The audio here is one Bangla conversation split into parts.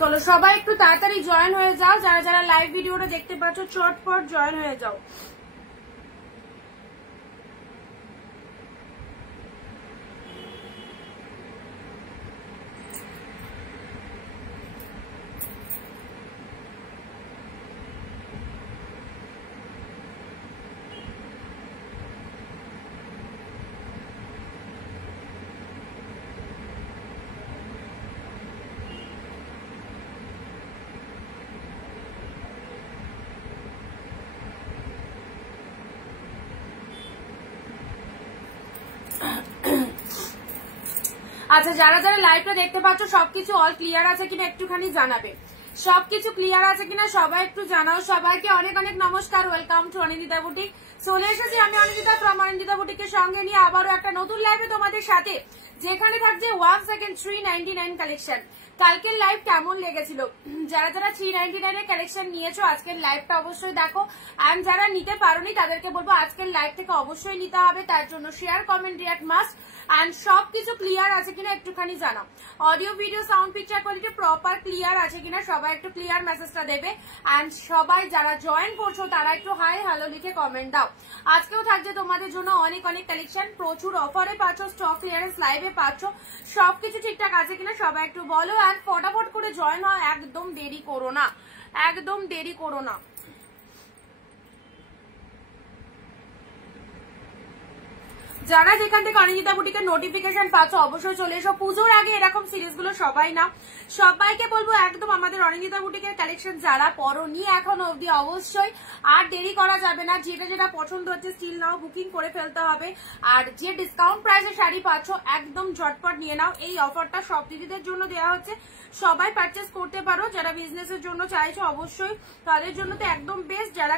চলো সবাই একটু তাড়াতাড়ি জয়েন হয়ে যাও, যারা যারা লাইভ ভিডিওটা দেখতে পাচ্ছ চটপট জয়েন হয়ে যাও। আচ্ছা, যারা যারা লাইভটা দেখতে পাচ্ছ সবকিছু অল ক্লিয়ার আছে কিনা একটুখানি জানাবে, সবকিছু ক্লিয়ার আছে কিনা সবাই একটু জানাও। সবাইকে অনেক অনেক নমস্কার, ওয়েলকাম টু অনিন্দিতা বুটিক। চলে এসেছি আমি অনিন্দিতা ফ্রম অনিন্দিতা বুটিকের সঙ্গে নিয়ে আবারও একটা নতুন লাইভে তোমাদের সাথে, যেখানে থাকছে 1 সেকেন্ড 399 কালেকশন। কালকের লাইভ কেমন লেগেছিল? যারা যারা 399 এর কালেকশন নিয়েছো আজকের লাইভটা অবশ্যই দেখো, এন্ড যারা নিতে পারোনি তাদেরকে বলবো আজকের লাইভ থেকে অবশ্যই নিতে হবে। তার জন্য share, comment, react must, and সবকিছু ক্লিয়ার আছে কিনা একটুখানি জানাও। Audio, video, sound, picture quality proper clear আছে কিনা সবাই একটু ক্লিয়ার মেসেজটা দেবে। এন্ড সবাই যারা জয়েন করছো তারা একটু হাই হ্যালো লিখে কমেন্ট দাও। আজকেও থাকছে তোমাদের জন্য অনেক অনেক কালেকশন, প্রচুর অফারে পাচ্ছ, স্টক ক্লিয়ারেন্স লাইভে পাচ্ছ, সবকিছু ঠিকঠাক আছে কিনা সবাই একটু বলো। আর ফটাফট করে জয়েন হও, একদম দেরি করো না, একদম দেরি করো না। যারা যেখান থেকে অনিন্দিতা বুটিকের নোটিফিকেশন পাচ্ছ অবশ্যই চলে এসো। পুজোর আগে এরকম সিরিজ গুলো সবাই না, সবাইকে বলবো একদম আমাদের অনিন্দিতা বুটিকের কালেকশন যারা পরনি এখনো অবধি অবশ্যই আর দেরি করা যাবে না। যেটা যেটা পছন্দ হচ্ছে স্টিল নাও, বুকিং করে ফেলতে হবে। আর যে ডিসকাউন্ট প্রাইসে শাড়ি পাচ্ছ একদম ঝটপট নিয়ে নাও। এই অফারটা সব দিদিদের জন্য দেওয়া হচ্ছে, সবাই পারচেস করতে পারো। যারা বিজনেসের জন্য চাইছো অবশ্যই তাদের জন্য তো একদম বেস্ট। যারা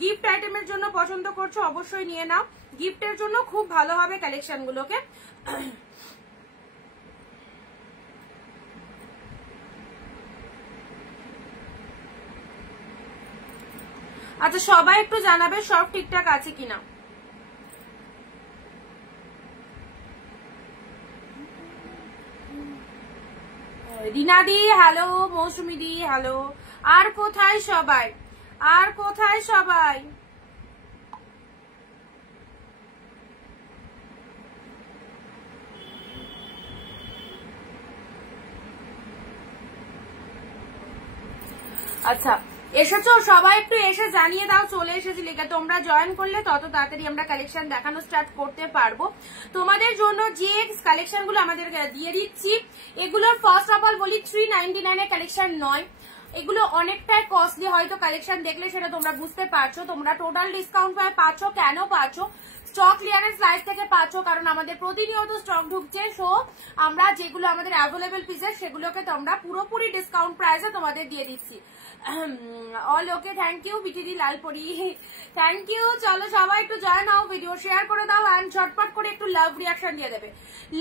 গিফট আইটেমের জন্য পছন্দ করছো অবশ্যই নিয়ে নাও, গিফটের জন্য খুব ভালো হবে কালেকশন গুলোকে। আচ্ছা, সবাই একটু জানাবে সব ঠিকঠাক আছে কিনা। রিনা দি হ্যালো, মৌসুমি দি হ্যালো। আর কোথায় সবাই, আর কোথায় সবাই? আচ্ছা, এসেছো সবাই একটু এসে জানিয়ে দাও চলে এসেছি লিখে। তোমরা জয়েন করলে তত তাড়াতাড়ি আমরা কালেকশন দেখানো স্টার্ট করতে পারবো। তোমাদের জন্য যে কালেকশন গুলো আমাদের দিয়ে দিচ্ছি এগুলোর ফার্স্ট অফ অল বলি 399 এর কালেকশন নয়, এগুলো অনেকটাই কস্টলি। হয়তো কালেকশন দেখলে সেটা তোমরা বুঝতে পারছো। তোমরা টোটাল ডিসকাউন্ট পাচ্ছ, কেন পাচ্ছ? স্টক ক্লিয়ারেন্স লাইভ থেকে পাচ্ছ, কারণ আমাদের প্রতিনিয়ত স্টক ঢুকছে। সো আমরা যেগুলো আমাদের অ্যাভেলেবেল পিসেস সেগুলোকে তোমরা পুরোপুরি ডিসকাউন্ট প্রাইসে তোমাদের দিয়ে দিচ্ছি। অল ওকে, থ্যাংক ইউ বিটিডি লালপরি, থ্যাংক ইউ। চলো সবাই একটু জয়েন হও, ভিডিও শেয়ার করে দাও, এন্ড ঝটপট করে একটু লাভ রিয়াকশন দিয়ে দেবে,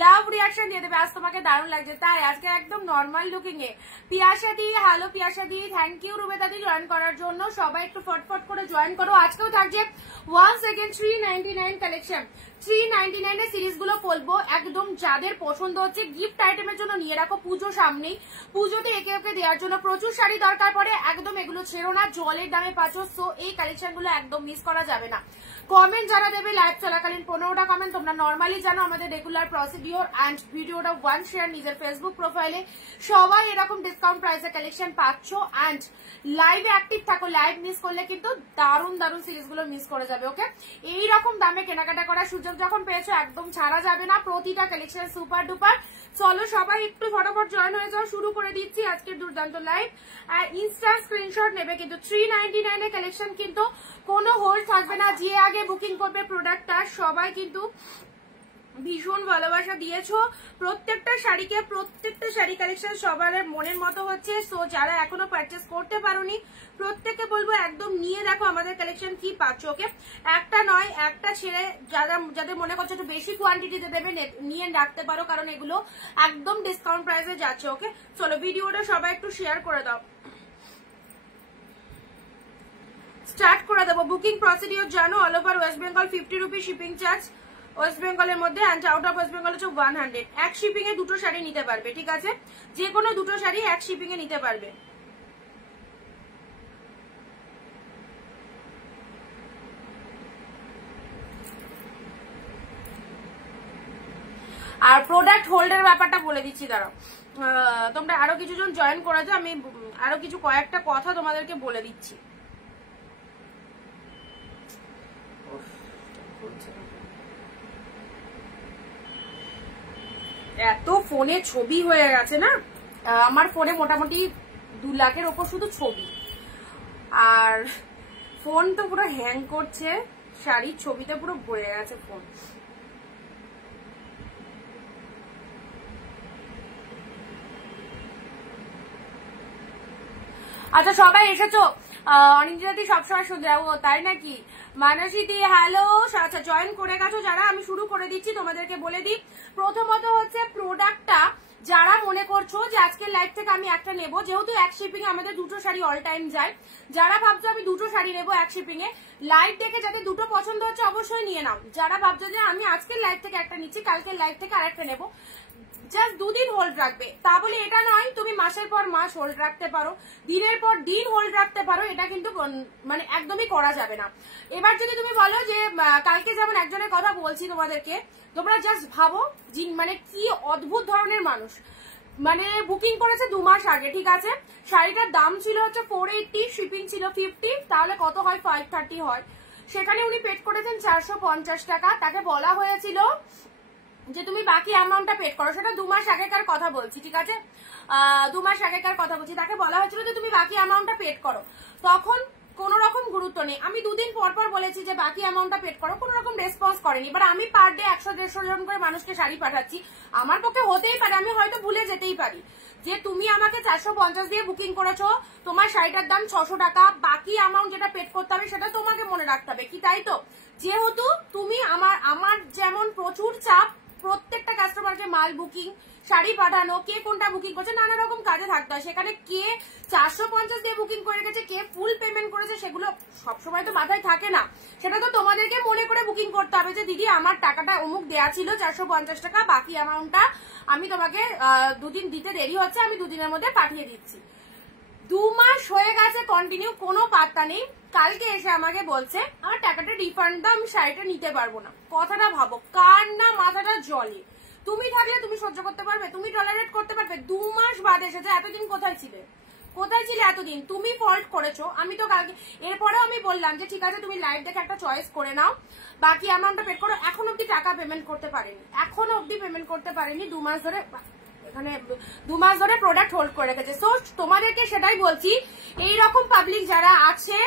লাভ রিয়াকশন দিয়ে দেবে। আজ তোমাকে দারুণ লাগছে তাই আজকে একদম নর্মাল লুকিং এ। Piyasa di hello, Piyasa di thank you. Rubeda di join করার জন্য সবাই একটু ফটফট করে জয়েন করো। আজকেও থাকছে 1 সেকেন্ড 399 কালেকশন। 399 এর সিরিজ গুলো বলবো একদম যাদের পছন্দ হচ্ছে গিফট আইটেমের জন্য নিয়ে রাখো। পুজো সামনেই, পুজোতে একে একে দেওয়ার জন্য প্রচুর শাড়ি দরকার পড়ে, একদম এগুলো ছেড়ো না, জলের দামে পাচ্ছ। সো এই কালেকশন গুলো একদম মিস করা যাবে না। কমেন্ট যারা দেবে লাইভ চলাকালীন 15টা কমেন্ট, তোমরা নর্মালি জানো আমাদের রেগুলার প্রসিডিওর, এন্ড ভিডিওটা 1 শেয়ার নিজের ফেসবুক প্রোফাইলে। সবাই এরকম ডিসকাউন্ট প্রাইসে কালেকশন পাচ্ছ, এন্ড লাইভে অ্যাক্টিভ থাকো। লাইভ মিস করলে কিন্তু দারুণ দারুণ সিরিজ গুলো মিস করে যাবে। ওকে, এইরকম দামে কেনাকাটা করার সুযোগ যখন পেয়েছো একদম ছাড়া যাবে না, প্রতিটা কালেকশন সুপার ডুপার। চলো সবাই একটু ফটাফট জয়েন হয়ে যাও, শুরু করে দিচ্ছি আজকের দুর্দান্ত লাইভ। আর ইনস্ট্যান্ট স্ক্রিনশট নেবে কিন্তু 399 এর কালেকশন কিন্তু কোনো হোল্ড থাকবে না। যে আগে বুকিং করবে প্রোডাক্টটা সবাই কিন্তু ভীষণ ভালোবাসা দিয়েছো প্রত্যেকটা শাড়িকে, প্রত্যেকটা শাড়ি কালেকশন সবার মনের মতো হচ্ছে। সো যারা এখনো পারচেস করতে পারোনি প্রত্যেককে বলবো একদম নিয়ে দেখো আমাদের কালেকশন কি পাচ্ছ। ওকে, একটা নয় একটা ছেড়ে যাদের মনে করছে একটু বেশি কোয়ান্টিটিতে দেবে নিয়ে রাখতে পারো, কারণ এগুলো একদম ডিসকাউন্ট প্রাইসে যাচ্ছে। ওকে, চলো ভিডিওটা সবাই একটু শেয়ার করে দাও, স্টার্ট করে দেবো। বুকিং প্রসিডিওর জানো, all over West Bengal 50 rupee shipping charge, West বেঙ্গলের মধ্যে, and out of West Bengal হচ্ছে 100। এক শিপিং এ দুটো শাড়ি নিতে পারবে, ঠিক আছে? যে কোনো দুটো শাড়ি এক শিপিং এ নিতে পারবে। আর প্রোডাক্ট হোল্ডের ব্যাপারটা বলে দিচ্ছি, দাঁড়াও, তোমরা আরো কিছু জন জয়েন করেছো, আমি আরো কিছু কয়েকটা কথা তোমাদেরকে বলে দিচ্ছি। এত ফোনে ছবি হয়ে গেছে না, আমার ফোনে মোটামুটি 2 লাখের ওপর শুধু ছবি, আর ফোন তো পুরো হ্যাং করছে, শাড়ির ছবিতে পুরো ভরে গেছে ফোন। আচ্ছা সবাই এসেছো? অনিন্দিতাদি সবসময় শুনতে যাবো, তাই নাকি? মানসীদি হ্যালো, আচ্ছা জয়েন করে গেছো যারা, আমি শুরু করে দিচ্ছি, তোমাদেরকে বলে দিই। প্রথমত হচ্ছে প্রোডাক্টটা যারা মনে করছো যে আজকের লাইভ থেকে আমি একটা নেবো, যেহেতু এক শিপিং এ আমাদের দুটো শাড়ি অল টাইম যায়, যারা ভাবছো আমি দুটো শাড়ি নেবো এক শিপিং এ, লাইভ দেখে যাদের দুটো পছন্দ হচ্ছে অবশ্যই নিয়ে নাও। যারা ভাবছো যে আমি আজকের লাইভ থেকে একটা নিচ্ছি, কালকের লাইভ থেকে আরেকটা নেবো, জাস্ট 2 দিন হোল্ড রাখবে। তা বলে এটা নয় তুমি মাসের পর মাস হোল্ড রাখতে পারো, দিনের পর দিন হোল্ড রাখতে পারো, এটা কিন্তু মানে একদমই করা যাবে না। এবার যদি তুমি বলো যে কালকে যেমন একজনের কথা বলছি তোমাদেরকে, তোমরা জাস্ট ভাবো মানে কি অদ্ভুত ধরনের মানুষ, মানে বুকিং করেছে 2 মাস আগে, ঠিক আছে? শাড়িটার দাম ছিল হচ্ছে 480, শিপিং ছিল 50, তাহলে কত হয়? 530 হয়। সেখানে উনি পেড করেছেন 450 টাকা। তাকে বলা হয়েছিল যে তুমি বাকি অ্যামাউন্টটা পেড করো, সেটা 2 মাস আগেকার কথা বলছি, ঠিক আছে? 2 মাস আগেকার কথা বলছি। তাকে বলা হয়েছিল যে তুমি বাকি অ্যামাউন্টটা পেড করো, তখন কোন রকম গুরুত্ব নেই। আমি 2 দিন পর পর বলেছি যে বাকি অ্যামাউন্টটা পেড করো, কোন রকম রেসপন্স করেনি। এবার আমি পার ডে 100-150 জন করে মানুষকে শাড়ি পাঠাচ্ছি, আমার পক্ষে হতেই পারে, আমি হয়তো ভুলে যেতেই পারি যে তুমি আমাকে 450 দিয়ে বুকিং করেছো, তোমার শাড়িটার দাম 600 টাকা, বাকি অ্যামাউন্ট যেটা পেড করতে হবে সেটা তোমাকে মনে রাখতে হবে, কি তাই তো? যেহেতু তুমি আমার যেমন প্রচুর চাপ, প্রত্যেকটা কাস্টমারকে মাল বুকিং, শাড়ি পাঠানো, কে কোনটা বুকিং করছে, নানা রকম কাজে থাকতে হয়, সেখানে কে 450 দিয়ে বুকিং করে গেছে, কে ফুল পেমেন্ট করেছে, সেগুলো সবসময় তো মাথায় থাকে না। সেটা তো তোমাদেরকে মনে করে বুকিং করতে হবে যে দিদি আমার টাকাটা অমুক দেয়া ছিল 450 টাকা, বাকি অ্যামাউন্টটা আমি তোমাকে 2 দিন দিতে দেরি হচ্ছে, আমি 2 দিনের মধ্যে পাঠিয়ে দিচ্ছি। 2 মাস হয়ে গেছে কন্টিনিউ, কোনো পাত্তা নেই। কালকে এসে আমাকে বলছে আমার টাকাটা রিফান্ড দাও, আমি শাড়িটা নিতে পারবো না। কথাটা ভাবো, কার না মাথাটা জলে? তুমি থাকলে তুমি সহ্য করতে পারবে? তুমি টলারেট করতে পারবে? 2 মাস বাদে এসেছে, এতদিন কোথায় ছিলে? কোথায় ছিলে এতদিন? তুমি ফল্ট করেছো, আমি তো কালকে, এরপরেও আমি বললাম যে ঠিক আছে তুমি লাইভ দেখে একটা চয়েস করে নাও, বাকি অ্যামাউন্টটা পেড করো। এখন অব্দি টাকা পেমেন্ট করতে পারেনি, এখনো অব্দি পেমেন্ট করতে পারেনি। 2 মাস ধরে এখানে 2 মাস ধরে প্রোডাক্ট হোল্ড করে রেখেছে। সো তোমাদেরকে সেটাই বলছি, এইরকম পাবলিক যারা আছে,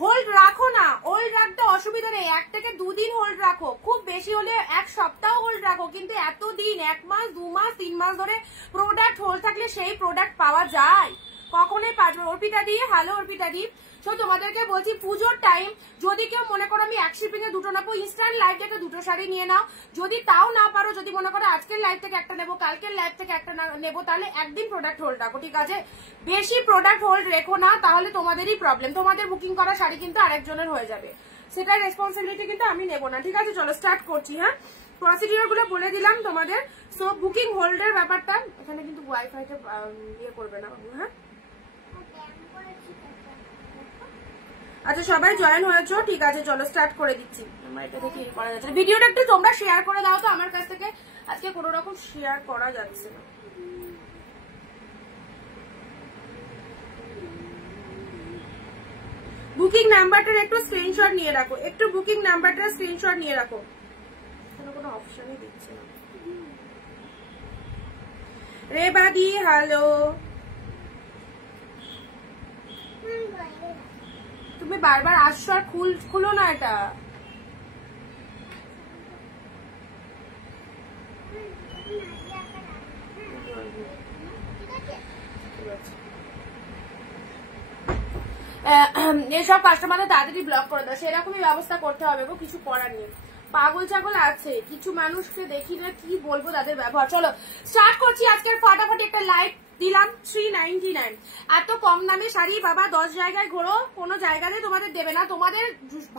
হোল্ড রাখো না, হোল্ড রাখতে অসুবিধা নেই, 1 থেকে 2 দিন হোল্ড রাখো, খুব বেশি হলে 1 সপ্তাহ হোল্ড রাখো, কিন্তু এতদিন 1 মাস 2 মাস 3 মাস ধরে প্রোডাক্ট হোল্ড থাকলে সেই প্রোডাক্ট পাওয়া যায় কখনোই পারবে। অর্পিতা দি হ্যালো, অর্পিতা দি। তো তোমাদেরকে বলছি পুজোর টাইম, যদি কেউ মনে করো আমি এক শিপিং এ দুটো নেবো, ইনস্ট্যান্ট লাইভ থেকে দুটো শাড়ি নিয়ে নাও। যদি তাও না পারো, যদি মনে করো আজকের লাইভ থেকে একটা নেবো, কালকের লাইভ থেকে একটা নেবো, তাহলে একদিন প্রোডাক্ট হোল্ড রাখো, ঠিক আছে? বেশি প্রোডাক্ট হোল্ড রেখো না, তাহলে তোমাদেরই প্রবলেম। তোমাদের বুকিং করা শাড়ি কিন্তু আরেকজনের হয়ে যাবে, সেটার রেসপন্সিবিলিটি কিন্তু আমি নেবো না, ঠিক আছে? চলো স্টার্ট করছি। হ্যাঁ, প্রসিডিওর গুলো বলে দিলাম তোমাদের। সো বুকিং হোল্ডের ব্যাপারটা, এখানে কিন্তু ওয়াইফাইটা ইয়ে করবে না বাবু। হ্যাঁ, আচ্ছা সবাই জয়েন হয়েছো, ঠিক আছে? চলো স্টার্ট করে দিচ্ছি। আমার এটা থেকে করা যাচ্ছে, ভিডিওটা একটু তোমরা শেয়ার করে দাও তো, আমার কাছ থেকে আজকে কোনো রকম শেয়ার করা যাচ্ছে না। বুকিং নাম্বারটার একটু স্ক্রিনশট নিয়ে রাখো, একটু বুকিং নাম্বারটার স্ক্রিনশট নিয়ে রাখো, কোনো অপশনই দিচ্ছে না। রেবাদি হ্যালো, তুমি বারবার আসছো আর খুলো না এটা। এসব কাস্টমারদের তাড়াতাড়ি ব্লক করে দাও, সেরকমই ব্যবস্থা করতে হবে গো, কিছু করার নেই। পাগল ছাগল আছে কিছু মানুষকে দেখি না, কি বলবো তাদের ব্যবহার। চলো স্টার্ট করছি আজকের ফাটাফাটি একটা লাইভ দিলাম 399। এত কম দামে শাড়ি বাবা 10 জায়গায় ঘোরো, কোনো জায়গাতে তোমাদের দেবে না। তোমাদের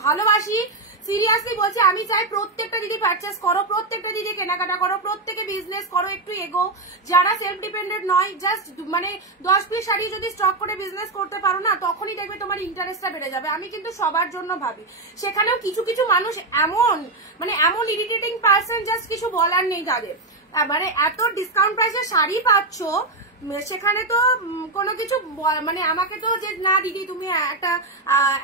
ভালোবাসি, সিরিয়াসলি বলছি, আমি চাই প্রত্যেকটা দিদি পারচেস করো, প্রত্যেকটা দিদি কেনাকাটা করো, প্রত্যেকে বিজনেস করো, একটু এগো। যারা সেলফ ডিপেন্ডেন্ট নয়, জাস্ট মানে 10 পিস শাড়ি যদি স্টক করে বিজনেস করতে পারো না, তখনই দেখবে তোমার ইন্টারেস্টটা বেড়ে যাবে। আমি কিন্তু সবার জন্য ভাবি, সেখানেও কিছু কিছু মানুষ এমন মানে এমন ইরিটেটিং পার্সন, জাস্ট কিছু বলার নেই তাদের। মানে এত ডিসকাউন্ট প্রাইসে শাড়ি পাচ্ছ, সেখানে তো কোনো কিছু মানে আমাকে তো যে না দিদি তুমি একটা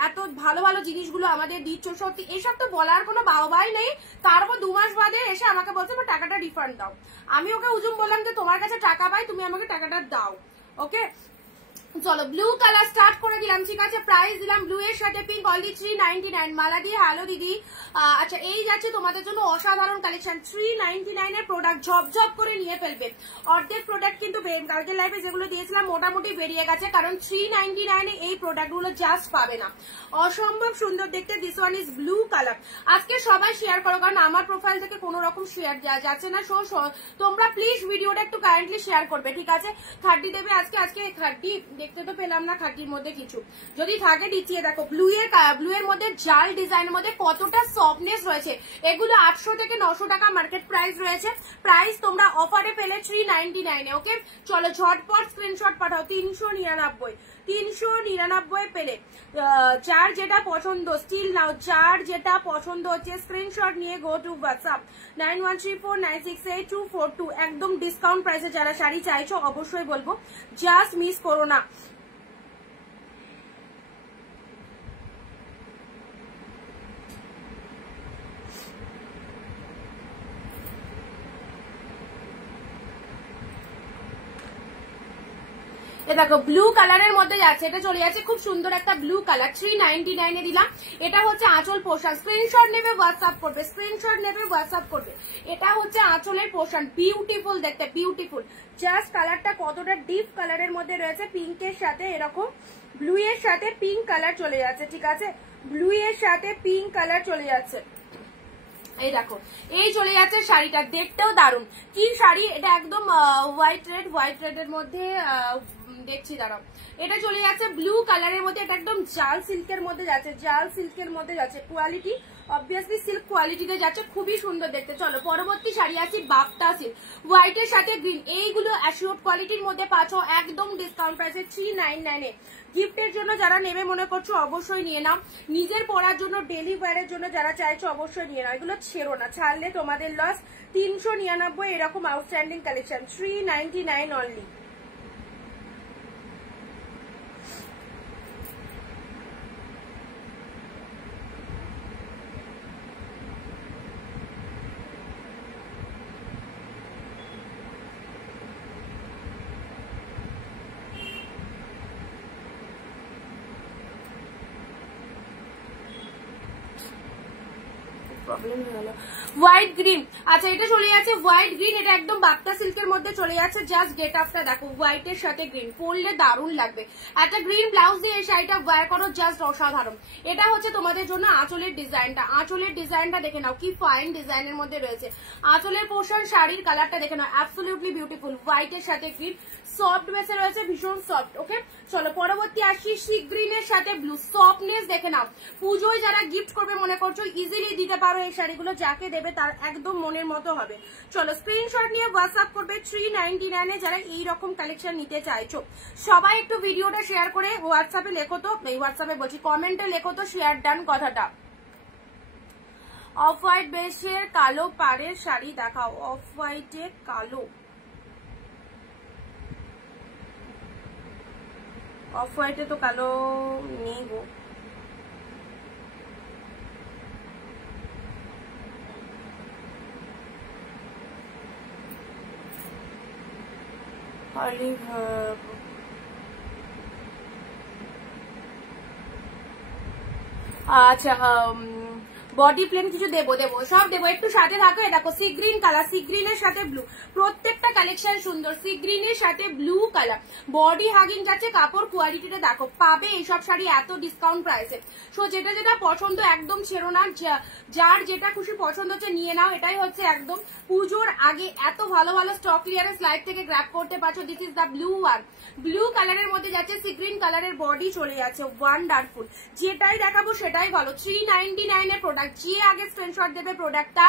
এত ভালো ভালো জিনিসগুলো আমাদের দিচ্ছ, সত্যি এসব তো বলার কোনো বাহবাই নেই। তারপর 2 মাস বাদে এসে আমাকে বলছে আমার টাকাটা রিফান্ড দাও। আমি ওকে হুজুম বললাম যে তোমার কাছে টাকা পাই, তুমি আমাকে টাকাটা দাও। ওকে, চলো ব্লু কালার স্টার্ট করে দিলাম, ঠিক আছে। প্রাইস দিলাম ব্লু এর সাথে পিঙ্ক, অনলি 399। মালা দিয়ে হ্যালো দিদি। আচ্ছা, এই যাচ্ছে তোমাদের জন্য অসাধারণ কালেকশন, 399 এর প্রোডাক্ট, ঝপঝপ করে নিয়ে ফেলবে। অর্ধেক প্রোডাক্ট কিন্তু কালকের লাইভে যেগুলো দিয়েছিলাম মোটামুটি বেরিয়ে গেছে, কারণ 399 এ এই প্রোডাক্টগুলো জাস্ট পাবে না। অসম্ভব সুন্দর দেখতে। This one is blue colour. আজকে সবাই শেয়ার করো, কারণ আমার প্রোফাইল থেকে কোনো রকম শেয়ার যাচ্ছে না। তোমরা প্লিজ ভিডিওটা একটু কাইন্ডলি শেয়ার করবে, ঠিক আছে। খাড্ডি দেবে আজকে খাড্ডি দেখতে তো পেলাম না, খাড্ডির মধ্যে কিছু যদি থাকে দিচ্ছি। দেখো ব্লু এর মধ্যে জাল ডিজাইনের মধ্যে কতটা সফটনেস রয়েছে। এগুলো 800 থেকে 900 টাকা মার্কেট প্রাইস রয়েছে। প্রাইস তোমরা অফারে পেলে 399 এ। ওকে, চলো ঝটপট স্ক্রিনশট পাঠাও। 399 পেলে। যার যেটা পছন্দ স্টিল নাও, যার যেটা পছন্দ হচ্ছে স্ক্রিনশট নিয়ে গো টু হোয়াটসঅ্যাপ 9134968242। একদম ডিসকাউন্ট প্রাইসে যারা শাড়ি চাইছো অবশ্যই বলবো জাস্ট মিস করো না। দেখো ব্লু কালারের মধ্যে যাচ্ছে, এটা চলে যাচ্ছে খুব সুন্দর একটা ব্লু কালার, 399 এ দিলাম। এটা হচ্ছে আঁচল পোর্শন, স্ক্রিনশট নেবে হোয়াটসঅ্যাপ করবে, স্ক্রিনশট নেবে হোয়াটসঅ্যাপ করবে। এটা হচ্ছে আঁচলের পোর্শন, বিউটিফুল দেখতে, বিউটিফুল। জাস্ট কালারটা কতটা ডিপ কালারের মধ্যে রয়েছে, পিঙ্কের সাথে এরকম ব্লু এর সাথে পিঙ্ক কালার চলে যাচ্ছে, ঠিক আছে। ব্লু এর সাথে পিঙ্ক কালার চলে যাচ্ছে। এই দেখো, এই চলে যাচ্ছে শাড়িটা, দেখতেও দারুণ। কি শাড়ি এটা, একদম হোয়াইট রেড এর মধ্যে দেখছি, দাঁড়াও। এটা চলে যাচ্ছে ব্লু কালারের মধ্যে, এটা একদম জাল সিল্কের মধ্যে যাচ্ছে, জাল সিল্কের মধ্যে যাচ্ছে। কোয়ালিটি অবভিয়াসলি সিল্ক কোয়ালিটিতে যাচ্ছে, খুবই সুন্দর দেখতে। চলো পরবর্তী শাড়ি আছে বাফটা সিল্ক, হোয়াইটের সাথে গ্রিন। এইগুলো অ্যাসিওর কোয়ালিটির মধ্যে পাচ্ছ একদম ডিসকাউন্ট প্রাইসে 399 এ। গিফটের জন্য যারা নেবে মনে করছো অবশ্যই নিয়ে নাও, নিজের পরার জন্য ডেলি ওয়্যারের জন্য যারা চাইছো অবশ্যই নিয়ে নাও। এগুলো ছেড়ো না, ছাড়লে তোমাদের লস। 399 এরকম আউটস্ট্যান্ডিং কালেকশন, 399 অনলি। প্রবলেম হয়ে গেল। হোয়াইট গ্রিন, আচ্ছা এটা চলে যাচ্ছে হোয়াইট গ্রিন, এটা একদম বাপ্তা সিল্কের মধ্যে চলে যাচ্ছে। জাস্ট গেট আপটা দেখো, হোয়াইটের সাথে গ্রিন, পরলে দারুণ লাগবে। একটা গ্রিন ব্লাউজ দিয়ে এই শাড়িটা ওয়্যার করো, জাস্ট অসাধারণ। এটা হচ্ছে তোমাদের জন্য আঁচলের ডিজাইনটা, আঁচলের ডিজাইনটা দেখে নাও, কি ফাইন ডিজাইনের মধ্যে রয়েছে। আঁচলের পোর্শন, শাড়ির কালারটা দেখে নাও, অ্যাবসলিউটলি বিউটিফুল। হোয়াইটের সাথে গ্রিন, সফট বেসে রয়েছে, ভীষণ সফট। ওকে, চলো পরবর্তী আসি সি গ্রিনের সাথে ব্লু, সফটনেস দেখে নাও। পুজোয় যারা গিফট করবে মনে করছো ইজিলি দিতে পারো এই শাড়িগুলো, যাকে দেবে তার একদম মনের মতো হবে। চলো স্ক্রিনশট নিয়ে হোয়াটসঅ্যাপ করবে 399 এ যারা এইরকম কালেকশন নিতে চাইছো। সবাই একটু ভিডিওটা শেয়ার করে হোয়াটসঅ্যাপে লেখো তো, এই হোয়াটসঅ্যাপে বলছি কমেন্টে লেখো তো শেয়ার ডান কথাটা। অফ হোয়াইট বেশের কালো পাড়ের শাড়ি দেখাও, অফ হোয়াইটে কালো, অফ হোয়াইটে তো কালো নেই গো। আচ্ছা বডি প্লেন কিছু দেবো সব দেবো, একটু সাথে থাকো। দেখো সি গ্রিন কালার, সি গ্রিনের সাথে ব্লু, প্রত্যেকটা কালেকশন সুন্দর। সি গ্রিনের সাথে ব্লু কালার, বডি হাগিং যাচ্ছে, কাপড় কোয়ালিটিটা দেখো। পাবে এইসব শাড়ি এত ডিসকাউন্ট প্রাইসে। সো যেটা যেটা পছন্দ একদম ছেড়ো না, যার যেটা খুশি পছন্দ হচ্ছে নিয়ে নাও। এটাই হচ্ছে একদম পুজোর আগে এত ভালো ভালো স্টক ক্লিয়ারেন্স লাইভ থেকে গ্র্যাব করতে পারছো। This is the blue one, blue কালারের মধ্যে যাচ্ছে, সি গ্রিন কালারের বডি চলে যাচ্ছে, ওয়ান্ডারফুল। যেটাই দেখাবো সেটাই ভালো। 399 এর প্রোডাক্ট, যে আগে স্ক্রিনশট দেবে প্রোডাক্টটা,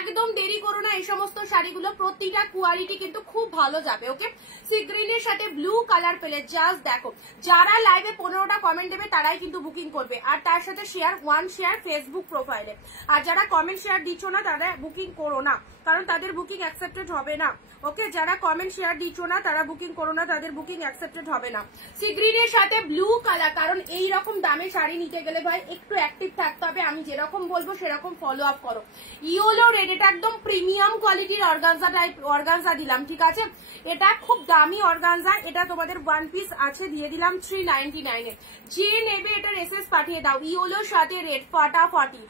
একদম দেরি করো না। এই সমস্ত শাড়িগুলো প্রতিটা কোয়ালিটি কিন্তু খুব ভালো যাবে। ওকে, সি গ্রিনের সাথে ব্লু কালার পেলে জাস্ট দেখো। যারা লাইভে 15টা কমেন্ট দেবে তারাই কিন্তু বুকিং করবে, আর তার সাথে শেয়ার, 1 শেয়ার ফেসবুক প্রোফাইলে। আর যারা কমেন্ট শেয়ার দিচ্ছ না তারা বুকিং করো না, কারণ তাদের বুকিং অ্যাকসেপ্টেড হবে না। ওকে, যারা কমেন্ট শেয়ার দিচ্ছ না তারা বুকিং করো না, তাদের বুকিং অ্যাকসেপ্টেড হবে না। সি গ্রিনের সাথে ব্লু কালার, কারণ এই রকম দামে শাড়ি নিতে গেলে ভাই একটু অ্যাক্টিভ থাকতে হবে। আমি যেরকম বলবো সেরকম ফলো আপ করো। ইয়েলো রেড, এটা একদম প্রিমিয়াম কোয়ালিটির অর্গানজা টাইপ অর্গানজা দিলাম, ঠিক আছে। এটা খুব দামি অর্গানজা, এটা তোমাদের 1 পিস আছে, দিয়ে দিলাম 399 এ। যে নেবে এটার এসএস পাঠিয়ে দাও। ইয়েলোর সাথে রেড ফাটাফাটি,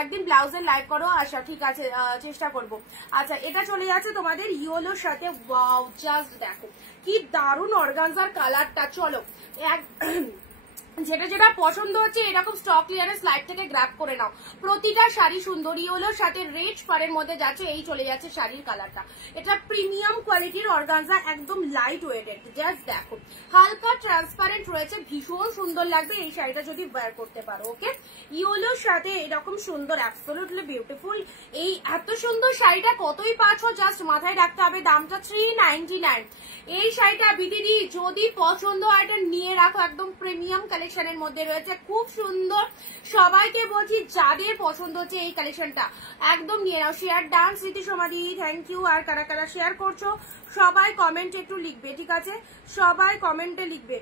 একদিন ব্লাউজের লাইভ করো আশা, ঠিক আছে, চেষ্টা করবো। আচ্ছা, এটা চলে যাচ্ছে তোমাদের ইয়েলোর সাথে। ওয়াও, জাস্ট দেখো কি দারুণ অর্গানজার কালারটা। চলো যেটা যেটা পছন্দ হচ্ছে এরকম স্টক ক্লিয়ারেন্স লাইভ থেকে গ্র্যাব করে নাও। প্রতিটা শাড়ি সুন্দর, ইয়েলোর সাথে রেড পাড়ের মধ্যে যাচ্ছে। এই চলে যাচ্ছে শাড়ির কালারটা, এটা প্রিমিয়াম কোয়ালিটির অর্গানজা, একদম লাইট ওয়েটেড। জাস্ট দেখো হালকা ট্রান্সপারেন্ট রয়েছে, ভীষণ সুন্দর লাগবে এই শাড়িটা যদি ওয়্যার করতে পারো। ওকে, ইয়েলোর সাথে এরকম সুন্দর, অ্যাবসলিউটলি বিউটিফুল। এই এত সুন্দর শাড়িটা কতই পাচ্ছ জাস্ট মাথায় রাখতে হবে, দামটা 399। এই শাড়িটা বিদিদি যদি পছন্দ হয় এটা নিয়ে রাখো, একদম প্রিমিয়াম কালেকশনের মধ্যে রয়েছে, খুব সুন্দর। সবাইকে বলছি যাদের পছন্দ হচ্ছে এই কালেকশনটা একদম নিয়ে নাও। শেয়ার ডান স্মৃতি সমাধি, থ্যাংক ইউ। আর কারা কারা শেয়ার করছো সবাই কমেন্টে একটু লিখবে, ঠিক আছে, সবাই কমেন্টে লিখবে।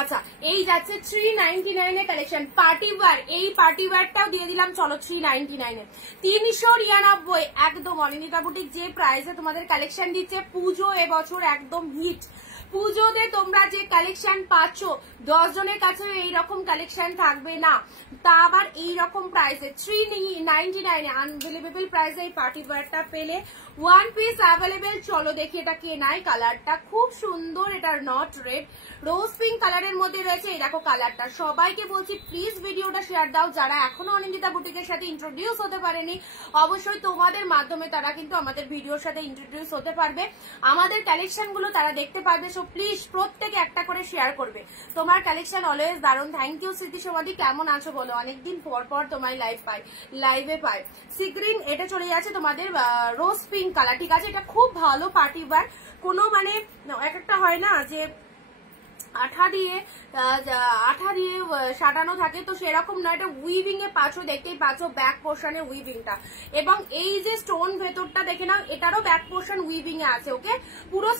আচ্ছা, এই যাচ্ছে 399 এর কালেকশন, পার্টি ওয়্যার। এই পার্টি ওয়্যারটাও দিয়ে দিলাম চলো 399 এ। 399 একদম। অনিন্দিতা বুটিক যে প্রাইসে তোমাদের কালেকশন দিচ্ছে, পুজো এবছর একদম হিট। পুজোতে তোমরা যে কালেকশন পাচ্ছ 10 জনের কাছে এইরকম কালেকশন থাকবে না, তা আবার এইরকম প্রাইসে 399 আনবিলিভেবল প্রাইসে এই পার্টি ওয়্যারটা পেলে। 1 পিস অ্যাভেলেবেল। চলো দেখি এটা কে নাই। কালারটা খুব সুন্দর, এটার নট রেড, রোজ পিঙ্ক কালারের মধ্যে রয়েছে। এই দেখো কালারটা। সবাইকে বলছি প্লিজ ভিডিওটা শেয়ার দাও, যারা এখনো অনিন্দিতা বুটিকের সাথে ইন্ট্রোডিউস হতে পারেনি অবশ্যই তোমাদের মাধ্যমে তারা কিন্তু আমাদের ভিডিওর সাথে ইন্ট্রোডিউস হতে পারবে, আমাদের কালেকশন গুলো তারা দেখতে পারবে। সো প্লিজ প্রত্যেকে একটা করে শেয়ার করবে। তোমার কালেকশন অলওয়েজ দারুণ। থ্যাংক ইউ স্মৃতি সমাধি, কেমন আছো বলো? অনেকদিন পর পর তোমার লাইভে পাই। সি গ্রিন, এটা চলে যাচ্ছে তোমাদের রোজ পিঙ্ক কালার, ঠিক আছে। এটা খুব ভালো পার্টি ওয়্যার, কোনো মানে এক একটা হয় না যে আঠা দিয়ে সাজানো থাকে, তো সেরকম নয়। এটা উইভিং এ পাচ্ছ, দেখতেই পাচ্ছ ব্যাক পোর্শনের উইভিংটা, এবং এই যে স্টোন ভেতরটা দেখে নাও, এটারও ব্যাক পোর্শন উইভিং এ আছে। ওকে, পুরো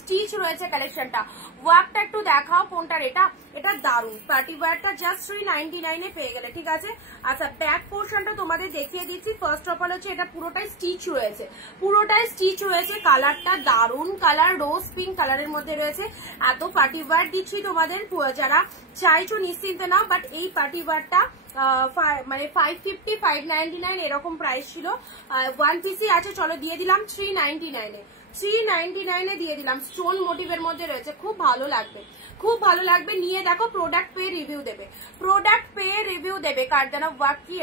স্টিচ রয়েছে কালেকশনটা। ওয়ার্কটা একটু দেখাও কোনটার। এটা দারুণ পার্টি ওয়্যারটা, জাস্ট 399 এ পেয়ে গেলে, ঠিক আছে। আচ্ছা, ব্যাক পোর্শনটা তোমাদের দেখিয়ে দিচ্ছি। ফার্স্ট অফ অল হচ্ছে এটা পুরোটাই স্টিচ রয়েছে, কালারটা দারুণ কালার, রোজ পিঙ্ক কালারের মধ্যে রয়েছে। এত পার্টি ওয়্যার দিচ্ছি তোমাদের, যারা চাইছো নিশ্চিন্তে নাও। বাট এই পার্টি ওয়্যারটা মানে 550 599 এরকম প্রাইস ছিল। 1 পিসই আছে, চলো দিয়ে দিলাম 399 এ। 399 এ দিয়ে দিলাম। স্টোন মোটিভের মধ্যে রয়েছে, খুব ভালো লাগবে, নিয়ে দেখো। প্রোডাক্ট পেয়ে রিভিউ দেবে কারদানা ওয়ার্ক কি,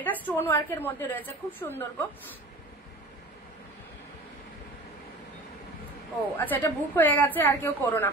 এটা স্টোন ওয়ার্কের মধ্যে রয়েছে, খুব সুন্দর গো। ও আচ্ছা, এটা বুক হয়ে গেছে, আর কেউ করো না।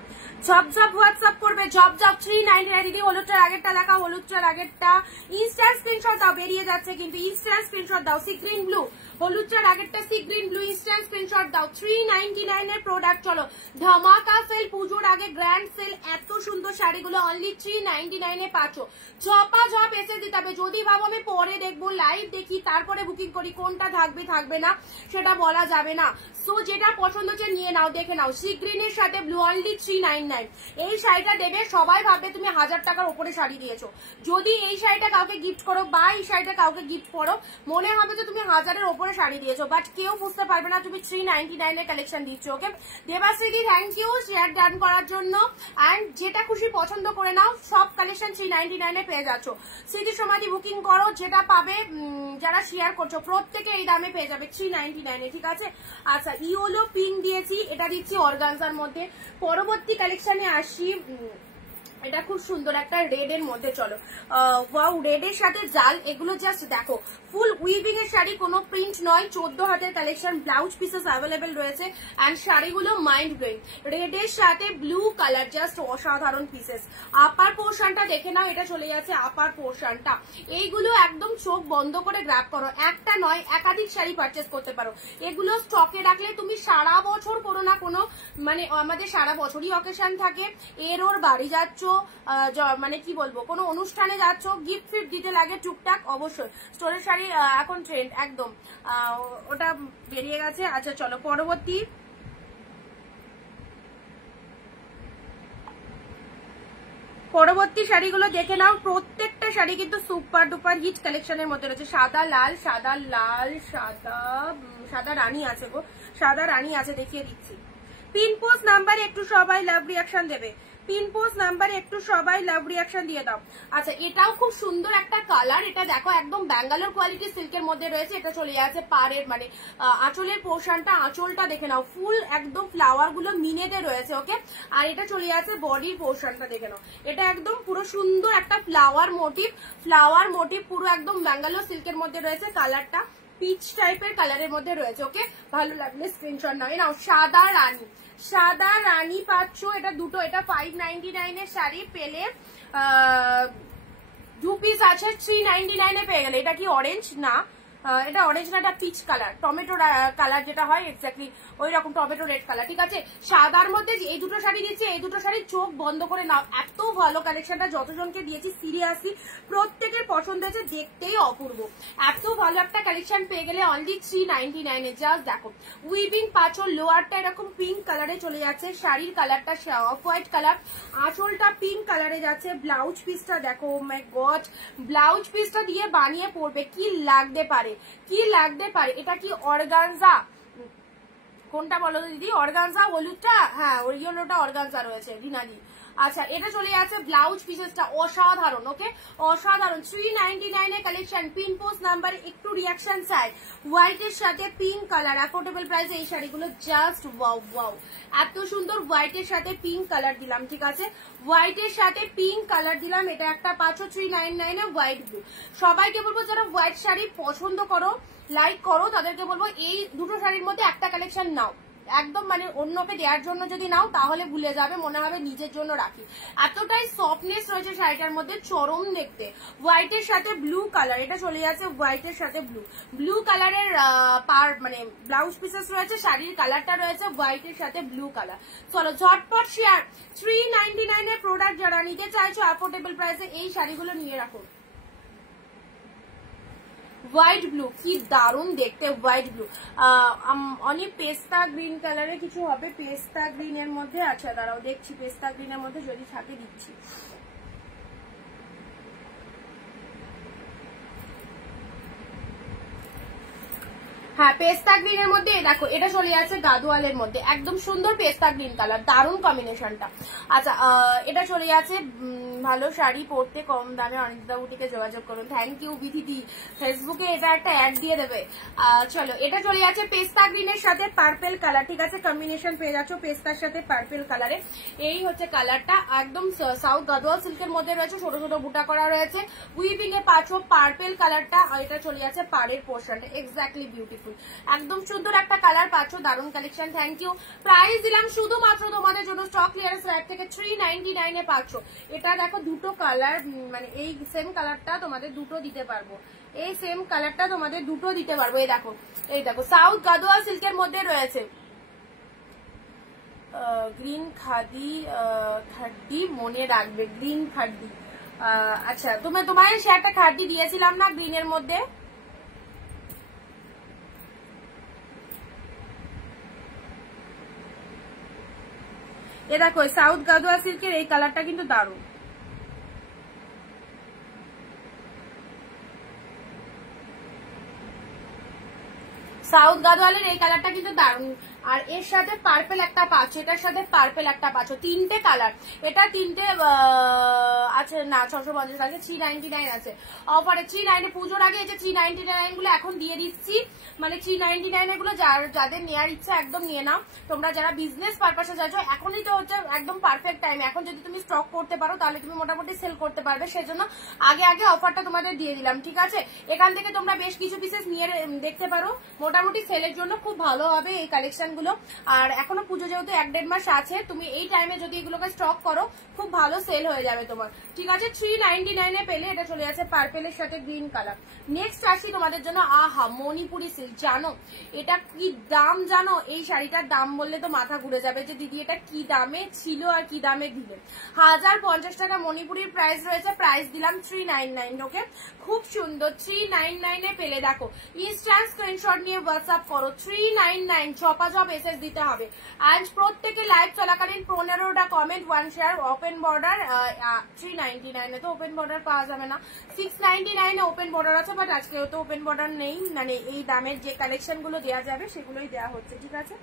ঝপঝপ হোয়াটসঅ্যাপ করবে, ঝপঝপ 399। দিদি হলুদটার আগেরটা দেখা, হলুদটার আগেরটা ইনস্ট্যান্ট স্ক্রিনশট দাও, বেরিয়ে যাচ্ছে কিন্তু ইনস্ট্যান্ট স্ক্রিনশট দাও। সি গ্রিন ব্লু, হলুদটার আগেরটা sea green blue, instant screenshot দাও। 399 এর প্রোডাক্ট, চলো ধামাকা সেল, পুজোর আগে গ্র্যান্ড সেল। এত সুন্দর শাড়িগুলো অনলি 399 এ পাচ্ছ। ঝপাঝপ এসে দিতে হবে। যদি ভাবো আমি পরে দেখবো, লাইভ দেখি তারপরে বুকিং করি, কোনটা থাকবে না সেটা বলা যাবে না। সো যেটা পছন্দ হচ্ছে নিয়ে নাও, দেখে নাও। সি গ্রিনের সাথে ব্লু, অনলি 399। এই শাড়িটা দেবে, সবাই ভাববে তুমি 1000 টাকার উপরে শাড়ি দিয়েছো। যদি এই শাড়িটা কাউকে গিফট করো বা এই শাড়িটা কাউকে গিফট করো, মনে হবে যে তুমি 1000-এর উপরে করে শাড়ি দিয়েছো, বাট কেউ বুঝতে পারবে না তুমি 399 এর কালেকশন দিচ্ছ। ওকে দেবাশ্রী থ্যাংক ইউ শেয়ার ডান করার জন্য। অ্যান্ড যেটা খুশি পছন্দ করে নাও, সব কালেকশন 399 এ পেয়ে যাচ্ছ। স্মৃতি সমাধি বুকিং করো, যেটা পাবে যারা শেয়ার করছো প্রত্যেকে এই দামে পেয়ে যাবে 399 এ, ঠিক আছে। আচ্ছা ইয়েলো পিঙ্ক দিয়েছি, এটা দিচ্ছি অর্গানজার মধ্যে। পরবর্তী কালেকশনে আসি, এটা খুব সুন্দর একটা রেড এর মধ্যে। চলো ওয়াও, রেড এর সাথে জাল, এগুলো জাস্ট দেখো ফুল উইভিং এর শাড়ি, কোনো প্রিন্ট নয়, 14 হাতের কালেকশন, ব্লাউজ পিসেস অ্যাভেলেবেল রয়েছে। অ্যান্ড শাড়িগুলো মাইন্ড ব্লোয়িং, রেড এর সাথে ব্লু কালার, জাস্ট অসাধারণ পিসেস। আপার পোর্শনটা দেখে নাও, এটা চলে যাচ্ছে আপার পোর্শনটা। এইগুলো একদম চোখ বন্ধ করে গ্র্যাব করো, একটা নয় একাধিক শাড়ি পারচেস করতে পারো। এগুলো স্টকে রাখলে তুমি সারা বছর কোনো না কোনো, মানে আমাদের সারা বছরই অকেশন থাকে, এর ওর বাড়ি যাচ্ছ, মানে কি বলবো, কোনো অনুষ্ঠানে যাচ্ছ, গিফট ফিফট দিতে লাগে টুকটাক, অবশ্যই স্টোরের শাড়ি এখন ট্রেন্ড একদম, ওটা বেরিয়ে গেছে। আচ্ছা চলো পরবর্তী শাড়িগুলো দেখে নাও। প্রত্যেকটা শাড়ি কিন্তু সুপার ডুপার হিট কালেকশনের মধ্যে রয়েছে। সাদা লাল, সাদা লাল, সাদা রানী আছে গো, সাদা রানী আছে, দেখিয়ে দিচ্ছি। পিন পোস্ট নাম্বারে একটু সবাই লাভ রিয়াকশন দেবে, পিন পোস্ট নাম্বারে একটু সবাই লাভ রিয়াকশন দিয়ে দাও। আচ্ছা এটাও খুব সুন্দর একটা কালার, এটা দেখো একদম ব্যাঙ্গালোর কোয়ালিটি সিল্কের মধ্যে রয়েছে। এটা চলে যাচ্ছে পাড়ের, মানে আঁচলের পোর্শনটা, আঁচলটা দেখে নাও ফুল একদম ফ্লাওয়ার গুলো মিনেতে রয়েছে। ওকে আর এটা চলে যাচ্ছে বডির পোর্শনটা, দেখে নাও এটা একদম পুরো সুন্দর একটা ফ্লাওয়ার মোটিভ পুরো একদম ব্যাঙ্গালোর সিল্কের মধ্যে রয়েছে। কালারটা পিচ টাইপের কালারের মধ্যে রয়েছে। ওকে ভালো লাগলে স্ক্রিনশট নাও। নাও সাদা রানী পাচ্ছ, এটা দুটো, এটা 599 এর শাড়ি পেলে 2 পিস আছে 399 এ পেয়ে গেলে। এটা কি অরেঞ্জ? না এটা অরেঞ্জ না, এটা পিচ কালার, টমেটো কালার যেটা হয় এক্স্যাক্টলি ওই রকম টমেটো রেড কালার, ঠিক আছে। সাদার মধ্যে এই দুটো শাড়ি দিচ্ছি, এই দুটো শাড়ি চোখ বন্ধ করে নাও, এত ভালো কালেকশনটা, যতজনকে দিয়েছি সিরিয়াসলি প্রত্যেকের পছন্দ হয়েছে, দেখতেই অপূর্ব। এত ভালো একটা কালেকশন পেয়ে গেলে অনলি 399 এ। জাস্ট দেখো উইভিং পাঁচো, লোয়ারটা এরকম পিঙ্ক কালারে চলে যাচ্ছে, শাড়ির কালারটা অফ হোয়াইট কালার, আঁচলটা পিঙ্ক কালারে যাচ্ছে, ব্লাউজ পিসটা দেখো, ও মাই গড, ব্লাউজ পিসটা দিয়ে বানিয়ে পরবে কি লাগতে পারে, এটা কি অর্গানজা? কোনটা বলো দিদি? অর্গানজা হলুদটা? হ্যাঁ ওই ইয়েলোটা অর্গানজা রয়েছে রিনাদি। আচ্ছা এটা চলে যাচ্ছে ব্লাউজ পিসেসটা, অসাধারণ। ওকে অসাধারণ, 399 এর কালেকশন। পিন পোস্ট নাম্বারে একটু রিয়াকশন চাই। হোয়াইট এর সাথে পিঙ্ক কালার, অ্যাফোর্ডেবল প্রাইসে এই শাড়িগুলো, জাস্ট ওয়াও, এত সুন্দর হোয়াইট এর সাথে পিঙ্ক কালার দিলাম, ঠিক আছে, হোয়াইট এর সাথে পিঙ্ক কালার দিলাম। এটা একটা 599 এ হোয়াইট ব্লু। সবাইকে বলবো যারা হোয়াইট শাড়ি পছন্দ করো, লাইক করো, তাদেরকে বলবো এই দুটো শাড়ির মধ্যে একটা কালেকশন নাও, একদম মানে অন্যকে দেওয়ার জন্য যদি নাও তাহলে ভুলে যাবে, মনে হবে নিজের জন্য রাখি। এতটাই সফটনেস রয়েছে শাড়িটার মধ্যে, চরম দেখতে। হোয়াইটের সাথে ব্লু কালার, এটা চলে যাচ্ছে হোয়াইটের সাথে ব্লু কালারের মানে ব্লাউজ পিসেস রয়েছে, শাড়ির কালারটা রয়েছে হোয়াইটের সাথে ব্লু কালার। চলো ঝটপট শেয়ার, 399 এর প্রোডাক্ট যারা নিতে চাইছো অ্যাফোর্ডেবল প্রাইসে এই শাড়িগুলো নিয়ে রাখো। হোয়াইট ব্লু কি দারুণ দেখতে, হোয়াইট ব্লু অনেক পেস্তা গ্রিন কালারে কিছু হবে, পেস্তা গ্রিন এর মধ্যে। আচ্ছা দাঁড়াও দেখছি পেস্তা গ্রিনের মধ্যে যদি থাকে দিচ্ছি। হ্যাঁ পেস্তা গ্রিনের মধ্যে দেখো, এটা চলে যাচ্ছে গাদোয়ালের মধ্যে, একদম সুন্দর পেস্তা গ্রিন কালার, দারুণ কম্বিনেশনটা। আচ্ছা এটা চলে যাচ্ছে ভালো শাড়ি পরতে কম দামে অনিন্দিতা বুটিকে যোগাযোগ করুন। থ্যাংক ইউ বিধিদি, ফেসবুকে এটা একটা অ্যাড দিয়ে দেবে। চলো এটা চলে যাচ্ছে পেস্তা গ্রিনের সাথে পার্পেল কালার, ঠিক আছে, কম্বিনেশন পেয়ে যাচ্ছ পেস্তার সাথে পার্পেল কালারে। এই হচ্ছে কালারটা, একদম সাউথ গাদোয়াল সিল্কের মধ্যে রয়েছে, ছোট ছোট বুটা করা রয়েছে, উইভিং এ পাচ্ছ পার্পেল কালারটা। এটা চলে যাচ্ছে পাড়ের পোর্শনটা, এক্স্যাক্টলি বিউটিফুল, একদম সুন্দর একটা কালার পাচ্ছ, দারুণ কালেকশন। Thank you. প্রাইস দিলাম শুধুমাত্র তোমাদের জন্য স্টক ক্লিয়ারেন্স র্যাক থেকে 399 এ পাচ্ছ। এটা দেখো দুটো কালার, মানে এই সেম কালারটা তোমাদের দুটো দিতে পারবো, এই সেম কালারটা তোমাদের দুটো দিতে পারবো। এই দেখো সাউথ গাদোয়াল সিল্কের মধ্যে রয়েছে, গ্রিন খাড্ডি মনে রাখবে, গ্রিন খাড্ডি। আচ্ছা তোমার সে একটা খাড্ডি দিয়েছিলাম না গ্রিনের মধ্যে, এ দেখো সাউথ গাদোয়া সিল্কের এই কালারটা কিন্তু দারুণ। সাউথ গাদোয়ালের এই কালারটা কিন্তু দারুণ, আর এর সাথে পার্পেল একটা পাচ্ছ, এটার সাথে পার্পেল একটা পাচ্ছ, তিনটে কালার, এটা তিনটে আছে না 650 আছে, 399 আছে অফারে, 390 পুজোর আগে এই যে 399 গুলো এখন দিয়ে দিচ্ছি, মানে 399 গুলো যাদের নেওয়ার ইচ্ছা একদম নিয়ে নাও। তোমরা যারা বিজনেস পারপাসে যাচ্ছ এখনই তো হচ্ছে একদম পারফেক্ট টাইম, এখন যদি তুমি স্টক করতে পারো তাহলে তুমি মোটামুটি সেল করতে পারবে, সেজন্য আগে আগে অফারটা তোমাদের দিয়ে দিলাম, ঠিক আছে। এখান থেকে তোমরা বেশ কিছু পিসেস নিয়ে দেখতে পারো, মোটামুটি সেলের জন্য খুব ভালো হবে এই কালেকশন গুলো। আর এখনো পুজো যেহেতু 1-1.5 মাস আছে, তুমি এই টাইমে যদি এগুলোকে স্টক করো খুব ভালো সেল হয়ে যাবে তোমার, ঠিক আছে। 399 এ পেলে, এটা চলে যাচ্ছে পার্পেলের সাথে গ্রিন কালার। নেক্সট আসি তোমাদের জন্য, আহা মণিপুরি সিল্ক, জানো এটা কি দাম জানো? এই শাড়িটার দাম বললে তো মাথা ঘুরে যাবে যে দিদি এটা কি দামে ছিল আর কি দামে দিলে। 1050 টাকা মণিপুরির প্রাইস রয়েছে, প্রাইস দিলাম 399, ওকে। খুব সুন্দর 399 এ পেলে, দেখো ইনস্ট্যান্ট স্ক্রিনশট নিয়ে হোয়াটসঅ্যাপ করো, 399 ছপাজব এসএস দিতে হবে। আজ প্রত্যেকে লাইভ চলাকালীন 15টা কমেন্ট, 1 শেয়ার। ওপেন বর্ডার 399 এ তো ওপেন বর্ডার পাওয়া যাবে না, 699 এ ওপেন বর্ডার আছে, বাট আজকে তো ওপেন বর্ডার নেই, মানে এই দামের যে কালেকশন গুলো দেওয়া যাবে সেগুলোই দেওয়া হচ্ছে, ঠিক আছে।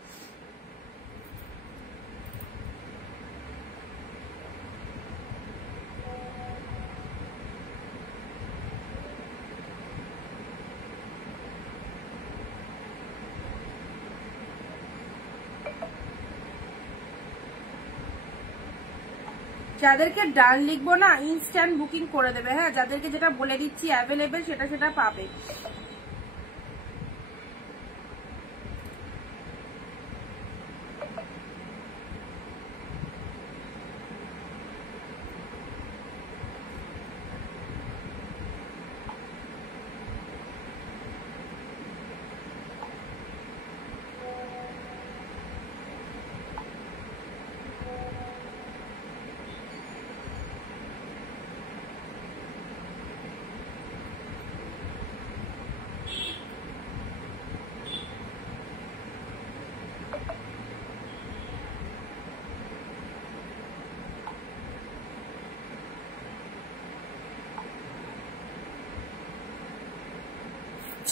যাদেরকে ডান লিখবো না ইনস্ট্যান্ট বুকিং করে দেবে, হ্যাঁ, যাদেরকে যেটা বলে দিচ্ছি অ্যাভেলেবেল সেটা পাবে।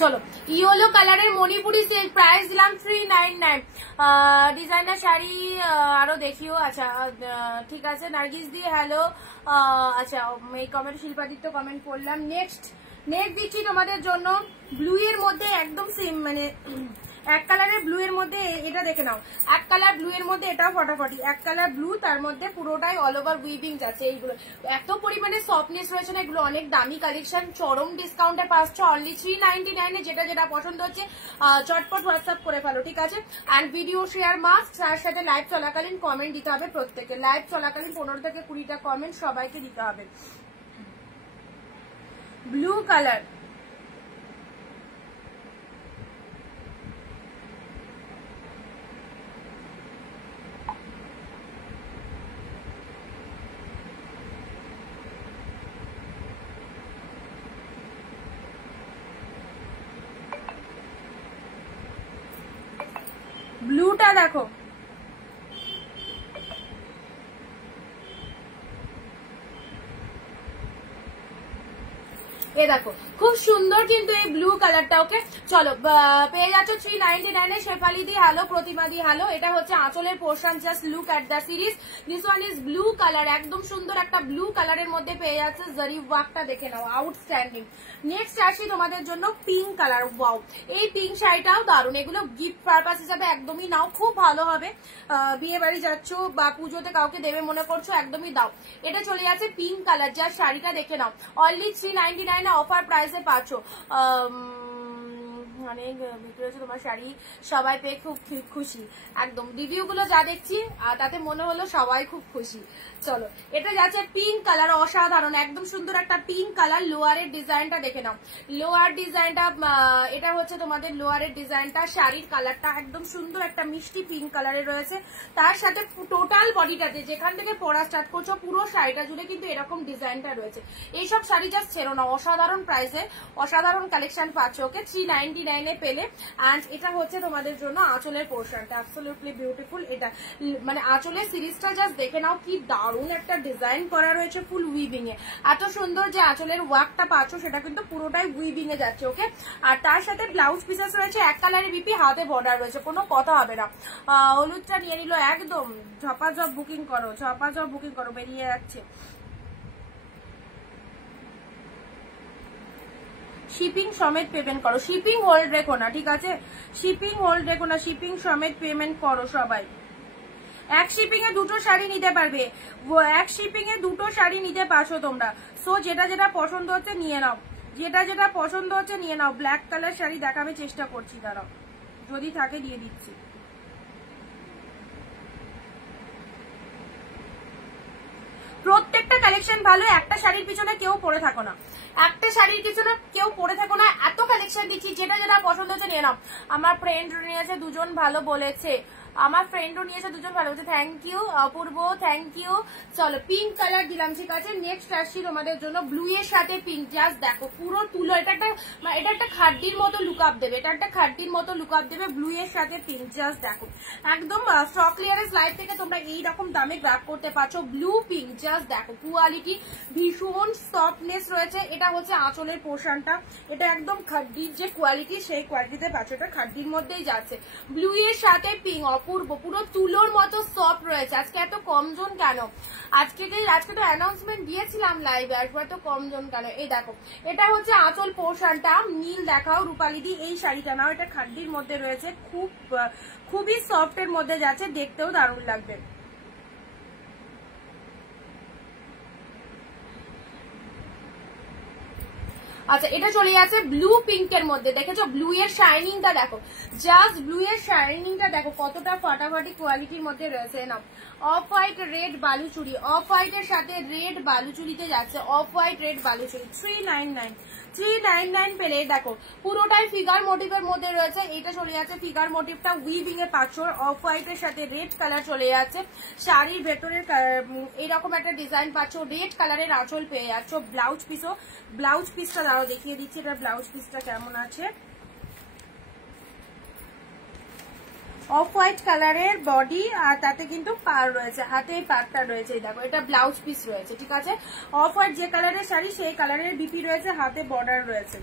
চলো ইয়েলো কালারের মণিপুরি সিল্ক, প্রাইস দিলাম 399। ডিজাইনার শাড়ি আরো দেখিও, আচ্ছা ঠিক আছে। নার্গিস দি হ্যালো, আচ্ছা এই কমেন্ট শিল্পাদিত্য কমেন্ট করলাম। নেক্সট দিচ্ছি তোমাদের জন্য ব্লু এর মধ্যে একদম সেম, মানে এক কালারের ব্লু এর মধ্যে, এটা দেখে নাও, এক কালার ব্লু এর মধ্যে এটাও ফটাফটি, এক কালার ব্লু, তার মধ্যে পুরোটাই অল ওভার উইভিং আছে। এইগুলো এত পরিমাণে সফটনেস রয়েছে না, এগুলো অনেক দামি কালেকশন, চরম ডিসকাউন্টে পাচ্ছ অনলি 399 এ। যেটা যেটা পছন্দ হচ্ছে চটপট হোয়াটসঅ্যাপ করে ফেলো, ঠিক আছে। অ্যান্ড ভিডিও শেয়ার মাস্ট, তার সাথে লাইভ চলাকালীন কমেন্ট দিতে হবে প্রত্যেকে, লাইভ চলাকালীন 15 থেকে 20টা কমেন্ট সবাইকে দিতে হবে। ব্লু কালার, ব্লুটা দেখো, এ দেখো খুব সুন্দর কিন্তু এই ব্লু কালারটা, ওকে। চলো পেয়ে যাচ্ছ 399 এ। শেফালি দি হ্যালো, প্রতিমা দি হ্যালো। এটা হচ্ছে আঁচলের portion, just look at the series. This one is blue colour, একদম সুন্দর একটা ব্লু কালারের মধ্যে পেয়ে যাচ্ছে, জারি ওয়ার্কটা দেখে নাও, আউটস্ট্যান্ডিং। নেক্সট আসি তোমাদের জন্য পিঙ্ক কালার, ওয়াও এই পিঙ্ক শাড়িটাও দারুণ, এগুলো গিফট পারপাস হিসাবে একদমই নাও, খুব ভালো হবে। বিয়ে বাড়ি যাচ্ছ বা পুজোতে কাউকে দেবে মনে করছো, একদমই দাও। এটা চলে যাচ্ছে পিঙ্ক কালার, যা শাড়িটা দেখে নাও, অনলি 399 অফার প্রাইসে পাচ্ছ। অনেক বিক্রি হচ্ছে তোমার শাড়ি, সবাই পেয়ে খুব খুশি, একদম রিভিউ গুলো যা দেখছি তাতে মনে হলো সবাই খুব খুশি। চলো এটা যাচ্ছে পিঙ্ক কালার, অসাধারণ একদম সুন্দর একটা পিঙ্ক কালার। লোয়ারের ডিজাইনটা দেখে নাও, লোয়ার ডিজাইনটা, এটা হচ্ছে তোমাদের লোয়ারের ডিজাইনটা, শাড়ির কালারটা একদম সুন্দর একটা মিষ্টি পিঙ্ক কালারের রয়েছে। তার সাথে টোটাল বডিটাতে যেখান থেকে পরা স্টার্ট করছো পুরো শাড়িটা জুড়ে কিন্তু এরকম ডিজাইনটা রয়েছে। এইসব শাড়ি জাস্ট ছেড়ো না, অসাধারণ প্রাইসে অসাধারণ কালেকশন পাচ্ছ, ওকে। 399 399 পেলে। অ্যান্ড এটা হচ্ছে তোমাদের জন্য আঁচলের পোর্শনটা, অ্যাবসলিউটলি বিউটিফুল। এটা মানে আঁচলের সিরিজটা জাস্ট দেখে নাও, কি দারুণ একটা ডিজাইন করা রয়েছে ফুল উইভিং এ। এত সুন্দর যে আঁচলের ওয়ার্কটা পাচ্ছ সেটা কিন্তু পুরোটাই উইভিং এ যাচ্ছে। ওকে, আর তার সাথে ব্লাউজ পিসেস রয়েছে এক কালারের বিপি, হাতে বর্ডার রয়েছে, কোনো কথা হবে না। হলুদটা নিয়ে নিল একদম, ঝপাঝপ বুকিং করো, ঝপাঝপ বুকিং করো, বেরিয়ে যাচ্ছে। শিপিং সমেত পেমেন্ট করো, শিপিং হোল্ড রেখো না, ঠিক আছে? শিপিং হোল্ড রেখো না, শিপিং সমেত পেমেন্ট করো সবাই। এক শিপিং এ দুটো শাড়ি নিতে পারবে, এক শিপিং এ দুটো শাড়ি নিতে পারছো তোমরা। সো যেটা যেটা পছন্দ হচ্ছে নিয়ে নাও, যেটা যেটা পছন্দ হচ্ছে নিয়ে নাও। ব্ল্যাক কালার শাড়ি দেখাবে চেষ্টা করছি, দাঁড়াও যদি থাকে দিয়ে দিচ্ছি। প্রত্যেকটা কালেকশন ভালো, একটা শাড়ির পিছনে কেউ পড়ে থাকো না, একটা শাড়ির পিছনে কেউ পড়ে থাকো না, এত কালেকশন দিচ্ছি, যেটা যেটা পছন্দ হচ্ছে নিয়ে নাও। আমার ফ্রেন্ড নিয়েছে দুজন ভালো বলেছে, আমার ফ্রেন্ডও নিয়েছে দুজন ভালো বলছে, thank you Apurba, thank you. চলো পিঙ্ক কালার দিলাম, ঠিক আছে? নেক্সট আসছি তোমাদের জন্য ব্লু এর সাথে পিঙ্ক। জাস্ট দেখো পুরো তুলো, এটা একটা খাড্ডির মতো লুক আপ দেবে, এটা একটা খাড্ডির মতো লুক আপ দেবে ব্লু এর সাথে পিঙ্ক। জাস্ট দেখো একদম স্টক ক্লিয়ারেন্স লাইভ থেকে তোমরা এইরকম দামে গ্র্যাব করতে পারছো ব্লু পিঙ্ক। জাস্ট দেখো কোয়ালিটি ভীষণ সফটনেস রয়েছে। এটা হচ্ছে আঁচলের পোর্শনটা, এটা একদম খাড্ডির যে কোয়ালিটি সেই কোয়ালিটিতে পাচ্ছ, এটা খাড্ডির মধ্যেই যাচ্ছে। ব্লু এর সাথে পিঙ্ক অপূর্ব, পুরো তুলোর মতো সফট রয়েছে। আজকে এত কমজন কেন? আজকে তো অ্যানাউন্সমেন্ট দিয়েছিলাম লাইভে, আজকে এত কমজন কেন? এই দেখো এটা হচ্ছে আঁচল পোর্শনটা, নীল দেখাও রূপালি দি, এই শাড়িটা নাও, এটা খাড্ডির মধ্যে রয়েছে, খুবই সফট এর মধ্যে যাচ্ছে, দেখতেও দারুণ লাগবে। আচ্ছা এটা চলে যাচ্ছে ব্লু পিঙ্কের মধ্যে, দেখেছো ব্লু এর শাইনিংটা দেখো, জাস্ট ব্লু এর শাইনিংটা দেখো কতটা ফাটাফাটি কোয়ালিটির মধ্যে রয়েছে। না off white red Baluchari, off white এর সাথে রেড বালুচুরিতে যাচ্ছে, অফ হোয়াইট রেড বালুচুরি 399 পেলে। দেখো পুরোটাই ফিগার মোটিভের মধ্যে রয়েছে, এটা চলে যাচ্ছে ফিগার মোটিভটা উইভিং এ পাচ্ছ, অফ হোয়াইট এর সাথে রেড কালার চলে যাচ্ছে। শাড়ির ভেতরের এরকম একটা ডিজাইন পাচ্ছ, রেড কালারের আঁচল পেয়ে যাচ্ছ। ব্লাউজ পিসটা দাঁড়াও দেখিয়ে দিচ্ছি, এটা ব্লাউজ পিসটা কেমন আছে। অফ হোয়াইট কালারের বডি, আর তাতে কিন্তু পার রয়েছে, হাতে পারটা রয়েছে, দেখো এটা ব্লাউজ পিস রয়েছে, ঠিক আছে? অফ হোয়াইট যে কালারের শাড়ি সেই কালারের বিপি রয়েছে, হাতে বর্ডার রয়েছে।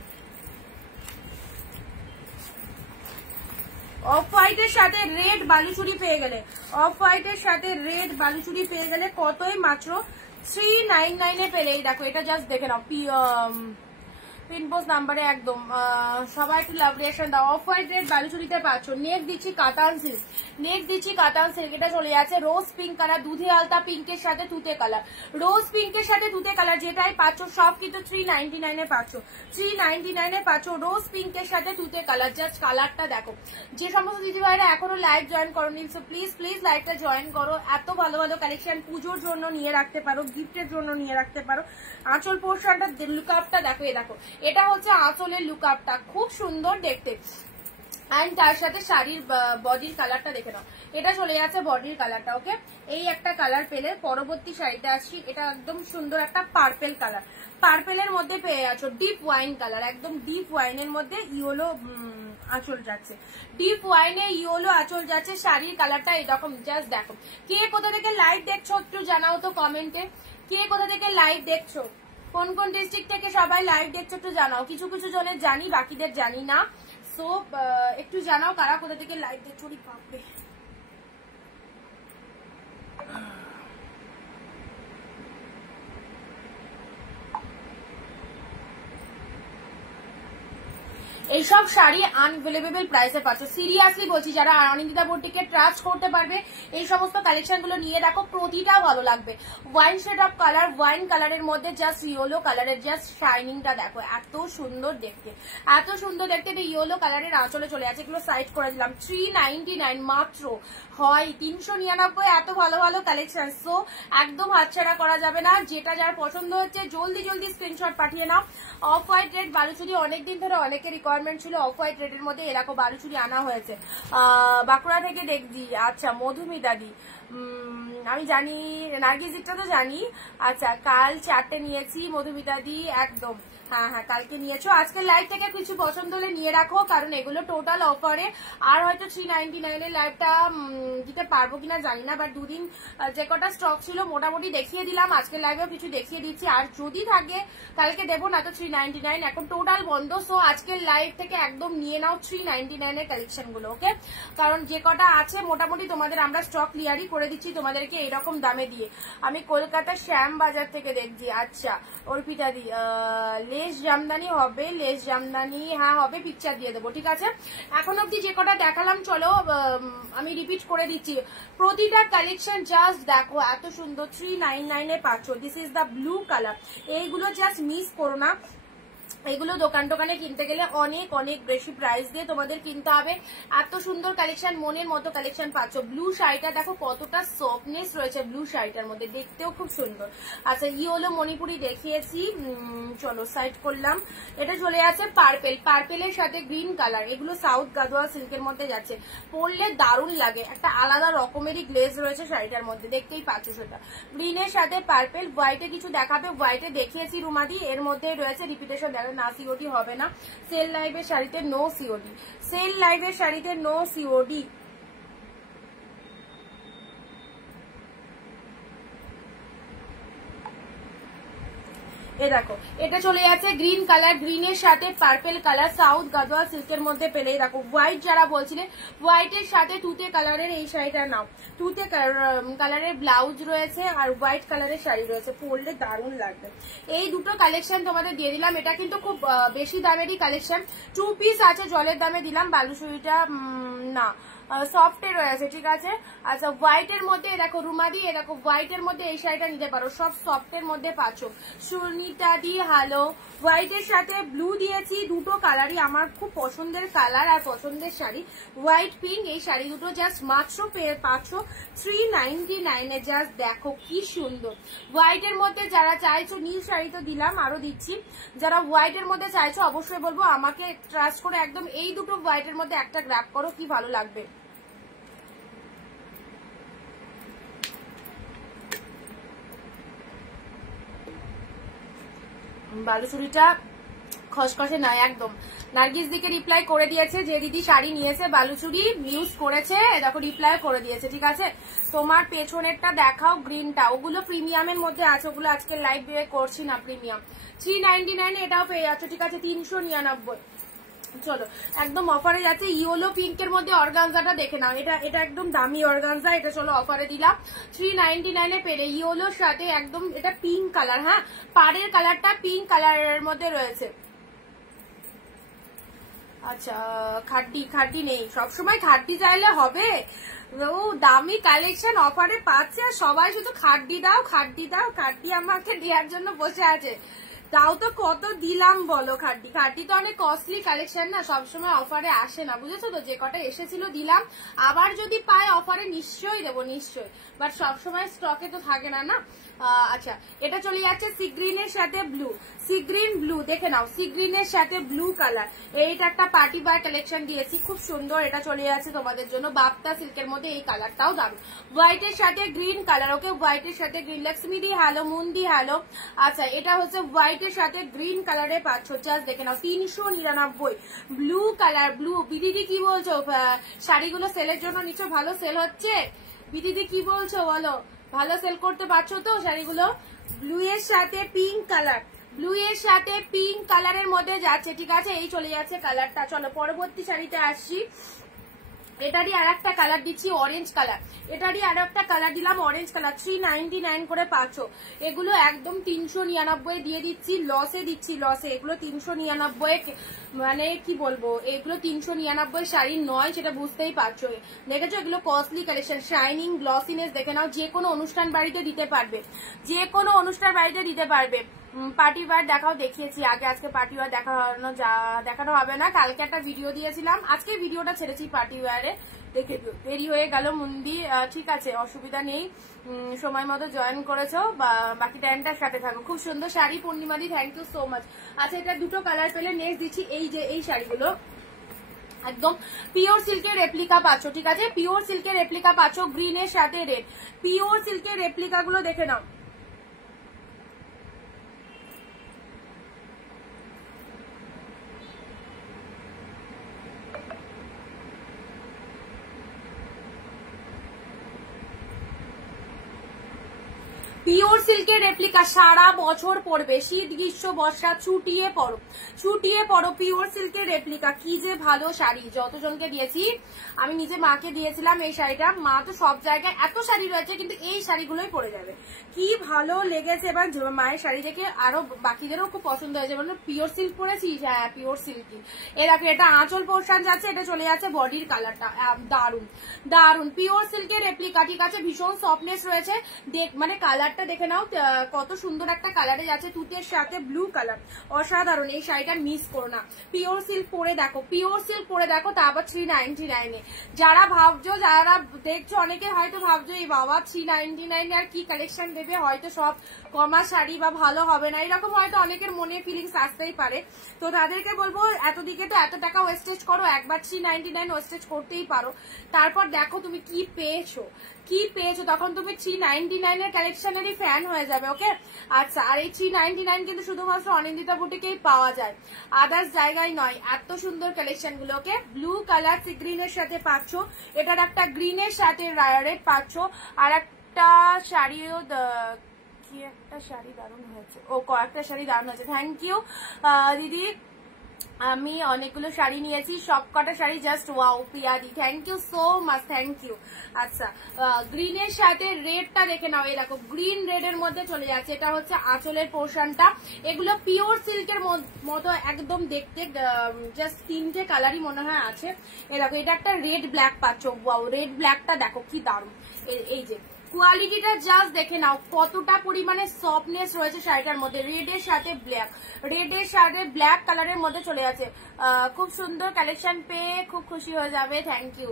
অফ হোয়াইটের সাথে রেড বালুচুরি পেয়ে গেলে, অফ হোয়াইটের সাথে রেড বালুচুরি পেয়ে গেলে কতই মাত্র 399 এ পেলে। দেখো এটা জাস্ট দেখে নাও, পিনপোস্ট নাম্বারে একদম সবাই একটু লাভ রিঅ্যাকশন দাও। অফ হোয়াইট রেড বালুচুরিতে পাচ্ছ। নেক্সট দিচ্ছি কাতান সিল্ক, এটা চলে যাচ্ছে রোজ পিঙ্ক কালার, দুধে আলতা পিঙ্কের সাথে তুতে কালার, রোজ পিঙ্কের সাথে তুতে কালার যেটাই পাচ্ছ সব কিন্তু 399 এ পাচ্ছ, 399 এ পাচ্ছ রোজ পিঙ্কের সাথে তুতে কালার। জাস্ট কালারটা দেখো। যে সমস্ত দিদি ভাইরা এখনো লাইভ জয়েন করোনি, সো প্লিজ লাইভটা জয়েন করো। এত ভালো ভালো কালেকশন পুজোর জন্য নিয়ে রাখতে পারো, গিফটের জন্য নিয়ে রাখতে পারো। আঁচল পোর্শনটা লুক আপটা দেখো, দেখো এটা হচ্ছে আঁচলের লুক আপটা, খুব সুন্দর দেখতে। এন্ড তার সাথে শাড়ির বডির কালারটা দেখে নাও, এটা চলে যাচ্ছে বডির কালারটা। ওকে, এই একটা কালার পেলে পরবর্তী শাড়িটা আসছি, এটা একদম সুন্দর একটা পার্পেল কালার, পার্পেলের মধ্যে পেয়ে যাচ্ছ ডিপ ওয়াইন কালার, একদম ডিপ ওয়াইনের মধ্যে ইয়েলো আঁচল যাচ্ছে, ডিপ ওয়াইনে ইয়েলো আঁচল যাচ্ছে। শাড়ির কালারটা এরকম। জাস্ট দেখো কে কোথা থেকে লাইভ দেখছো একটু জানাও তো কমেন্টে, কে কোথা থেকে লাইভ দেখছো, কোন কোন ডিস্ট্রিক্ট থেকে সবাই লাইভ দেখছো একটু জানাও। কিছু কিছু জনের জানি, বাকিদের জানি না, সো একটু জানাও কারা কোথা থেকে লাইভ দেখছো। পাবে এইসব শাড়ি আনভেলেবেল প্রাইসে পাচ্ছ। সিরিয়াসলি বলছি, যারা অনিন্দিতা বুটিকে ট্রাস্ট করতে পারবে এই সমস্ত কালেকশন গুলো নিয়ে রাখো, প্রতিটা ভালো লাগবে। Wine shade of colour, wine কালারের মধ্যে জাস্ট ইয়েলো কালারের জাস্ট শাইনিংটা দেখো, এত সুন্দর দেখতে, এত সুন্দর দেখতে। এটা ইয়েলো কালারের আঁচলে চলে আছে, এগুলো সাইড করে দিলাম 399 মাত্র, হয় 399। এত ভালো ভালো কালেকশন, সো একদম হাতছাড়া করা যাবে না। যেটা যার পছন্দ হচ্ছে জলদি স্ক্রিনশট পাঠিয়ে নাও। অফ হোয়াইট রেড বালুচুরি অনেকদিন ধরে অনেকের রিকোয়ারমেন্ট ছিল, অফ হোয়াইট রেড এর মধ্যে এরকম বালুচুরি আনা হয়েছে বাঁকুড়া থেকে দেখছি। আচ্ছা মধুমিতা দি, আমি জানি নার্গিসিটটা তো জানি। আচ্ছা কাল 4টে নিয়েছি মধুমিতা দি, একদম হ্যাঁ হ্যাঁ কালকে নিয়েছো, আজকে লাইভ থেকে কিছু পছন্দ হলে নিয়ে রাখো, কারণ এগুলো টোটাল অফারে। আর হয়তো 399 এর লাইভটা দিতে পারবো কিনা জানি না, বাট দুদিন যে কটা স্টক ছিল মোটামুটি দেখিয়ে দিলাম, আজকে লাইভেও কিছু দেখিয়ে দিচ্ছি, আর যদি থাকে কালকে দেবো, না তো 399 এখন টোটাল বন্ধ। সো আজকের লাইভ থেকে একদম নিয়ে নাও 399 এর কালেকশন গুলো, ওকে? কারণ যে কটা আছে মোটামুটি তোমাদের আমরা স্টক ক্লিয়ারই করে দিচ্ছি তোমাদেরকে এইরকম দামে দিয়ে। আমি কলকাতার শ্যাম বাজার থেকে দেখছি। আচ্ছা অর্পিতা দি, লেস জামদানি হবে, লেস জামদানি হ্যাঁ হবে, পিকচার দিয়ে দেবো, ঠিক আছে? এখন অব্দি যে কটা দেখালাম চলো আমি রিপিট করে দিচ্ছি, প্রতিটা কালেকশন জাস্ট দেখো এত সুন্দর। 399 এ পাচ্ছ, this is the blue colour. এইগুলো জাস্ট মিস করো না, এগুলো দোকান টোকানে কিনতে গেলে অনেক অনেক বেশি প্রাইস দিয়ে তোমাদের কিনতে হবে। এত সুন্দর কালেকশন, মনের মতো কালেকশন পাচ্ছ। ব্লু শাড়িটা দেখো কতটা সফটনেস রয়েছে ব্লু শাড়িটার মধ্যে, দেখতেও খুব সুন্দর। আচ্ছা ই হলো মণিপুরি দেখিয়েছি, চলো সাইড করলাম। এটা চলে আছে পার্পেল, পার্পেলের সাথে গ্রিন কালার, এগুলো সাউথ গাদোয়াল সিল্কের মধ্যে যাচ্ছে, পরলে দারুণ লাগে, একটা আলাদা রকমেরই গ্লেজ রয়েছে শাড়িটার মধ্যে, দেখতেই পাচ্ছ সেটা। গ্রিনের সাথে পার্পেল, হোয়াইটে কিছু দেখাবে, হোয়াইটে দেখিয়েছি রুমাদি, এর মধ্যে রয়েছে রিপিটেশন দেখো না, সিওডি হবে না। সেল লাইভের শাড়িতে নো সিওডি, সেল লাইভের শাড়িতে নো সিওডি। এ দেখো এটা চলে যাচ্ছে গ্রিন কালার, গ্রিনের সাথে পার্পেল কালার, সাউথ গাদোয়াল সিল্কের মধ্যে পেলেই দেখো। হোয়াইট যারা বলছিলে, হোয়াইটের সাথে তুতে কালারের এই শাড়িটা নাও, তুতে কালারের ব্লাউজ রয়েছে আর হোয়াইট কালারের শাড়ি রয়েছে, পরলে দারুণ লাগবে। এই দুটো কালেকশন তোমাদের দিয়ে দিলাম, এটা কিন্তু খুব বেশি দামেরই কালেকশন, 2 পিস আছে, জলের দামে দিলাম। বালুচুরিটা না সফটে রয়েছে, ঠিক আছে? আচ্ছা হোয়াইটের মধ্যে দেখো রুমাদি, দেখো হোয়াইটের মধ্যে এই শাড়িটা নিতে পারো, সব সফটের মধ্যে পাচ্ছ। সুনিতা দি হ্যালো, হোয়াইটের সাথে ব্লু দিয়েছি, দুটো কালারই আমার খুব পছন্দের কালার আর পছন্দের শাড়ি, হোয়াইট পিঙ্ক। এই শাড়ি দুটো জাস্ট মাত্র পাচ্ছ 399 এ, জাস্ট দেখো কি সুন্দর। হোয়াইটের মধ্যে যারা চাইছো, নীল শাড়ি তো দিলাম, আরো দিচ্ছি, যারা হোয়াইটের মধ্যে চাইছো অবশ্যই বলবো আমাকে ট্রাস্ট করে একদম এই দুটো হোয়াইটের মধ্যে একটা গ্র্যাব করো, কি ভালো লাগবে। বালুচুরিটা খসখসে নয় একদম। নার্গিস দিকে রিপ্লাই করে দিয়েছে, যে দিদি শাড়ি নিয়েছে বালুচুরি ইউজ করেছে, দেখো রিপ্লাই করে দিয়েছে, ঠিক আছে? তোমার পেছনেরটা দেখাও, গ্রিনটা, ওগুলো প্রিমিয়ামের মধ্যে আছে, ওগুলো আজকে লাইভ করছি না, প্রিমিয়াম। 399 এটাও পেয়ে যাচ্ছ, ঠিক আছে? 399। চলো একদম অফারে যাচ্ছে। ইয়েলো পিঙ্কের মধ্যে অর্গানজাটা দেখে নাও, এটা একদম দামি অর্গানজা, এটা চলো অফারে দিলাম 399 এ পেরে। ইয়েলোর সাথে একদম এটা পিঙ্ক কালার, হ্যাঁ পাড়ের কালারটা পিঙ্ক কালারের মধ্যে রয়েছে। আচ্ছা খাড্ডি নেই, সবসময় খাড্ডি চাইলে হবে? ও দামি কালেকশন অফারে পাচ্ছে আর সবাই শুধু খাড্ডি দাও খাড্ডি দাও, খাড্ডি আমাকে দেওয়ার জন্য বসে আছে। তাও তো কত দিলাম বলো, খাড্ডি তো অনেক কস্টলি কালেকশন না, সবসময় অফারে আসে না, বুঝেছো তো? যে কটা এসেছিল দিলাম, আবার যদি পায় অফারে নিশ্চয়ই দেবো, নিশ্চয়ই, বাট সবসময় স্টকে তো থাকে না, না? আচ্ছা এটা চলে যাচ্ছে সি গ্রিনের সাথে ব্লু, সি গ্রিন ব্লু, দেখে নাও সি গ্রিনের সাথে ব্লু কালার। এইটা একটা পার্টি বার কালেকশন দিয়েছি, খুব সুন্দর, এটা চলে যাচ্ছে তোমাদের জন্য বাপ্তা সিল্কের মধ্যে, এই কালারটাও দারুণ। হোয়াইটের সাথে গ্রিন কালার, ওকে হোয়াইটের সাথে গ্রিন। লক্ষ্মী দি হ্যালো, মুন দি হ্যালো। আচ্ছা এটা হচ্ছে হোয়াইটের সাথে গ্রিন কালারে পাচ্ছ, জাস্ট দেখে নাও 399। Blue colour, blue. বিদিদি কি বলছো, শাড়িগুলো সেলের জন্য নিচ্ছ, ভালো সেল হচ্ছে? বিদিদি কি বলছো বলো, ভালো সেল করতে পারছো তো শাড়িগুলো? ব্লু এর সাথে পিঙ্ক কালার, ব্লু এর সাথে পিঙ্ক কালারের মধ্যে যাচ্ছে, ঠিক আছে? এই চলে যাচ্ছে কালারটা। চলো পরবর্তী শাড়িতে আসছি, এটারই আর একটা কালার দিচ্ছি অরেঞ্জ কালার, এটারই আর একটা কালার দিলাম অরেঞ্জ কালার। 399 করে পাচ্ছ, এগুলো একদম 399 দিয়ে দিচ্ছি, লসে দিচ্ছি, লসে। এগুলো 399, মানে কি বলবো, এগুলো 399 শাড়ি নয়, সেটা বুঝতেই পারছো। দেখেছো এগুলো কস্টলি কালেকশন, শাইনিং গ্লসিনেস দেখে নাও, যে কোনো অনুষ্ঠান বাড়িতে দিতে পারবে, যে কোনো অনুষ্ঠান বাড়িতে দিতে পারবে। পার্টি ওয়্যার দেখাও, দেখিয়েছি আগে, আজকে পার্টি ওয়্যার দেখানো হবে না, কালকে একটা ভিডিও দিয়েছিলাম, আজকে ভিডিওটা ছেড়েছি পার্টি ওয়্যারে, দেখে দেরি হয়ে গেল মুন্দি, ঠিক আছে অসুবিধা নেই, সময় মতো জয়েন করেছো, বাকি টাইমটার সাথে থাকো। খুব সুন্দর শাড়ি পূর্ণিমাদি, থ্যাংক ইউ সো মাচ। আচ্ছা এটা দুটো কালার পেলে নেক্সট দিচ্ছি, এই যে এই শাড়িগুলো একদম পিওর সিল্কের রেপ্লিকা পাচ্ছ, ঠিক আছে? পিওর সিল্কের রেপ্লিকা পাচ্ছ, গ্রিনের সাথে রেড, পিওর সিল্কের রেপ্লিকা গুলো দেখে নাও। পিওর সিল্কের রেপ্লিকা, সারা বছর পরবে, শীত গ্রীষ্ম বর্ষা ছুটিয়ে পড়ো পিওর সিল্কের রেপ্লিকা। কি যে ভালো শাড়ি, যতজনকে দিয়েছি, আমি নিজে মাকে দিয়েছিলাম এই শাড়িটা। মা তো সব জায়গায় এত শাড়ি রয়েছে, কিন্তু এই শাড়িগুলোই পরে যাবে। কি ভালো লেগেছে, এবার মায়ের শাড়ি দেখে আরো বাকিদেরও খুব পছন্দ হয়েছে, মানে পিওর সিল্ক পরেছিস? হ্যাঁ পিওর সিল্কই। এরকম এটা আঁচল পোর্শন যাচ্ছে, এটা চলে যাচ্ছে বডির কালারটা, দারুন দারুন পিওর সিল্কের রেপ্লিকা। ঠিক আছে, ভীষণ সফটনেস রয়েছে, মানে কালারটা দেখে নাও কত সুন্দর একটা কালারে যাচ্ছে, তুতের সাথে ব্লু কালার, অসাধারণ। এই শাড়িটা মিস করো না, পিওর সিল্ক পরে দেখো, পিওর সিল্ক পরে দেখো, তা আবার 399-এ। যারা ভাবছো, যারা দেখছো, অনেকে হয়তো ভাবছো এই বাবা 399 আর কি কালেকশন দেবে, হয়তো সব কমা শাড়ি বা ভালো হবে না, এরকম হয়তো অনেকের মনে ফিলিংস আসতেই পারে। তো তাদেরকে বলবো এতদিকে তো এত টাকা ওয়েস্টেজ করো, একবার 399 ওয়েস্টেজ করতেই পারো, তারপর দেখো তুমি কি পেয়েছো, তখন তুমি 399 এর কালেকশনেরই ফ্যান হয়ে যাবে। ওকে, আচ্ছা, আর এই 399 কিন্তু শুধুমাত্র অনিন্দিতা বুটিকেই পাওয়া যায়, আদার্স জায়গায় নয়। এত সুন্দর কালেকশন গুলো। ওকে, ব্লু কালার সি গ্রিনের সাথে পাচ্ছ, এটার একটা গ্রিনের সাথে রেড পাচ্ছ, আর একটা শাড়িও, কি একটা শাড়ি দারুণ হয়েছে, ও কয়েকটা শাড়ি দারুণ হয়েছে। থ্যাংক ইউ দিদি, আমি অনেকগুলো শাড়ি নিয়েছি, সব কটা শাড়ি জাস্ট ওয়াও। পিয়াদি, thank you so much, thank you. আচ্ছা, গ্রিনের সাথে রেডটা দেখে নাও, এই দেখো গ্রিন রেড এর মধ্যে চলে যাচ্ছে, এটা হচ্ছে আঁচলের পোর্শনটা। এগুলো পিওর সিল্কের মতো একদম দেখতে, জাস্ট 3টে কালারই মনে হয় আছে। এই দেখো, এটা একটা রেড ব্ল্যাক পাচ্ছ, ওয়াও, রেড ব্ল্যাকটা দেখো কি দারুণ। এই যে কোয়ালিটিটা জাস্ট দেখে নাও, কতটা পরিমাণে সফটনেস রয়েছে শাড়িটার মধ্যে। রেডের সাথে ব্ল্যাক কালারের মধ্যে চলে যাচ্ছে, খুব সুন্দর কালেকশন পেয়ে খুব খুশি হয়ে যাবে। Thank you.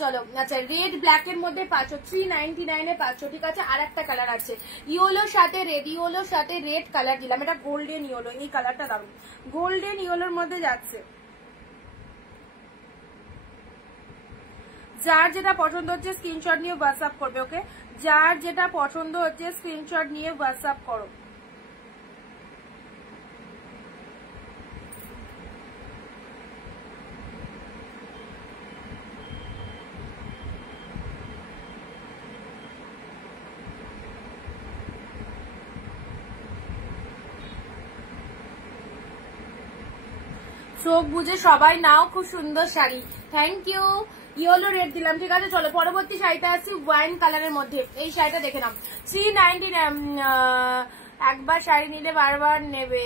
চলো, আচ্ছা, রেড ব্ল্যাক এর মধ্যে পাচ্ছ, 399 এ পাচ্ছ। ঠিক আছে, আর একটা কালার আছে ইয়েলোর সাথে রেড, ইয়েলোর সাথে রেড কালার দিলাম, এটা গোল্ডেন ইয়েলো, এই কালারটা দারুণ, গোল্ডেন ইয়েলোর মধ্যে যাচ্ছে। যার যেটা পছন্দ হচ্ছে স্ক্রিনশট নিয়ে হোয়াটসঅ্যাপ করবে। ওকে, যার যেটা পছন্দ হচ্ছে স্ক্রিনশট নিয়ে হোয়াটসঅ্যাপ করো। চোখ বুঝে সবাই নাও, খুব সুন্দর sari, thank you. Yellow red দিলাম। ঠিক আছে, চলো পরবর্তী শাড়িটা আছে ওয়াইন কালারের মধ্যে। এই শাড়িটা দেখে নাও, 399, একবার শাড়ি নিলে বারবার নেবে।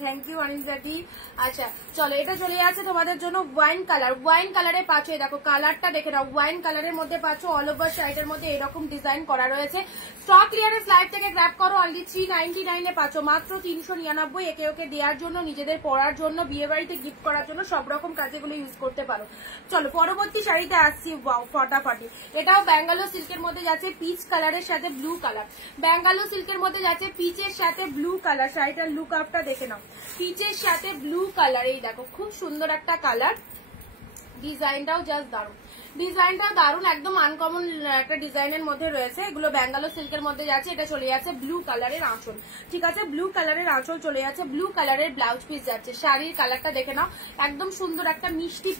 থ্যাংক ইউ অনিন্দাদি। আচ্ছা চলো, এটা চলে যাচ্ছে তোমাদের জন্য ওয়াইন কালার, ওয়াইন কালারে পাচ্ছ, দেখো কালারটা দেখে নাও, ওয়াইন কালারের মধ্যে পাচ্ছ, অল ওভার শাড়িটার মধ্যে এরকম ডিজাইন করা রয়েছে। স্টক ক্লিয়ারেন্স লাইভ থেকে গ্র্যাব করো, অলরেডি 399 এ পাচ্ছ, মাত্র 399। একে ওকে দেওয়ার জন্য, নিজেদের পরার জন্য, বিয়ে বাড়িতে গিফট করার জন্য, সব রকম কাজে গুলো ইউজ করতে পারো। চলো পরবর্তী শাড়িতে আসছি, ওয়াও ফটাফটি। এটাও ব্যাঙ্গালোর সিল্কের মধ্যে যাচ্ছে, পিচ কালারের সাথে ব্লু কালার, ব্যাঙ্গালোর সিল্কের মধ্যে যাচ্ছে পিচের সাথে ব্লু কালার। শাড়িটার লুক আপটা দেখে নাও, পিচের সাথে ব্লু কালার, এই দেখো খুব সুন্দর একটা কালার, ডিজাইনটাও জাস্ট দারুণ, ডিজাইনটাও দারুণ, একদম আনকমন একটা ডিজাইনের মধ্যে রয়েছে। এগুলো ব্যাঙ্গালোর সিল্কের মধ্যে যাচ্ছে, এটা চলে যাচ্ছে ব্লু কালারের আঁচল। ঠিক আছে, ব্লু কালারের আঁচল চলে যাচ্ছে, ব্লু কালারের ব্লাউজ পিস যাচ্ছে। শাড়ির কালারটা দেখে নাও, একদম সুন্দর একটা মিষ্টি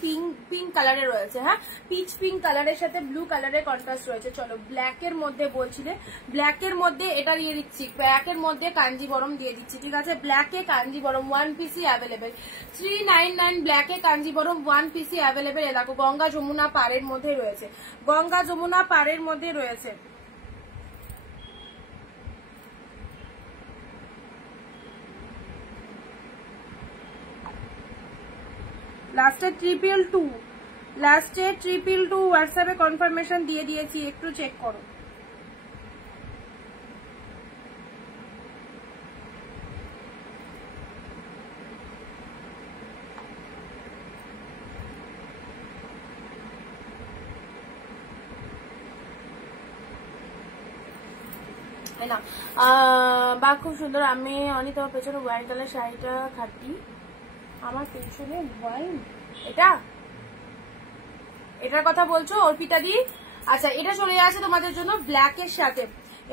পিঙ্ক কালারে রয়েছে। হ্যাঁ, পিচ পিঙ্ক কালারের সাথে ব্লু কালারের কন্ট্রাস্ট রয়েছে। চলো ব্ল্যাকের মধ্যে বলছিলে, ব্ল্যাকের মধ্যে এটা দিয়ে দিচ্ছি, ব্ল্যাকের মধ্যে কাঞ্জিবরম দিয়ে দিচ্ছি। ঠিক আছে, ব্ল্যাকে কাঞ্জিবরম 1 পিসই অ্যাভেলেবেল, 399 ব্ল্যাকে কাঞ্জিবরম 1 পিসই অ্যাভেলেবেল। দেখো গঙ্গা যমুনা পাড়ের মধ্যে রয়েছে, গঙ্গা যমুনা পাড়ের মধ্যে রয়েছে। লাস্টে 222, লাস্টে 222 হোয়াটসঅ্যাপে কনফার্মেশন দিয়ে দিয়েছি, একটু চেক করো। না বা খুব সুন্দর। আমি অনেক তোমার পেছনে ওয়াইন কালার শাড়িটা খাটি, আমার পেছনে ওয়াইন, এটার কথা বলছো অর্পিতা দি? আচ্ছা, এটা চলে যাচ্ছে তোমাদের জন্য ব্ল্যাকের সাথে,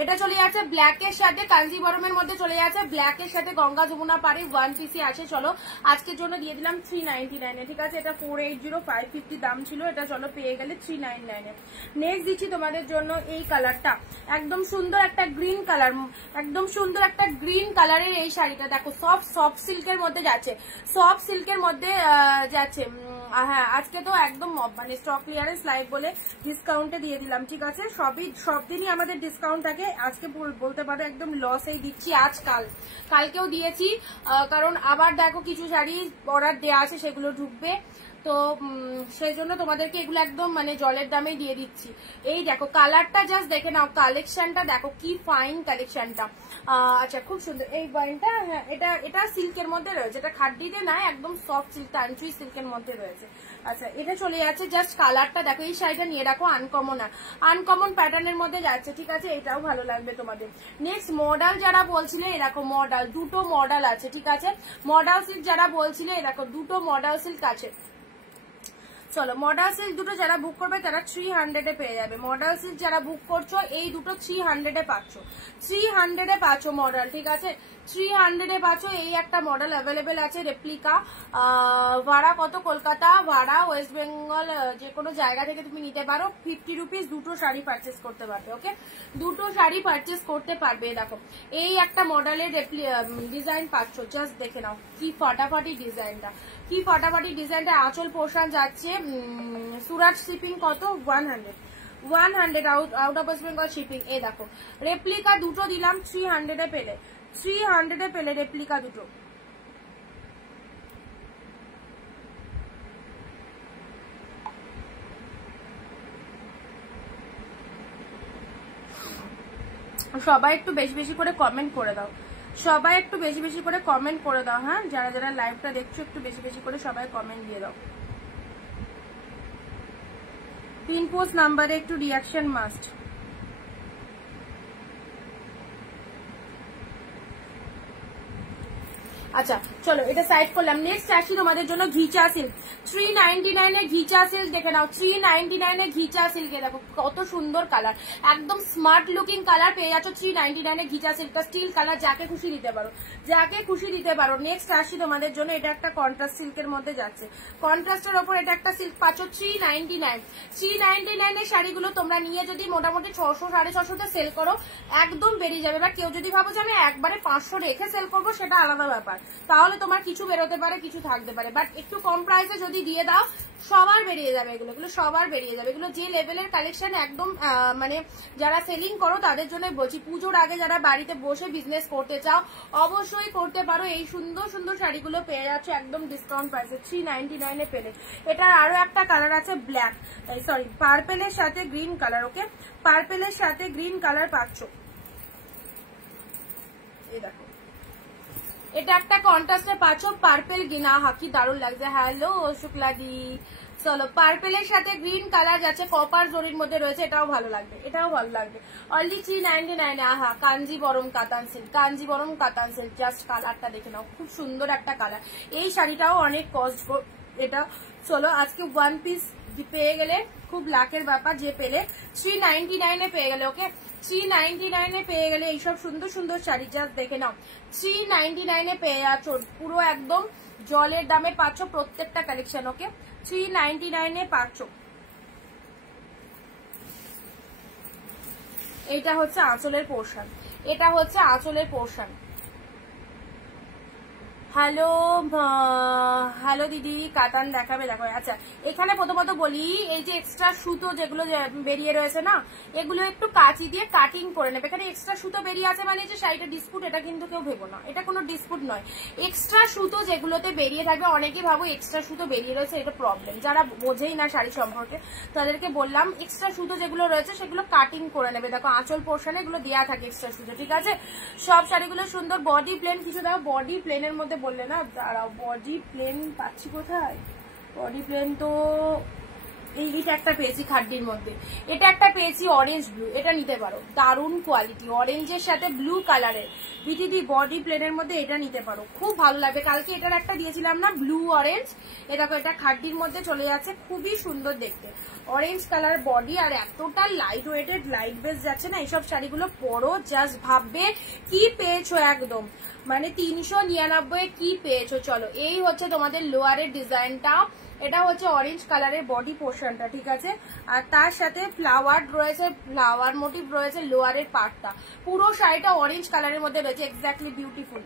এটা চলে যাচ্ছে ব্ল্যাকের সাথে, কাঞ্জিবরমের মধ্যে চলে যাচ্ছে ব্ল্যাকের সাথে গঙ্গা যমুনা পাড়ি ওয়ান পিসি আছে। চলো আজকের জন্য দিয়ে দিলাম 399 ঠিক আছে। এটা 480 550 দাম ছিল, এটা চলো পেয়ে গেলে 399। নেক্সট দিচ্ছি তোমাদের জন্য এই কালারটা, একদম সুন্দর একটা গ্রিন কালার, একদম সুন্দর একটা গ্রিন কালারের এই শাড়িটা দেখো, সফট সিল্কের মধ্যে যাচ্ছে, সফট সিল্কের মধ্যে যাচ্ছে। হ্যাঁ আজকে তো একদম মানে স্টক ক্লিয়ারেন্স লাইভ বলে ডিসকাউন্টে দিয়ে দিলাম ঠিক আছে। সব দিনই আমাদের ডিসকাউন্ট থাকে, আজকে বলতে পারো একদম লসেই দিচ্ছি। আজ কালকেও দিয়েছি, কারণ আবার দেখো কিছু শাড়ি অর্ডার দেওয়া আছে সেগুলো ঢুকবে, তো সেই জন্য তোমাদেরকে এগুলো একদম মানে জলের দামেই দিয়ে দিচ্ছি। এই দেখো কালারটা জাস্ট দেখে নাও, কালেকশনটা দেখো কি ফাইন কালেকশনটা। আচ্ছা খুব সুন্দর এই বাইনটা, হ্যাঁ এটা সিল্কের মধ্যে রয়েছে, এটা খাড্ডিতে নাই, একদম সফট সিল্ক তান্ত্রী সিল্কের মধ্যে রয়েছে। আচ্ছা এটা চলে যাচ্ছে জাস্ট কালারটা দেখো, এই শাড়িটা নিয়ে রাখো, আনকমন প্যাটার্নের মধ্যে যাচ্ছে ঠিক আছে, এটাও ভালো লাগবে তোমাদের। নেক্সট মডেল যারা বলছিলে এরকম মডেল, দুটো মডেল আছে ঠিক আছে। মডেল সিল্ক যারা বলছিলে এরকম দুটো মডেল সিল্ক আছে। চলো মডেল সিল্ক দুটো যারা বুক করবে তারা 300 পেয়ে যাবে। মডেল সিল্ক যারা বুক করছো এই দুটো 300 পাচ্ছ, 300 পাচ্ছ মডেল ঠিক আছে, 300 পাচ্ছ। এই একটা মডেল অ্যাভেলেবেল আছে রেপ্লিকা, ভাড়া কত কলকাতা, ভাড়া ওয়েস্ট বেঙ্গল যে কোনো জায়গা থেকে তুমি নিতে পারো। 50 রুপিস দুটো শাড়ি পারচেস করতে পারবে। ওকে দুটো শাড়ি পারচেস করতে পারবে। দেখো এই একটা মডেলের ডিজাইন পাচ্ছ, জাস্ট দেখে নাও কি ফাটাফাটি ডিজাইনটা, কি ফাটাফাটি ডিজাইনটা। আঁচল পোর্শন যাচ্ছে সুরাট শিপিং কত 100 out of West Bengal shipping. এই দেখো রেপ্লিকা দুটো দিলাম 300 পেলে, 300 পেলে রেপ্লিকা দুটো। সবাই একটু বেশি বেশি করে কমেন্ট করে দাও, সবাই একটু বেশি বেশি করে কমেন্ট করে দাও। হ্যাঁ যারা যারা লাইভটা দেখছো একটু বেশি বেশি করে সবাই কমেন্ট দিয়ে দাও। পিন পোস্ট নাম্বারে একটু রিয়াকশন মাস্ট। আচ্ছা চলো এটা সাইড করলাম। নেক্সট আসি তোমাদের জন্য ঘিচা সিল্ক, 399 এ ঘিচা সিল্ক দেখে নাও, 399 এ ঘিচা সিল্কে দেখো কত সুন্দর কালার, একদম স্মার্ট লুকিং কালার পেয়ে যাচ্ছ 399 এ ঘিচা সিল্কটা, স্টিল কালার, যাকে খুশি দিতে পারো, যাকে খুশি দিতে পারো। নেক্সট আসি তোমাদের জন্য, এটা একটা কন্ট্রাস্ট সিল্কের মধ্যে যাচ্ছে, কন্ট্রাস্টের ওপর এটা একটা সিল্ক পাচ্ছ 399। 399 এর শাড়িগুলো তোমরা নিয়ে যদি মোটামুটি 600 650 সেল করো একদম বেরিয়ে যাবে। বা কেউ যদি ভাবো যে আমি একবারে 500 রেখে সেল করবো সেটা আলাদা ব্যাপার, তাহলে তোমার কিছু বেরোতে পারে কিছু থাকতে পারে, বাট একটু কম প্রাইসে যদি দিয়ে দাও সবার বেরিয়ে যাবে, এগুলো সবার বেরিয়ে যাবে। এগুলো যে লেভেলের কালেকশন একদম মানে যারা সেলিং করো তাদের জন্য বলছি, পুজোর আগে যারা বাড়িতে বসে বিজনেস করতে চাও অবশ্যই করতে পারো। এই সুন্দর সুন্দর শাড়িগুলো পেয়ে যাচ্ছ একদম ডিসকাউন্ট প্রাইসে 399 এ পেলে। এটার আরো একটা কালার আছে ব্ল্যাক, সরি পার্পেলের সাথে গ্রিন কালার। ওকে পার্পেলের সাথে গ্রিন কালার পাচ্ছ। এই দেখো এটা একটা কন্ট্রাস্টে পাচ্ছ পার্পেল গিনা, হাকি দারুণ লাগছে। হ্যালো শুক্লাদি, চলো পার্পেলের সাথে গ্রিন কালার যাচ্ছে, কপার জরির মধ্যে রয়েছে, এটাও ভালো লাগবে, এটাও ভালো লাগবে। অনলি 399। আহা কাঞ্জিবরম কাতান সিল্ক, কাঞ্জিবরম কাতান সিল্ক, জাস্ট কালারটা দেখে নাও খুব সুন্দর একটা কালার। এই শাড়িটাও অনেক কস্ট এটা। চলো আজকে ওয়ান পিস পেয়ে গেলে খুব লাখের ব্যাপার, যে পেলে 399 এ পেয়ে গেলে। ওকে 399 এ পেয়ে গেলে এইসব সুন্দর সুন্দর শাড়ি, জাস্ট দেখে নাও 399 এ পেয়ে যাচ্ছ, পুরো একদম জলের দামে পাচ্ছ প্রত্যেকটা কালেকশন। ওকে 399 এ পাচ্ছ। এটা হচ্ছে আঁচলের পোর্শন, এটা হচ্ছে আঁচলের পোর্শন। হ্যালো হ্যালো দিদি কাতান দেখাবে, দেখো। আচ্ছা এখানে প্রথমত বলি, এই যে এক্সট্রা সুতো যেগুলো বেরিয়ে রয়েছে না, এগুলো একটু কাঁচি দিয়ে কাটিং করে নেবে। এখানে এক্সট্রা সুতো বেরিয়ে আছে মানে যে শাড়িটা ডিসপুট, এটা কিন্তু কেউ ভেবো না, এটা কোনো ডিসপুট নয়। এক্সট্রা সুতো যেগুলোতে বেরিয়ে থাকবে, অনেকেই ভাবো এক্সট্রা সুতো বেরিয়ে রয়েছে, এটা প্রবলেম। যারা বোঝেই না শাড়ি সম্পর্কে তাদেরকে বললাম, এক্সট্রা সুতো যেগুলো রয়েছে সেগুলো কাটিং করে নেবে। দেখো আঁচল পোর্শনে এগুলো দেওয়া থাকে এক্সট্রা সুতো, ঠিক আছে। সব শাড়িগুলো সুন্দর, বডি প্লেন কিছু দেখো, বডি প্লেনের মধ্যে বললে না, দাঁড়াও বডি প্লেন পাচ্ছি কোথায়, বডি প্লেন তো এইটা একটা পেয়েছি খাড্ডির মধ্যে, এটা একটা পেয়েছি অরেঞ্জ ব্লু, এটা নিতে পারো, দারুণ কোয়ালিটি, অরেঞ্জের সাথে ব্লু কালারের বিটিডি বডি প্লেনের মধ্যে, এটা নিতে পারো, খুব ভালো লাগবে। কালকে এটার একটা দিয়েছিলাম না ব্লু অরেঞ্জ, এ দেখো এটা খাড্ডির মধ্যে চলে যাচ্ছে, খুবই সুন্দর দেখতে। অরেঞ্জ কালার বডি আর এতটা লাইট ওয়েটেড লাইট বেস যাচ্ছে না, এইসব শাড়িগুলো পরো জাস্ট ভাববে কি পেয়েছো, একদম মানে 399 কি পেয়েছো। চলো এই হচ্ছে তোমাদের লোয়ারের ডিজাইনটা, এটা হচ্ছে অরেঞ্জ কালারের বডি পোর্শনটা, ঠিক আছে। আর তার সাথে ফ্লাওয়ার রয়েছে, ফ্লাওয়ার মোটিভ রয়েছে লোয়ারের পার্টটা, পুরো শাড়িটা অরেঞ্জ কালারের মধ্যে রয়েছে, এক্স্যাক্টলি বিউটিফুল।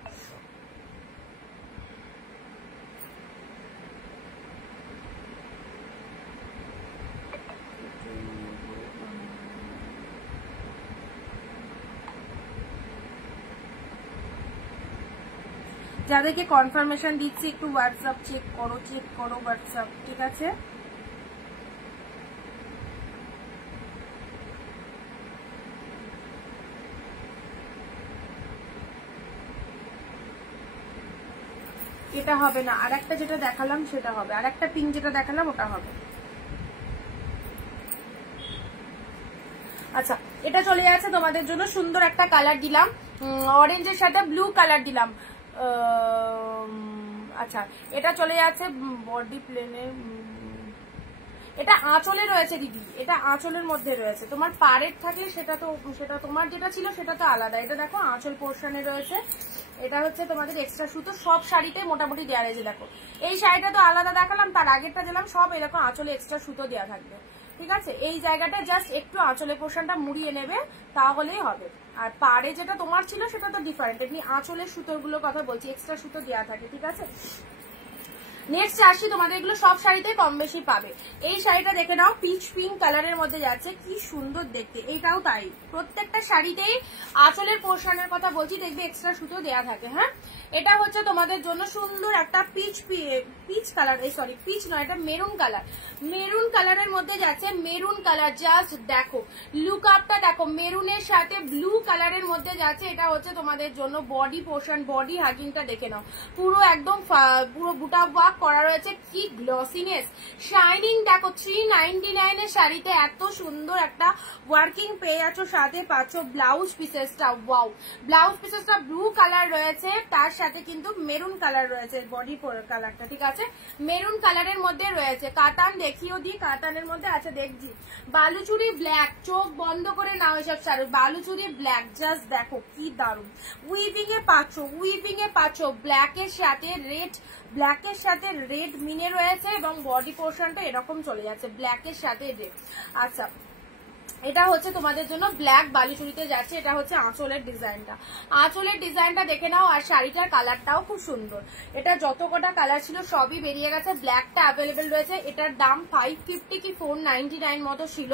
যাদেরকে কনফার্মেশন দিচ্ছি একটু হোয়াটসঅ্যাপ চেক করো হোয়াটসঅ্যাপ, ঠিক আছে। এটা হবে না, আর একটা যেটা দেখালাম সেটা হবে, আর একটা পিঙ্ক যেটা দেখালাম ওটা হবে। আচ্ছা এটা চলে যাচ্ছে তোমাদের জন্য সুন্দর একটা কালার দিলাম, অরেঞ্জের সাথে ব্লু কালার দিলাম। আচ্ছা এটা চলে যাচ্ছে বডি প্লেনের, এটা আঁচলে রয়েছে দিদি, এটা আঁচলের মধ্যে রয়েছে। তোমার পাড়ের থাকলে সেটা তোমার যেটা ছিল সেটা তো আলাদা, এটা দেখো আঁচল পোর্শনে রয়েছে। এটা হচ্ছে তোমাদের এক্সট্রা সুতো, সব শাড়িতে মোটামুটি দেওয়া রয়েছে। দেখো এই শাড়িটা তো আলাদা দেখালাম, তার আগেরটা দিলাম, সব এরকম আঁচলে এক্সট্রা সুতো দেওয়া থাকবে, ঠিক আছে। এই জায়গাটা জাস্ট একটু আঁচলের পোর্শনটা মুড়িয়ে নেবে তাহলেই হবে। আর পাড়ে যেটা তোমার ছিল সেটা তো ডিফারেন্ট, এমনি আঁচলের সুতোগুলোর কথা বলছি, এক্সট্রা সুতো দেওয়া থাকে, ঠিক আছে। নেক্সট আসছি, তোমাদের এগুলো সব শাড়িতে কম বেশি পাবে। এই শাড়িটা দেখে নাও, পিচ পিঙ্ক কালারের মধ্যে যাচ্ছে, কি সুন্দর দেখতে। এইটাও তাই, প্রত্যেকটা শাড়িতেই আঁচলের পোর্শনের কথা বলছি, দেখবে এক্সট্রা সুতো দেয়া থাকে। হ্যাঁ এটা হচ্ছে তোমাদের জন্য সুন্দর একটা পিচ কালার, সরি পিচ নয়, এটা মেরুন কালার, মেরুন কালারের মধ্যে যাচ্ছে। মেরুন কালার জাস্ট দেখো, লুক আপটা দেখো, মেরুনের সাথে ব্লু কালারের মধ্যে যাচ্ছে। এটা হচ্ছে তোমাদের জন্য বডি পোর্শন, বডি হাগিংটা দেখে নাও, পুরো একদম পুরো বুটা ওয়ার্ক করা রয়েছে, কি গ্লসিনেস, শাইনিং দেখো। 399 এর শাড়িতে এত সুন্দর একটা ওয়ার্কিং পেয়ে যাচ্ছ, সাথে পাচ্ছ ব্লাউজ পিসেসটা। ওয়াও, ব্লাউজ পিসেসটা ব্লু কালার রয়েছে, তার সাথে কিন্তু মেরুন কালার রয়েছে বডি কালারটা, ঠিক আছে। মেরুন কালারের মধ্যে রয়েছে, কাতান দেখিও দি, কাতানের মধ্যে আছে দেখছি। বালুচুরি ব্ল্যাক, চোখ বন্ধ করে নাও এসব শাড়ি, বালুচুরি ব্ল্যাক জাস্ট দেখো কি দারুণ। উইভিং এ পাচ্ছ ব্ল্যাকের সাথে রেড, ব্ল্যাকের সাথে রেড মিনে রয়েছে এবং বডি পোর্শনটা এরকম চলে যাচ্ছে ব্ল্যাকের সাথে রেড। আচ্ছা এটা হচ্ছে তোমাদের জন্য ব্ল্যাক বালুচুরিতে যাচ্ছে। এটা হচ্ছে আঁচলের ডিজাইনটা, আঁচলের ডিজাইনটা দেখে নাও। আর শাড়িটার কালারটাও খুব সুন্দর, এটা যত কটা কালার ছিল সবই বেরিয়ে গেছে, ব্ল্যাকটা অ্যাভেলেবেল রয়েছে। এটার দাম 550 কি 499 মতো ছিল,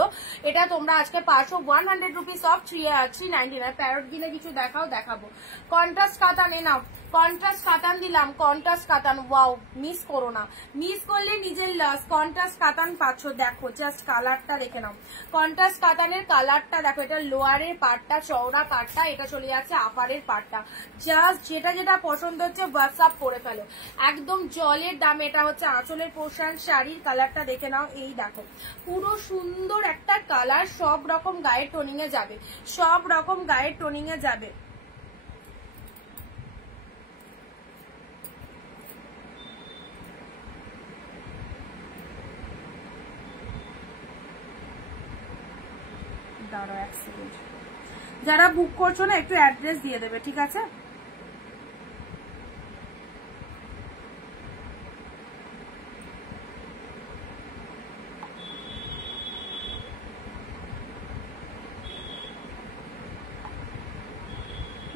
এটা তোমরা আজকে পাচ্ছ 100 রুপিস অফ 399। প্যারট গিনে কিছু দেখাবো। কন্ট্রাস্ট কাতানে নাও, কন্ট্রাস্ট কাতান দিলাম, কন্ট্রাস্ট কাতান। ওয়াও, মিস করো না, মিস করলে নিজের লস। কন্ট্রাস্ট কাতান পাচ্ছ, দেখো জাস্ট কালারটা দেখে নাও, কন্ট্রাস্ট কাতানের কালারটা দেখো। এটা লোয়ারের পার্টটা, চওড়া পার্টটা, এটা চলে যাচ্ছে আপারের পার্টটা। জাস্ট যেটা পছন্দ হচ্ছে হোয়াটসঅ্যাপ করে ফেলো, একদম জলের দামে। এটা হচ্ছে আঁচলের পোর্শন, শাড়ির কালারটা দেখে নাও, এই দেখো পুরো সুন্দর একটা কালার, সব রকম গায়ের টোনিং এ যাবে, সব রকম গায়ের টোনিং এ যাবে। যারা বুক করছো না একটু অ্যাড্রেস দিয়ে দেবে, ঠিক আছে।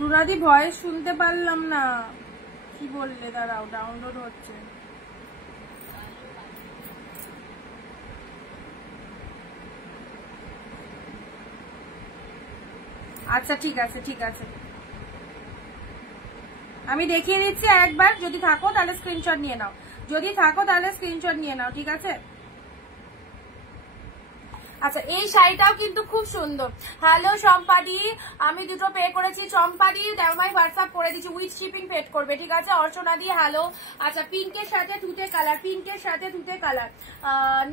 রুনাদি ভয়েস শুনতে পারলাম না, কি বললে? দাঁড়াও, ডাউনলোড হচ্ছে। আচ্ছা ঠিক আছে, আমি দেখিয়ে দিচ্ছি আরেকবার। যদি থাকো তাহলে স্ক্রিনশট নিয়ে নাও, ঠিক আছে। আচ্ছা এই শাড়িটাও কিন্তু খুব সুন্দর। হ্যালো সম্পাদি, আমি দুটো পে করেছি। চম্পাদি দেওমাই হোয়াটসঅ্যাপ করে দিচ্ছি, উইথ শিপিং পেড করবে, ঠিক আছে। অর্চনা দি হ্যালো। আচ্ছা পিঙ্কের সাথে তুতে কালার, পিঙ্কের সাথে তুতে কালার।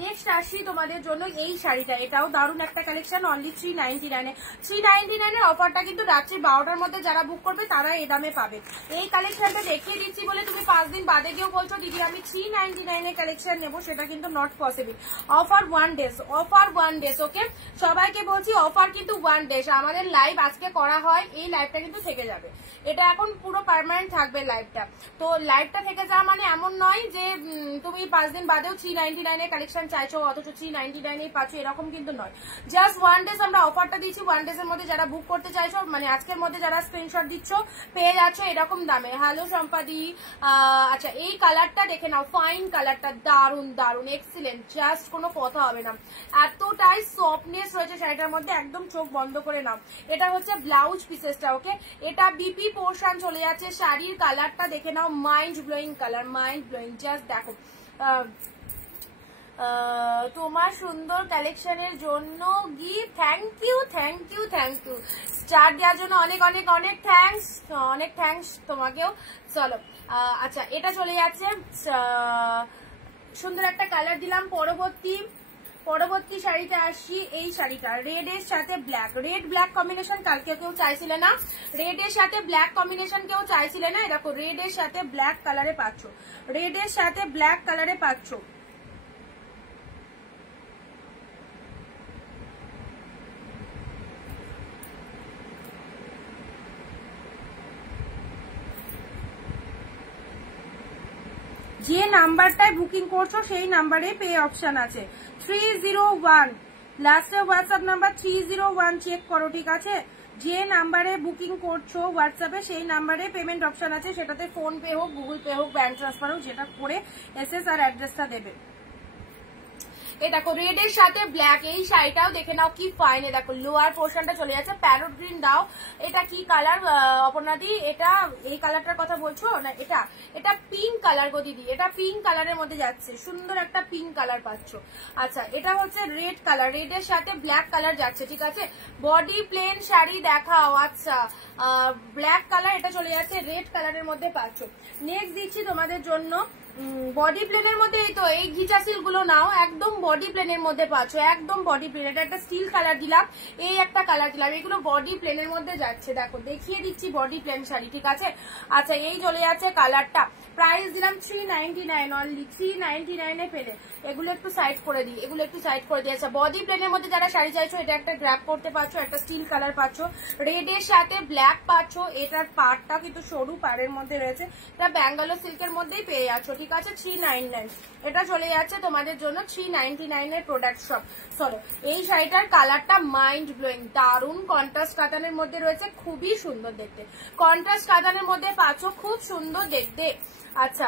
নেক্সট আসি তোমাদের জন্য এই শাড়িটা, এটাও দারুণ একটা কালেকশন, অনলি 399 399 এর অফারটা কিন্তু রাত্রি 12টার মধ্যে যারা বুক করবে তারা এই দামে পাবে। এই কালেকশনটা দেখিয়ে দিচ্ছি বলে তুমি 5 দিন বাদে গিয়েও বলছো দিদি আমি 399 এর কালেকশন নেবো, সেটা কিন্তু not possible. Offer 1 days, offer 1 days, okay. সবাইকে বলছি অফার কিন্তু 1 ডেজ। আমাদের লাইভ আজকে করা হয়, এই লাইভটা কিন্তু থেকে যাবে, এটা এখন পুরো পার্মানেন্ট থাকবে লাইভটা। তো লাইভটা থেকে যাওয়া মানে এমন নয় যে তুমি 5 দিন বাদেও 399 এর কালেকশন চাইছো অথচ 399 এই পাচ্ছ, এরকম কিন্তু নয়। জাস্ট 1 ডেজ আমরা অফারটা দিচ্ছি। 1 ডেজ এর মধ্যে যারা বুক করতে চাইছো, মানে আজকের মধ্যে যারা স্ক্রিনশট দিচ্ছ পেয়ে যাচ্ছ এরকম দামে। হ্যালো সম্পাদি। আচ্ছা এই কালারটা দেখে নাও, ফাইন কালারটা, দারুন দারুন, এক্সিলেন্ট, জাস্ট কোনো কথা হবে না, এতটাই সফটনেস রয়েছে শাড়িটার মধ্যে, একদম চোখ বন্ধ করে নাও। এটা হচ্ছে ব্লাউজ পিসেসটা, ওকে। এটা বিপি পোর্শন চলে যাচ্ছে। শাড়ির কালারটা দেখে নাও, mind blowing colour, mind blowing, just দেখো। তোমার সুন্দর কালেকশনের জন্য gift, thank you thank you thank you, star দেওয়ার জন্য অনেক অনেক অনেক থ্যাঙ্কস, অনেক থ্যাঙ্কস তোমাকেও। চলো আচ্ছা এটা চলে যাচ্ছে, সুন্দর একটা কালার দিলাম। পরবর্তী শাড়িটা আসি, এই শাড়িটা রেড এর সাথে ব্ল্যাক, রেড ব্ল্যাক কম্বিনেশন কালকে কেউ চাইছিলে না, রেড এর সাথে ব্ল্যাক কম্বিনেশন কেউ চাইছিলে না, দেখো রেড এর সাথে ব্ল্যাক কালারে পাচ্ছ, রেড এর সাথে ব্ল্যাক কালারে পাচ্ছ। যে নাম্বারটায় বুকিং করছো সেই নাম্বারে পে অপশন আছে 301, লাস্টের হোয়াটসঅ্যাপ নাম্বার 301 চেক করো, ঠিক আছে। যে নাম্বারে বুকিং করছো হোয়াটসঅ্যাপে সেই নাম্বারে পেমেন্ট অপশন আছে, সেটাতে ফোন পে হোক, গুগল পে হোক, ব্যাংক ট্রান্সফার হোক, যেটা করে এসএস আর অ্যাড্রেসটা দেবে। এই দেখো রেড এর সাথে ব্ল্যাক, এই শাড়িটাও দেখে নাও কি ফাইন। দেখো লোয়ার পোর্শনটা চলে যাচ্ছে, প্যারট গ্রিন দাও। এটা কি কালার অপর্ণাদি? এটা এই কালারটার কথা বলছো না? এটা পিঙ্ক কালার গো দিদি, এটা পিঙ্ক কালারের মধ্যে যাচ্ছে, সুন্দর একটা পিঙ্ক কালার পাচ্ছ। আচ্ছা এটা হচ্ছে রেড কালার, রেড এর সাথে ব্ল্যাক কালার যাচ্ছে, ঠিক আছে। বডি প্লেন শাড়ি দেখাও। আচ্ছা ব্ল্যাক কালার, এটা চলে যাচ্ছে রেড কালারের মধ্যে পাচ্ছ। নেক্সট দিচ্ছি তোমাদের জন্য বডি প্লেনের মধ্যে, এই তো এই ঘিচা সিল্ক গুলো নাও, একদম বডি প্লেনের মধ্যে পাচ্ছ, একদম বডি প্লেন। এটা একটা স্টিল কালার দিলাম, এই একটা কালার দিলাম, এগুলো বডি প্লেনের মধ্যে যাচ্ছে। দেখো দেখিয়ে দিচ্ছি বডি প্লেন শাড়ি, ঠিক আছে। আচ্ছা এই চলে যাচ্ছে কালারটা, প্রাইস দিলাম 399 অনলি, 399 এ পেলে। এগুলো একটু সাইড করে দিই, এগুলো একটু সাইড করে দিই। আচ্ছা বডি প্লেনের মধ্যে যারা শাড়ি চাইছো, এটা একটা গ্র্যাপ করতে পারছো, একটা স্টিল কালার পাচ্ছ, রেড এর সাথে ব্ল্যাক পাচ্ছ। এটার পাড়টা কিন্তু সরু পাড়ের মধ্যে রয়েছে, এটা ব্যাঙ্গালোর সিল্কের মধ্যেই পেয়ে যাচ্ছ, ঠিক আছে। 399 এটা চলে যাচ্ছে তোমাদের জন্য 399 এর প্রোডাক্ট সব। চলো এই শাড়িটার কালারটা মাইন্ড ব্লোয়িং, দারুন কন্ট্রাস্ট কাতানের মধ্যে রয়েছে, খুবই সুন্দর দেখতে, কন্ট্রাস্ট কাতানের মধ্যে পাচ্ছ, খুব সুন্দর দেখতে। আচ্ছা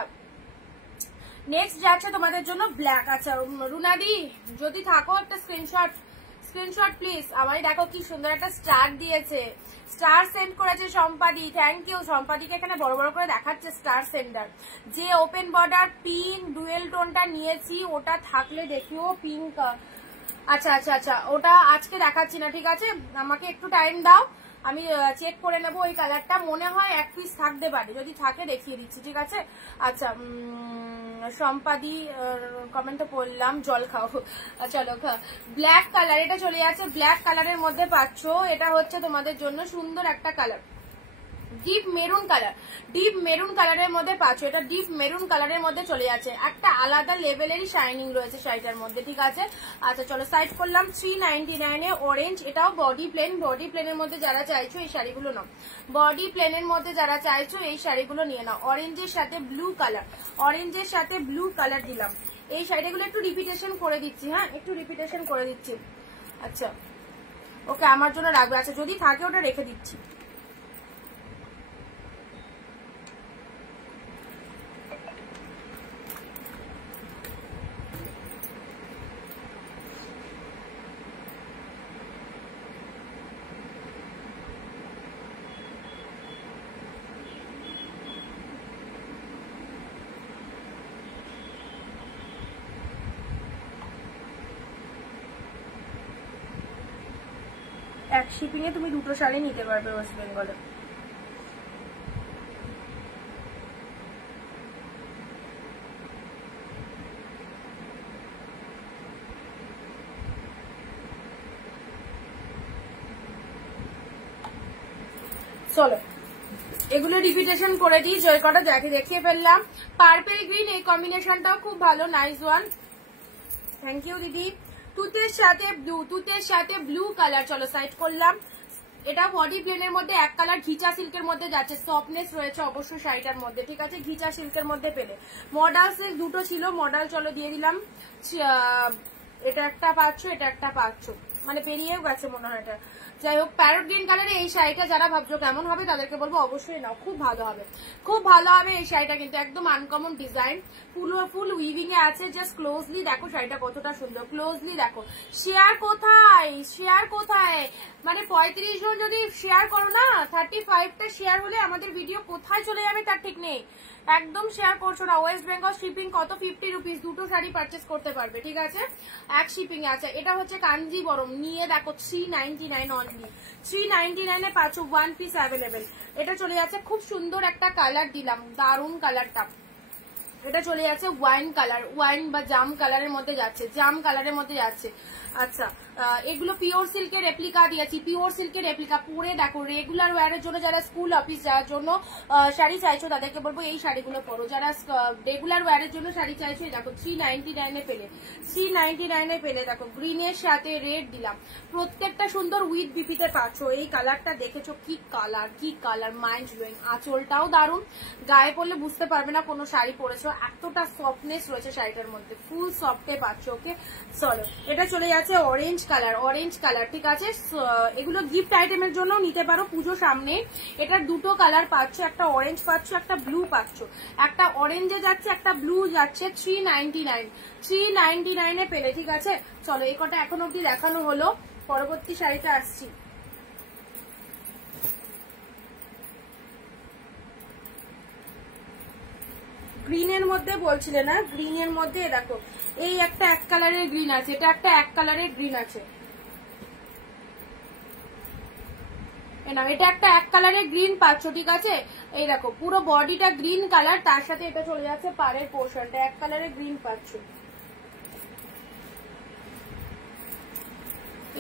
নেক্সট যাচ্ছে তোমাদের জন্য ব্ল্যাক। আচ্ছা রুনাদি যদি থাকো একটা স্ক্রিনশট প্লিজ। আমায় দেখো কি সুন্দর একটা স্টার দিয়েছে, স্টার সেন্ড করেছে সম্পাদি, থ্যাংক ইউ। সম্পাদিকে এখানে বড় বড় করে দেখাচ্ছে স্টার সেন্ডার। যে ওপেন বর্ডার পিঙ্ক ডুয়েল টোনটা নিয়েছি ওটা থাকলে দেখিও পিঙ্ক। আচ্ছা আচ্ছা আচ্ছা ওটা আজকে দেখাচ্ছি না, ঠিক আছে, আমাকে একটু টাইম দাও, আমি চেক করে নেবো। ওই কালারটা মনে হয় এক পিস থাকতে পারে, যদি থাকে দেখিয়ে দিচ্ছি, ঠিক আছে। আচ্ছা সম্পাদি কমেন্টে পড়লাম, জল খাও, চলো খাও। ব্ল্যাক কালার, এটা চলে যাচ্ছে ব্ল্যাক কালারের মধ্যে পাচ্ছ। এটা হচ্ছে তোমাদের জন্য সুন্দর একটা colour, deep maroon colour, deep maroon কালারের মধ্যে পাচ্ছ। এটা ডিপ মেরুন কালারের মধ্যে চলে যাচ্ছে, একটা আলাদা লেভেলেরই শাইনিং রয়েছে শাড়িটার মধ্যে, ঠিক আছে। আচ্ছা চলো সাইড করলাম 399 এ অরেঞ্জ, এটাও বডি প্লেন, বডি প্লেনের মধ্যে যারা চাইছো এই শাড়িগুলো নাও, বডি প্লেনের মধ্যে যারা চাইছো এই শাড়িগুলো নিয়ে নাও। অরেঞ্জের সাথে ব্লু কালার, অরেঞ্জের সাথে ব্লু কালার দিলাম। এই শাড়িগুলো একটু রিপিটেশন করে দিচ্ছি, হ্যাঁ একটু রিপিটেশন করে দিচ্ছি। আচ্ছা ওকে আমার জন্য রাখবে, আচ্ছা যদি থাকে ওটা রেখে দিচ্ছি। এক শিপিং এ তুমি দুটো শাড়ি নিতে পারবে ওয়েস্ট বেঙ্গলে। চলো এগুলো রিপিটেশন করে দিই, জয় কটা দেখিয়ে ফেললাম। পার্পল গ্রিন এই কম্বিনেশনটাও খুব ভালো, নাইস ওয়ান, থ্যাংক ইউ দিদি। তুতের সাথে ব্লু কালার, চলো সাইড করলাম। এটা বডি প্লেনের মধ্যে এক কালার ঘিচা সিল্কের মধ্যে যাচ্ছে, সফটনেস রয়েছে অবশ্যই শাড়িটার মধ্যে, ঠিক আছে। ঘিচা সিল্কের মধ্যে পেলে মডাল সিল্ক দুটো ছিল, মডাল চলো দিয়ে দিলাম। এটা একটা পাচ্ছ, এটা একটা পাচ্ছ, মানে পেরিয়েও গেছে মনে হয় এটা। যাই হোক, প্যারট গ্রিন কালারে এই শাড়িটা যারা ভাবছো কেমন হবে তাদেরকে বলবো অবশ্যই নাও, খুব ভালো হবে, খুব ভালো হবে এই শাড়িটা, কিন্তু একদম আনকমন ডিজাইন, ফুল উইভিং এ আছে। জাস্ট ক্লোজলি দেখো শাড়িটা কতটা সুন্দর, ক্লোজলি দেখো। শেয়ার কোথায়, মানে 35 জন যদি শেয়ার করো না, 35টা শেয়ার হলে আমাদের ভিডিও কোথায় চলে যাবে তার ঠিক নেই, একদম শেয়ার করছো না। ওয়েস্ট বেঙ্গল শিপিং কত, 50 রুপিস, দুটো শাড়ি পারচেস করতে পারবে, ঠিক আছে, এক শিপিং এ আছে। এটা হচ্ছে কাঞ্জিবরম, নিয়ে দেখো 399 অনলি, 399 এ পাচ্ছ, ওয়ান পিস অ্যাভেলেবেল। এটা চলে যাচ্ছে, খুব সুন্দর একটা কালার দিলাম, দারুন কালারটা। এটা চলে যাচ্ছে ওয়াইন কালার, ওয়াইন বা জাম কালারের মধ্যে যাচ্ছে, জাম কালারের মধ্যে যাচ্ছে। আচ্ছা, এগুলো পিওর সিল্কের রেপ্লিকা দিয়েছি, পিওর সিল্কের রেপ্লিকা। পরে দেখো রেগুলার ওয়্যারের জন্য, যারা স্কুল অফিস যাওয়ার জন্য শাড়ি চাইছো তাদেরকে বলবো এই শাড়িগুলো পরো। যারা রেগুলার ওয়্যারের জন্য শাড়ি চাইছো, দেখো 399 এ পেলে, 399 এ পেলে। দেখো গ্রিনের সাথে রেড দিলাম, প্রত্যেকটা সুন্দর উইথ বিপিতে পাচ্ছ। এই কালারটা দেখেছো, কি কালার, মাইন্ড ব্লোয়িং। আঁচলটাও দারুন, গায়ে পরলে বুঝতে পারবে না কোনো শাড়ি পরেছো, এতটা সফটনেস রয়েছে শাড়িটার মধ্যে, ফুল সফটে পাচ্ছ। ওকে, চলো এটা চলে যাচ্ছে অরেঞ্জ কালার, ঠিক আছে। এগুলো গিফট আইটেমের জন্য নিতে পারো পুজো সামনে। এটার দুটো কালার পাচ্ছ, একটা অরেঞ্জ পাচ্ছ, একটা ব্লু পাচ্ছ। একটা অরেঞ্জে যাচ্ছে, একটা ব্লু যাচ্ছে। 399 এ পেলে, ঠিক আছে। চলো এই কটা এখন অব্দি দেখানো হলো, পরবর্তী শাড়িটা আসছি। গ্রিনের মধ্যে বলছিলে না, গ্রিনের মধ্যে দেখো এই একটা এক কালারের গ্রিন আছে, এটা একটা এক কালারের গ্রিন আছে, এটা একটা এক কালারের গ্রিন পাচ্ছ, ঠিক আছে। এই দেখো পুরো বডিটা গ্রিন কালার, তার সাথে এটা চলে যাচ্ছে পাড়ের পোর্শনটা, এক কালারের গ্রিন পাচ্ছ।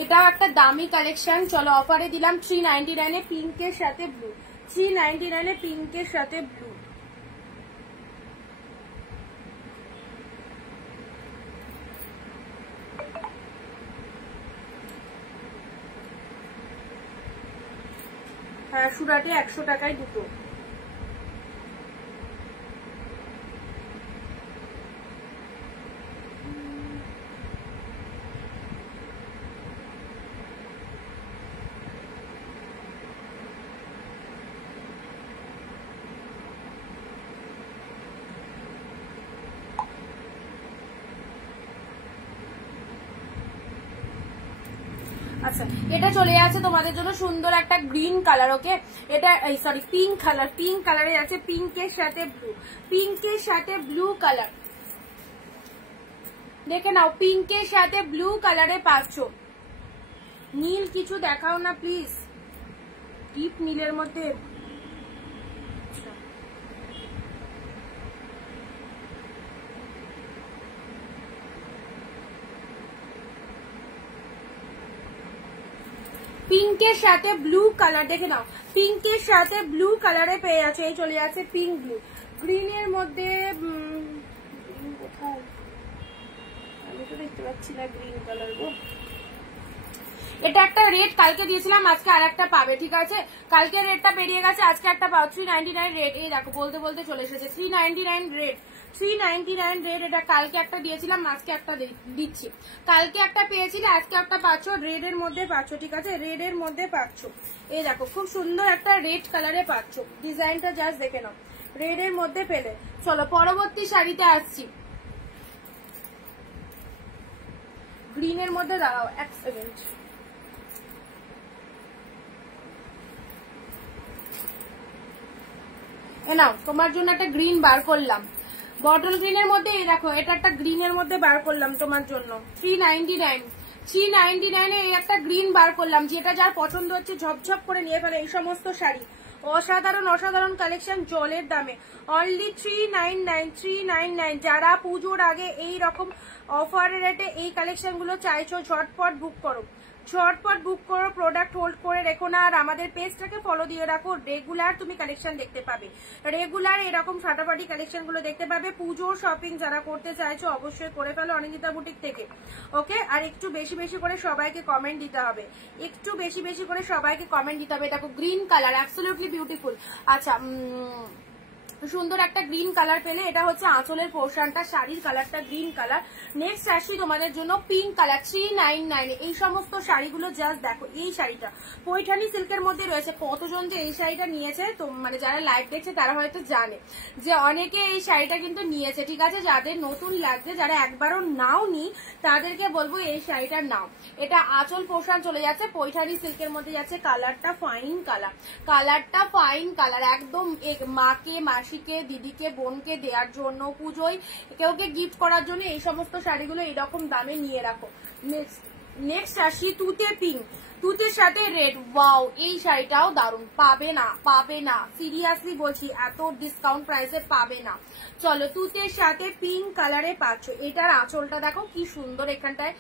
এটাও একটা দামি কালেকশন, চলো অফারে দিলাম 399 এ, পিঙ্কের সাথে ব্লু, 399 এ পিঙ্কের সাথে ব্লু। হ্যাঁ, সুরাটে 100 টাকায় দুটো। আচ্ছা, এটা চলে যাচ্ছে তোমাদের জন্য সুন্দর একটা গ্রিন কালার। ওকে, এটা সরি পিঙ্ক কালারে আছে, পিঙ্কের সাথে ব্লু কালার, দেখে নাও, পিঙ্কের সাথে ব্লু কালারে পাচ্ছ। নীল কিছু দেখাও না প্লিজ, ডিপ নীলের মধ্যে। পিঙ্কের সাথে ব্লু কালার, দেখে নাও, পিঙ্কের সাথে ব্লু কালারে পেয়ে যাচ্ছে। এই চলে যাচ্ছে পিঙ্ক ব্লু, গ্রিনের মধ্যে কোথায় আমি তো দেখতে পাচ্ছি না গ্রিন কালার গো। এটা একটা রেট কালকে দিয়েছিলাম, আজকে আর একটা পাবে, ঠিক আছে। কালকে রেটটা বেরিয়ে গেছে, আজকে একটা পাও, 399 রেট। এই দেখো বলতে বলতে চলে এসেছে 399 রেট, 399 রেট। এটা কালকে একটা দিয়েছিলাম, আজকে একটা দিচ্ছি। কালকে একটা পেয়েছিলে, আজকে একটা পাচ্ছ, রেড এর মধ্যে পাচ্ছ, ঠিক আছে, রেড এর মধ্যে পাচ্ছ। এই দেখো খুব সুন্দর একটা রেড কালারে পাচ্ছ, ডিজাইনটা জাস্ট দেখে নাও, রেড এর মধ্যে পেলে। চলো পরবর্তী শাড়িতে আসছি, গ্রিনের মধ্যে দাঁড়াও এক সেকেন্ড। নাও তোমার জন্য একটা গ্রিন বার করলাম, বটল গ্রিনের মধ্যে। এই দেখো এটা একটা গ্রিনের মধ্যে বার করলাম তোমার জন্য, 399 399 এই একটা গ্রিন বার করলাম, যেটা যার পছন্দ হচ্ছে ঝপঝপ করে নিয়ে ফেলে। এই সমস্ত শাড়ি অসাধারণ অসাধারণ কালেকশন জলের দামে, অনলি 399। যারা পুজোর আগে এই রকম অফারের রেটে এই কালেকশন গুলো চাইছো, ঝটপট বুক করো, ঝটপট বুক করো, প্রোডাক্ট হোল্ড করে রেখো না। আর আমাদের পেজটাকে ফলো দিয়ে রাখো, রেগুলার তুমি কালেকশন দেখতে পাবে, রেগুলার এরকম ফাটাফাটি কালেকশন গুলো দেখতে পাবে। পুজোর শপিং যারা করতে চাইছো অবশ্যই করে ফেলো অনিন্দিতা বুটিক থেকে, ওকে। আর একটু বেশি বেশি করে সবাইকে কমেন্ট দিতে হবে, একটু বেশি বেশি করে সবাইকে কমেন্ট দিতে হবে। দেখো গ্রিন কালার, অ্যাবসলিউটলি বিউটিফুল। আচ্ছা, সুন্দর একটা গ্রিন কালার পেলে, এটা হচ্ছে আঁচলের পোর্শনটা, শাড়ির কালারটা গ্রিন কালার। নেক্সট আসি তোমাদের জন্য পিঙ্ক কালার, 399। এই সমস্ত শাড়িগুলো জাস্ট দেখো, এই শাড়িটা পৈঠানি সিল্কের মধ্যে রয়েছে। কতজন যে এই শাড়িটা নিয়েছে, তো মানে যারা লাইভ দেখছে তারা হয়তো জানে যে অনেকে এই শাড়িটা কিন্তু নিয়েছে, ঠিক আছে। যাদের নতুন লাগছে, যারা একবারও নাও নি, তাদেরকে বলবো এই শাড়িটার নাম। এটা আঁচল পোর্শন চলে যাচ্ছে, পৈঠানি সিল্কের মধ্যে যাচ্ছে। কালারটা ফাইন কালার, কালারটা ফাইন কালার, একদম মাকে, মাসিকে, দিদিকে, বোনকে দেওয়ার জন্য, পুজোয় কেউকে গিফট করার জন্য এই সমস্ত শাড়িগুলো এরকম দামে নিয়ে রাখো। নেক্সট আসি তুতে পিঙ্ক, তুতের সাথে রেড। ওয়াও, এই শাড়িটাও দারুণ, পাবে না, পাবে না, সিরিয়াসলি বলছি, এত ডিসকাউন্ট প্রাইসে পাবে না। চলো, তুতের সাথে পিঙ্ক কালারে পাচ্ছ। এটার আঁচলটা দেখো কি সুন্দর, এখানটায়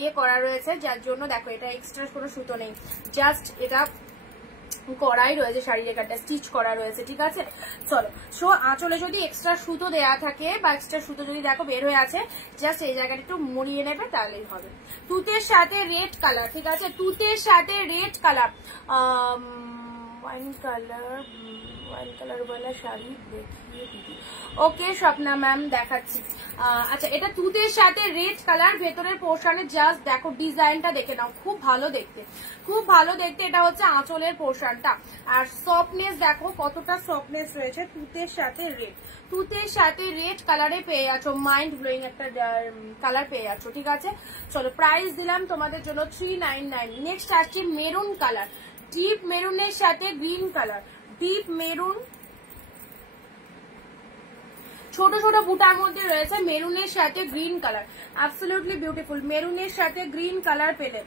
ইয়ে করা রয়েছে, যার জন্য দেখো এটা এক্সট্রা কোনো সুতো নেই, জাস্ট এটা করাই রয়েছে, শাড়ির এখানটা স্টিচ করা রয়েছে, ঠিক আছে। চলো, সো আঁচলে যদি এক্সট্রা সুতো দেয়া থাকে বা এক্সট্রা সুতো যদি দেখো বের হয়ে আছে, জাস্ট এই জায়গাটা একটু মুড়িয়ে নেবে, তাহলেই হবে। তুতের সাথে রেড কালার, ঠিক আছে, তুতের সাথে red colour, wine colour, wine colour वाला শাড়ি দেখিয়ে দিবি। ওকে স্বপ্না ম্যাম, দেখাচ্ছি। আচ্ছা, এটা তুতের সাথে রেড কালার, ভেতরের পোর্শনে জাস্ট দেখো ডিজাইনটা দেখে নাও, খুব ভালো দেখতে, খুব ভালো দেখতে। এটা হচ্ছে আঁচলের পোর্শনটা, আর সফটনেস দেখো কতটা সফটনেস রয়েছে। তুতের সাথে রেড, তুতের সাথে রেড কালারে পেয়ে যাচ্ছ, মাইন্ড ব্লোয়িং একটা কালার পেয়ে যাচ্ছ, ঠিক আছে। চলো, প্রাইস দিলাম তোমাদের জন্য 399। নেক্সট আসছে মেরুন কালার, ডিপ মেরুনের সাথে গ্রিন কালার, ডিপ মেরুন, ছোট ছোট বুটার মধ্যে রয়েছে, মেরুনের সাথে গ্রিন কালার, অ্যাবসলিউটলি বিউটিফুল। মেরুনের সাথে গ্রিন কালার পেলে,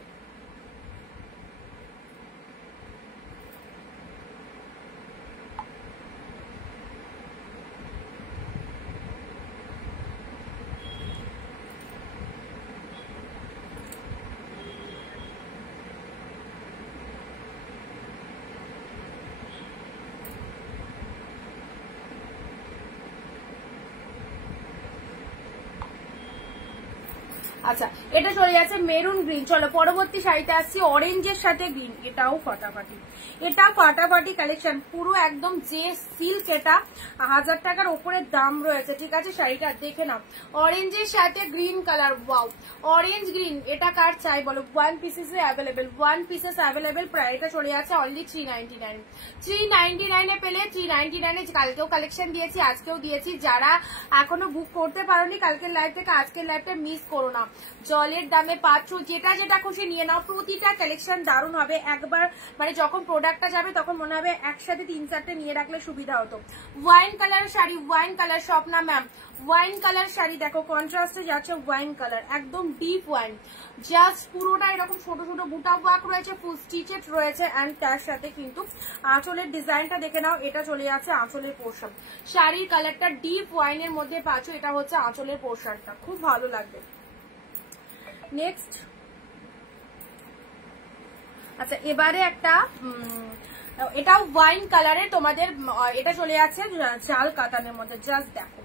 আচ্ছা এটা চলে যাচ্ছে মেরুন গ্রিন। চলো পরবর্তী শাড়িতে আসছি অরেঞ্জের সাথে গ্রিন, এটাও ফাটাফাটি, এটা ফাটাফাটি কালেকশন, পুরো একদম যে সিল্ক, এটা 1000 টাকার উপরে দাম রয়েছে, ঠিক আছে। শাড়িটা দেখে নাও, অরেঞ্জের সাথে green colour, wow, orange green, এটা কার চাই বলো, 1 পিসেস অ্যাভেলেবেল, 1 পিসেস অ্যাভেলেবেল। প্রাইসটা চলে যাচ্ছে অনলি 399। 399 এ পেলে, 399 এ কালকেও কালেকশন দিয়েছি, আজকেও দিয়েছি। যারা এখনো বুক করতে পারোনি কালকের লাইভ থেকে, আজকের লাইভটা মিস করো না। জলের দামে পাচ্ছ, যেটা যেটা খুশি নিয়ে নাও, প্রতিটা কালেকশন দারুণ হবে। একবার মানে যখন প্রোডাক্টটা যাবে তখন মনে হবে একসাথে 3-4টে নিয়ে রাখলে সুবিধা হতো। Wine colour sari, wine colour, Swapna ma'am, wine colour sari দেখো, কন্ট্রাস্টে যাচ্ছে ওয়াইন কালার, একদম ডিপ ওয়াইন, জাস্ট পুরোটা এরকম ছোট ছোট বুটা ওয়ার্ক রয়েছে, ফুল স্টিচেড রয়েছে, অ্যান্ড তার সাথে কিন্তু আঁচলের ডিজাইনটা দেখে নাও, এটা চলে যাচ্ছে আঁচলের পোর্শন। শাড়ির কালারটা ডিপ ওয়াইনের মধ্যে পাচ্ছ, এটা হচ্ছে আঁচলের পোর্শনটা, খুব ভালো লাগবে। নেক্সট, আচ্ছা এবারে একটা, এটাও ওয়াইন কালারের তোমাদের, এটা চলে যাচ্ছে জাল কাতানের মধ্যে, জাস্ট দেখো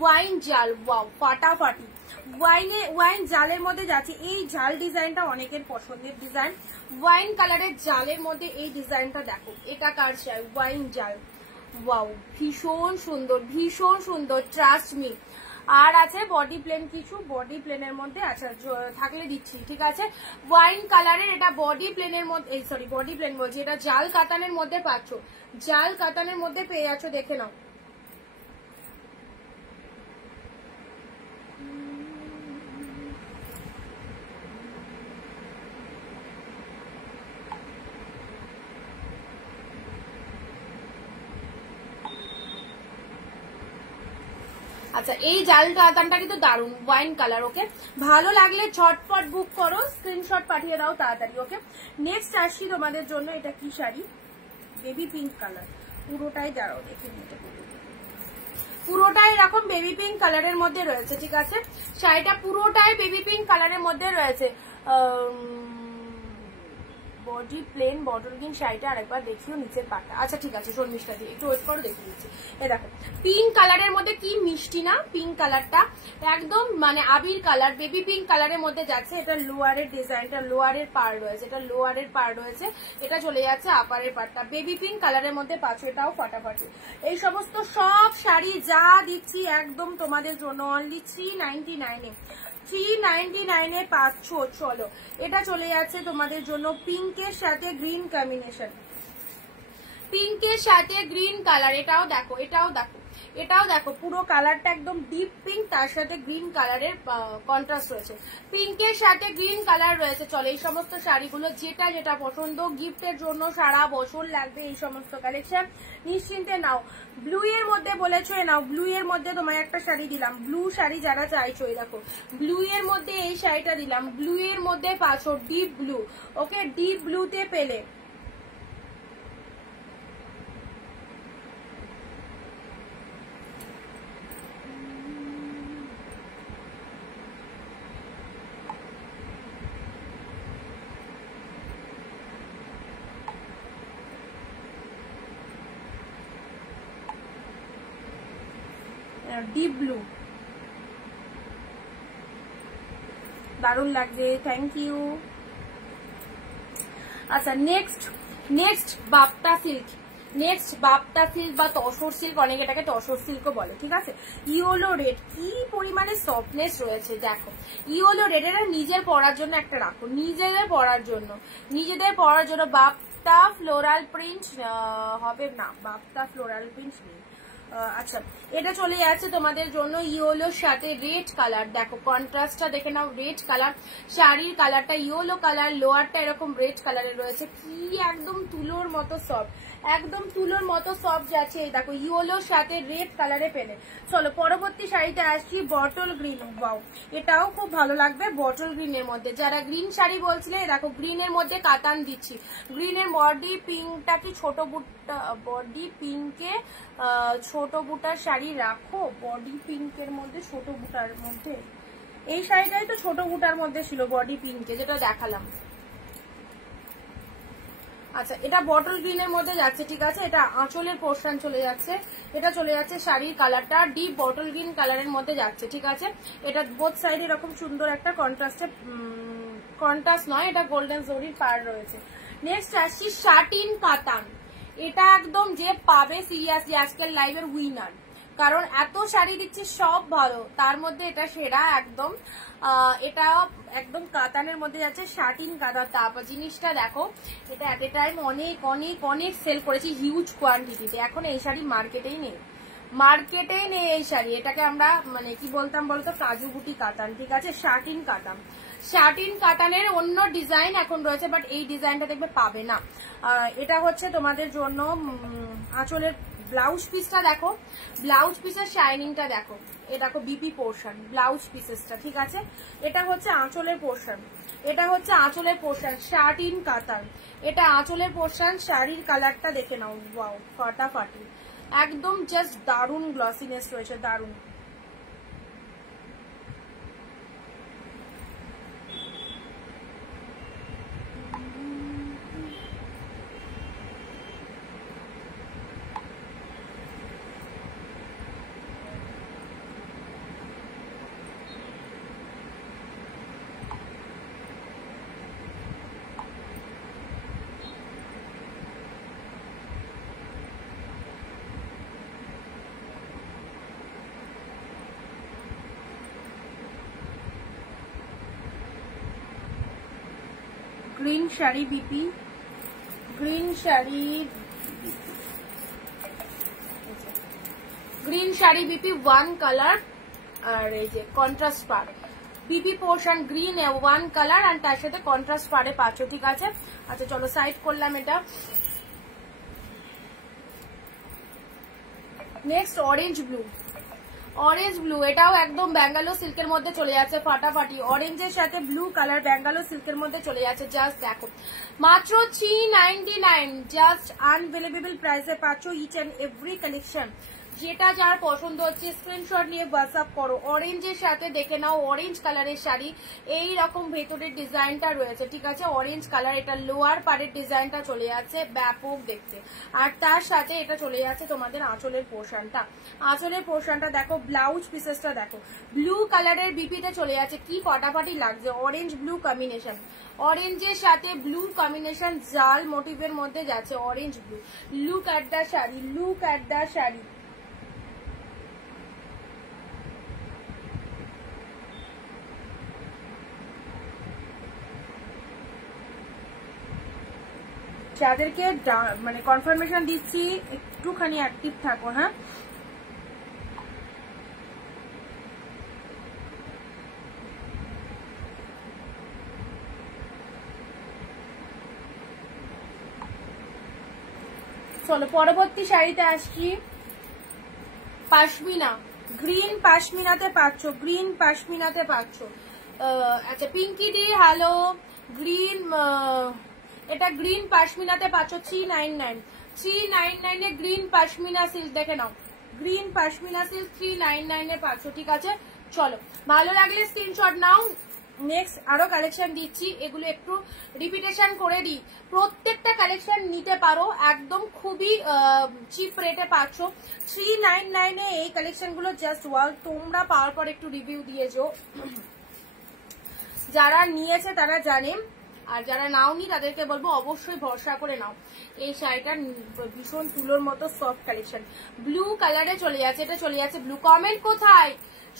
ওয়াইন জাল, ওয়াও ফাটাফাটি, ওয়াইন জালের মধ্যে যাচ্ছে। এই জাল ডিজাইনটা অনেকের পছন্দের ডিজাইন, ওয়াইন কালারের জালের মধ্যে এই ডিজাইনটা দেখো, এটা কার চাই, ওয়াইন জাল, ওয়াও ভীষণ সুন্দর, ভীষণ সুন্দর, ট্রাস্ট মি। আর আছে বডি প্লেন, কিছু বডি প্লেনের মধ্যে, আচ্ছা থাকলে দিচ্ছি, ঠিক আছে। ওয়াইন কালারের এটা বডি প্লেনের মধ্যে, সরি বডি প্লেন বলছি, এটা জাল কাতানের মধ্যে পাচ্ছ, জাল কাতানের মধ্যে পেয়ে যাচ্ছ, দেখে নাও। আচ্ছা এই জাল কাতানটা কিন্তু দারুন ওয়াইন কালার। ওকে, ভালো লাগলে ঝটপট বুক করো, স্ক্রিনশট পাঠিয়ে দাও তাড়াতাড়ি। ওকে, নেক্সট আসছি তোমাদের জন্য। এটা কি শাড়ি? বেবি পিঙ্ক কালার, পুরোটাই দাঁড়াও দেখে নিতে, পুরোটাই এরকম বেবি পিঙ্ক কালারের মধ্যে রয়েছে। ঠিক আছে, শাড়িটা পুরোটাই বেবি পিঙ্ক কালারের মধ্যে রয়েছে। বডি প্লেন বটল গ্রিন শাড়িটা আরেকবার দেখিও নিচের পাটটা। আচ্ছা ঠিক আছে, শর্মিষ্ঠা দিয়ে একটু ওয়েট করো, দেখে দিচ্ছি। এ দেখো পিঙ্ক কালারের মধ্যে কি মিষ্টি না পিঙ্ক কালারটা, একদম মানে আবির কালার, বেবি পিঙ্ক কালারের মধ্যে যাচ্ছে। এটা লোয়ারের ডিজাইনটা, লোয়ারের পার রয়েছে, এটা লোয়ারের পার রয়েছে, এটা চলে যাচ্ছে আপারের পারটা। বেবি পিঙ্ক কালারের মধ্যে পাচ্ছ, এটাও ফাটাফাটি। এই সমস্ত সব শাড়ি যা দিচ্ছি একদম তোমাদের জন্য অনলি 399 399 পাচ্ছ। চলো এটা চলে যাচ্ছে তোমাদের জন্য পিঙ্কের সাথে গ্রিন কম্বিনেশন, পিঙ্কের সাথে গ্রিন কালার। এটাও দেখো, এটাও দেখো, এটাও দেখো, পুরো কালারটা একদম ডিপ পিঙ্ক, তার সাথে গ্রিন কালারের কন্ট্রাস্ট রয়েছে, পিঙ্কের সাথে গ্রিন কালার রয়েছে। চলো এই সমস্ত শাড়িগুলো যেটা যেটা পছন্দ, গিফটের জন্য সারা বছর লাগবে এই সমস্ত কালেকশন, নিশ্চিন্তে নাও। ব্লু এর মধ্যে বলেছো নাও, ব্লু এর মধ্যে তোমার একটা শাড়ি দিলাম, ব্লু শাড়ি যারা চাইছো এই দেখো, ব্লু এর মধ্যে এই শাড়িটা দিলাম, ব্লু এর মধ্যে পাচ্ছো ডিপ ব্লু। ওকে, ডিপ ব্লুতে পেলে ডিপ ব্লু, দারুণ লাগছে, থ্যাংক ইউ। আচ্ছা নেক্সট, নেক্সট বাপ্তা সিল্ক, নেক্সট বাপ্তা সিল্ক বা তসর সিল্ক, অনেকে এটাকে তসর সিল্কও বলে। ঠিক আছে, ইয়েলো রেড, কি পরিমাণে সফটনেস রয়েছে দেখো, ইয়েলো রেড। এটা নিজের পরার জন্য একটা রাখো, নিজেদের পরার জন্য, নিজেদের পরার জন্য। বাপ্তা ফ্লোরাল প্রিন্ট হবে না, বাপ্তা ফ্লোরাল প্রিন্ট নেই। আচ্ছা এটা চলে যাচ্ছে তোমাদের জন্য ইয়েলোর সাথে রেড কালার। দেখো কন্ট্রাস্টটা দেখে নাও, রেড কালার, শাড়ির কালারটা ইয়েলো কালার, লোয়ারটা এরকম রেড কালারের রয়েছে, কি একদম তুলোর মতো সফট, একদম তুলোর মতো সফট যাচ্ছে। এই দেখো ইয়েলোর সাথে রেড কালারে পেলে। চলো পরবর্তী শাড়িতে আসছি, বটল গ্রিন। ওয়াও, এটাও খুব ভালো লাগবে বটল গ্রিনের মধ্যে। যারা গ্রিন শাড়ি বলছিলে, দেখো গ্রিনের মধ্যে কাতান দিচ্ছি, গ্রিনের বডি পিঙ্কটা কি ছোট বুটা, বডি পিঙ্কে ছোট বুটার শাড়ি রাখো, বডি পিঙ্কের মধ্যে ছোট বুটার মধ্যে, এই শাড়িটাই তো ছোট বুটার মধ্যে ছিল বডি পিঙ্কে যেটা দেখালাম। আচ্ছা এটা বটল গ্রিনের মধ্যে যাচ্ছে। ঠিক আছে, এটা আঁচলের পোর্শন চলে যাচ্ছে, এটা চলে যাচ্ছে শাড়ির কালারটা ডিপ বটল গ্রিন কালারের মধ্যে যাচ্ছে। ঠিক আছে, এটা বোথ সাইড এরকম সুন্দর একটা কন্ট্রাস্টে, কন্ট্রাস্ট নয়, এটা গোল্ডেন জরির পার রয়েছে। নেক্সট আসছি শাটিন কাতান। এটা একদম যে পাবে সিরিয়াসলি আজকের লাইভের উইনার, কারণ এত শাড়ি দিচ্ছি সব ভালো, তার মধ্যে এটা সেরা একদম। এটা একদম কাতানের মধ্যে যাচ্ছে, শাটিন কাতান। তারপর জিনিসটা দেখো, এটা এট এ টাইম অনেক অনেক অনেক সেল করেছি হিউজ কোয়ান্টিটিতে, এখন এই শাড়ি মার্কেটেই নেই, মার্কেটেই নেই এই শাড়ি। এটাকে আমরা মানে কি বলতাম বলতো, কাজু বুটি কাতান। ঠিক আছে, শাটিন কাতান, শাটিন কাতানের অন্য ডিজাইন এখন রয়েছে, বাট এই ডিজাইনটা দেখবে পাবে না। এটা হচ্ছে তোমাদের জন্য আঁচলের ব্লাউজ পিসটা দেখো, ব্লাউজ পিসের শাইনিংটা দেখো, এ দেখো বিপি পোর্শন ব্লাউজ পিসেসটা। ঠিক আছে, এটা হচ্ছে আঁচলের পোর্শন, এটা হচ্ছে আঁচলের পোর্শন, শাটিন কাতান, এটা আঁচলের পোর্শন। শাড়ির কালারটা দেখে নাও, ওয়াও ফাটাফাটি, একদম জাস্ট দারুণ গ্লসিনেস রয়েছে, দারুণ। Green sari BP, green sari, green sari BP one colour, আর এই যে কন্ট্রাস্ট পার BP portion green one colour, আর তার সাথে কন্ট্রাস্ট পারে পাচ্ছ। ঠিক আছে, আচ্ছা চলো সাইড করলাম এটা। Next orange blue, orange blue, এটাও একদম ব্যাঙ্গালোর সিল্কের মধ্যে চলে যাচ্ছে ফাটাফাটি। অরেঞ্জের সাথে ব্লু কালার ব্যাঙ্গালোর সিল্কের মধ্যে চলে যাচ্ছে। জাস্ট দেখো মাত্র 399, জাস্ট আনবিলিভেবল প্রাইসে পাচ্ছ ইচ এন্ড এভরি কালেকশন। যেটা যার পছন্দ হচ্ছে স্ক্রিনশট নিয়ে হোয়াটসঅ্যাপ করো। অরেঞ্জের সাথে দেখে নাও অরেঞ্জ কালারের শাড়ি, এই রকম ভেতরের ডিজাইনটা রয়েছে, ঠিক আছে। অরেঞ্জ কালার, এটা লোয়ার পাড়ের ডিজাইনটা চলে যাচ্ছে ব্যাপক দেখতে, আর তার সাথে এটা চলে যাচ্ছে তোমাদের আঁচলের পোর্শনটা। আঁচলের পোর্শনটা দেখো, ব্লাউজ পিসেসটা দেখো, ব্লু কালারের বিপিতে চলে যাচ্ছে, কি ফাটাফাটি লাগছে। অরেঞ্জ ব্লু কম্বিনেশন, অরেঞ্জের সাথে ব্লু কম্বিনেশন জাল মোটিভের মধ্যে যাচ্ছে orange blue. Look at the sari, look at the sari. যাদেরকে মানে কনফার্মেশন দিচ্ছি একটুখানি অ্যাক্টিভ থাকো, হ্যাঁ। চলো পরবর্তী শাড়িতে আসছি। পাশমিনা, গ্রিন পাশমিনাতে পাচ্ছ, গ্রিন পাশমিনাতে পাচ্ছ। আচ্ছা পিঙ্কি দি হ্যালো। গ্রিন, এটা গ্রিন পাশমিনাতে পাচ্ছ 399, 399 এ গ্রিন পাশমিনা সিল্ক দেখে নাও। গ্রিন পাশমিনা সিল্ক 399 এ পাচ্ছ, ঠিক আছে। চলো ভালো লাগলে স্ক্রিনশট নাও। নেক্সট আরো কালেকশন দিচ্ছি, এগুলো একটু রিপিটেশন করে দিই। প্রত্যেকটা কালেকশন নিতে পারো, একদম খুবই চিপ রেটে পাচ্ছ 399 এ এই কালেকশন গুলো। জাস্ট ওয়াল, তোমরা পাওয়ার পর একটু রিভিউ দিয়েছো, যারা নিয়েছে তারা জানে, আর যারা নাওনি তাদেরকে বলবো অবশ্যই ভরসা করে নাও। এই শাড়িটা ভীষণ তুলোর মতো সফট কালেকশন, ব্লু কালারে চলে যাচ্ছে, এটা চলে যাচ্ছে ব্লু। কমেন্ট কোথায়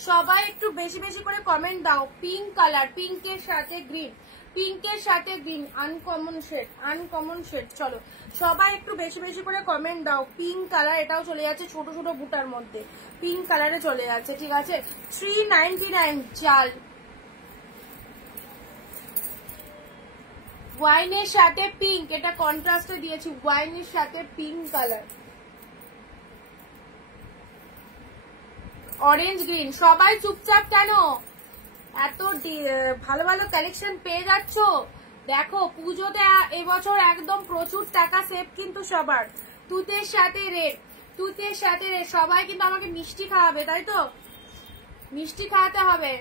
সবাই একটু বেশি বেশি করে কমেন্ট দাও। পিঙ্ক কালার, পিঙ্কের সাথে গ্রিন, পিঙ্কের সাথে green, uncommon shade, uncommon shade. চলো সবাই একটু বেশি বেশি করে কমেন্ট দাও। পিঙ্ক কালার, এটাও চলে যাচ্ছে ছোট ছোট বুটার মধ্যে, পিঙ্ক কালারে চলে যাচ্ছে, ঠিক আছে। 399 জাল। ওয়াইনের সাথে পিঙ্ক, এটা কন্ট্রাস্টে দিয়েছি, ওয়াইনের সাথে পিঙ্ক কালার। অরেঞ্জ গ্রিন, সবাই চুপচাপ কেন? এত ভালো ভালো কালেকশন পেয়ে যাচ্ছ। দেখো পুজোতে এবছর একদম প্রচুর টাকা সেভ কিন্তু সবার। তুতের সাথে রেড, তুতের সাথে রেড। সবাই কিন্তু আমাকে মিষ্টি খাওয়াবে, তাই তো? মিষ্টি খাওয়াতে হবে।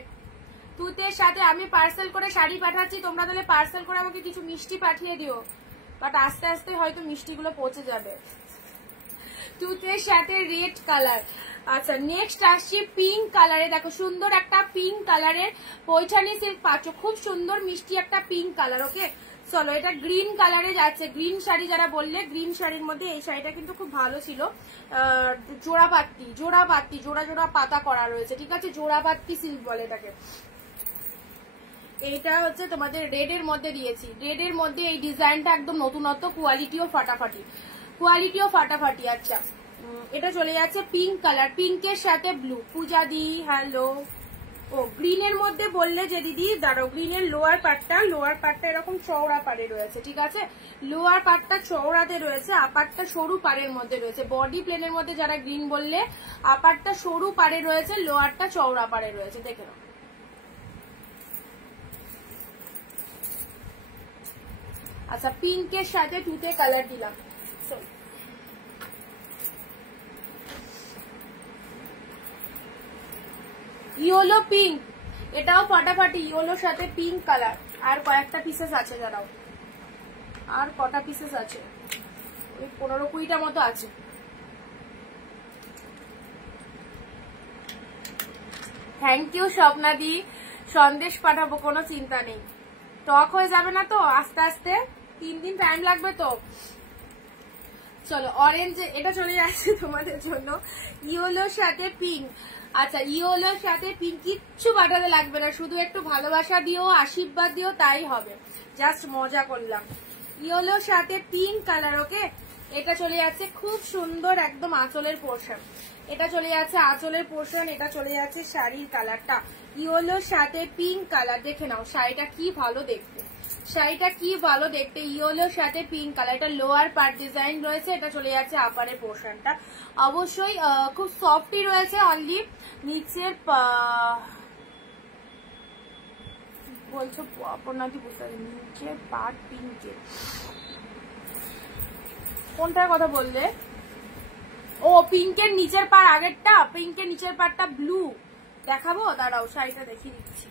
তুতের সাথে আমি পার্সেল করে শাড়ি পাঠাচ্ছি, তোমরা তাহলে পার্সেল করে আমাকে কিছু মিষ্টি পাঠিয়ে দিও, বাট আস্তে আস্তে হয়তো মিষ্টিগুলো পৌঁছে যাবে। তুতের সাথে রেড কালার। আচ্ছা নেক্সট আসছি পিঙ্ক কালারে, দেখো সুন্দর একটা পিঙ্ক কালারের পৈঠানি সিল্ক পাচ্ছ, খুব সুন্দর মিষ্টি একটা পিঙ্ক কালার। ওকে চলো এটা গ্রিন কালারে যাচ্ছে। গ্রিন শাড়ি যারা বললে, গ্রিন শাড়ির মধ্যে এই শাড়িটা কিন্তু খুব ভালো ছিল। জোড়া পাত্তি, জোড়া পাত্তি, জোড়া জোড়া পাতা করা রয়েছে, ঠিক আছে। জোড়া পাত্তি সিল্ক বলে এটাকে। এইটা হচ্ছে তোমাদের রেড এর মধ্যে দিয়েছি, রেড এর মধ্যে এই ডিজাইনটা একদম নতুনত্ব, কোয়ালিটিও ফাটাফাটি, কোয়ালিটিও ফাটাফাটি। আচ্ছা এটা চলে যাচ্ছে পিঙ্ক কালার, পিঙ্কের সাথে ব্লু। পূজা দি হ্যালো। ও গ্রিনের মধ্যে বললে যে দিদি দাঁড়াও, গ্রিনের লোয়ার পার্টটা এরকম চওড়া পাড়ে রয়েছে, ঠিক আছে। লোয়ার পার্টটা চওড়াতে রয়েছে, আপারটা সরু পাড়ের মধ্যে রয়েছে। বডি প্লেনের মধ্যে যারা গ্রিন বললে, আপারটা সরু পাড়ে রয়েছে, লোয়ারটা চওড়া পাড়ে রয়েছে, দেখে নাও। আচ্ছা পিঙ্কের সাথে তুতে কালার দিলাম। ইয়েলো পিঙ্ক, এটাও ফাটাফাটি, ইয়েলোর সাথে পিঙ্ক কালার। আর কয়েকটা পিসেস আছে, দাঁড়াও আর কটা পিসেস আছে, ওই 15-20টা মতো আছে। থ্যাংক ইউ স্বপ্নাদি, সন্দেশ পাঠাবো, কোনো চিন্তা নেই। টক হয়ে যাবে না তো আস্তে আস্তে, 3 দিন টাইম লাগবে তো। চলো অরেঞ্জ, এটা চলে যাচ্ছে তোমাদের জন্য ইয়েলোর সাথে পিঙ্ক। আচ্ছা ইয়েলোর সাথে পিঙ্ক, কিচ্ছু পাঠাতে লাগবে না, শুধু একটু ভালোবাসা দিও, আশীর্বাদ দিও, তাই হবে। জাস্ট মজা করলাম। ইয়েলোর সাথে পিঙ্ক কালার। ওকে এটা চলে যাচ্ছে খুব সুন্দর একদম আঁচলের পোর্শন, এটা চলে যাচ্ছে আঁচলের পোর্শন, এটা চলে যাচ্ছে শাড়ির কালারটা ইয়েলোর সাথে পিঙ্ক কালার। দেখে নাও শাড়িটা কি ভালো দেখতে, শাড়িটা কি ভালো দেখতে, ইয়েলোর সাথে পিঙ্ক কালার। এটা লোয়ার পার্ট ডিজাইন রয়েছে, এটা চলে যাচ্ছে আপারের পোর্শনটা। অবশ্যই খুব সফটই রয়েছে। অনলি নিচের বলছো আপনাকে বুঝতে পারি, নিচের পার্ট পিঙ্কের। কোনটার কথা বললে? ও পিঙ্কের নিচের পার আগেরটা, পিঙ্কের নিচের পারটা ব্লু। দেখাবো, দাঁড়াও শাড়িটা দেখিয়ে দিচ্ছি।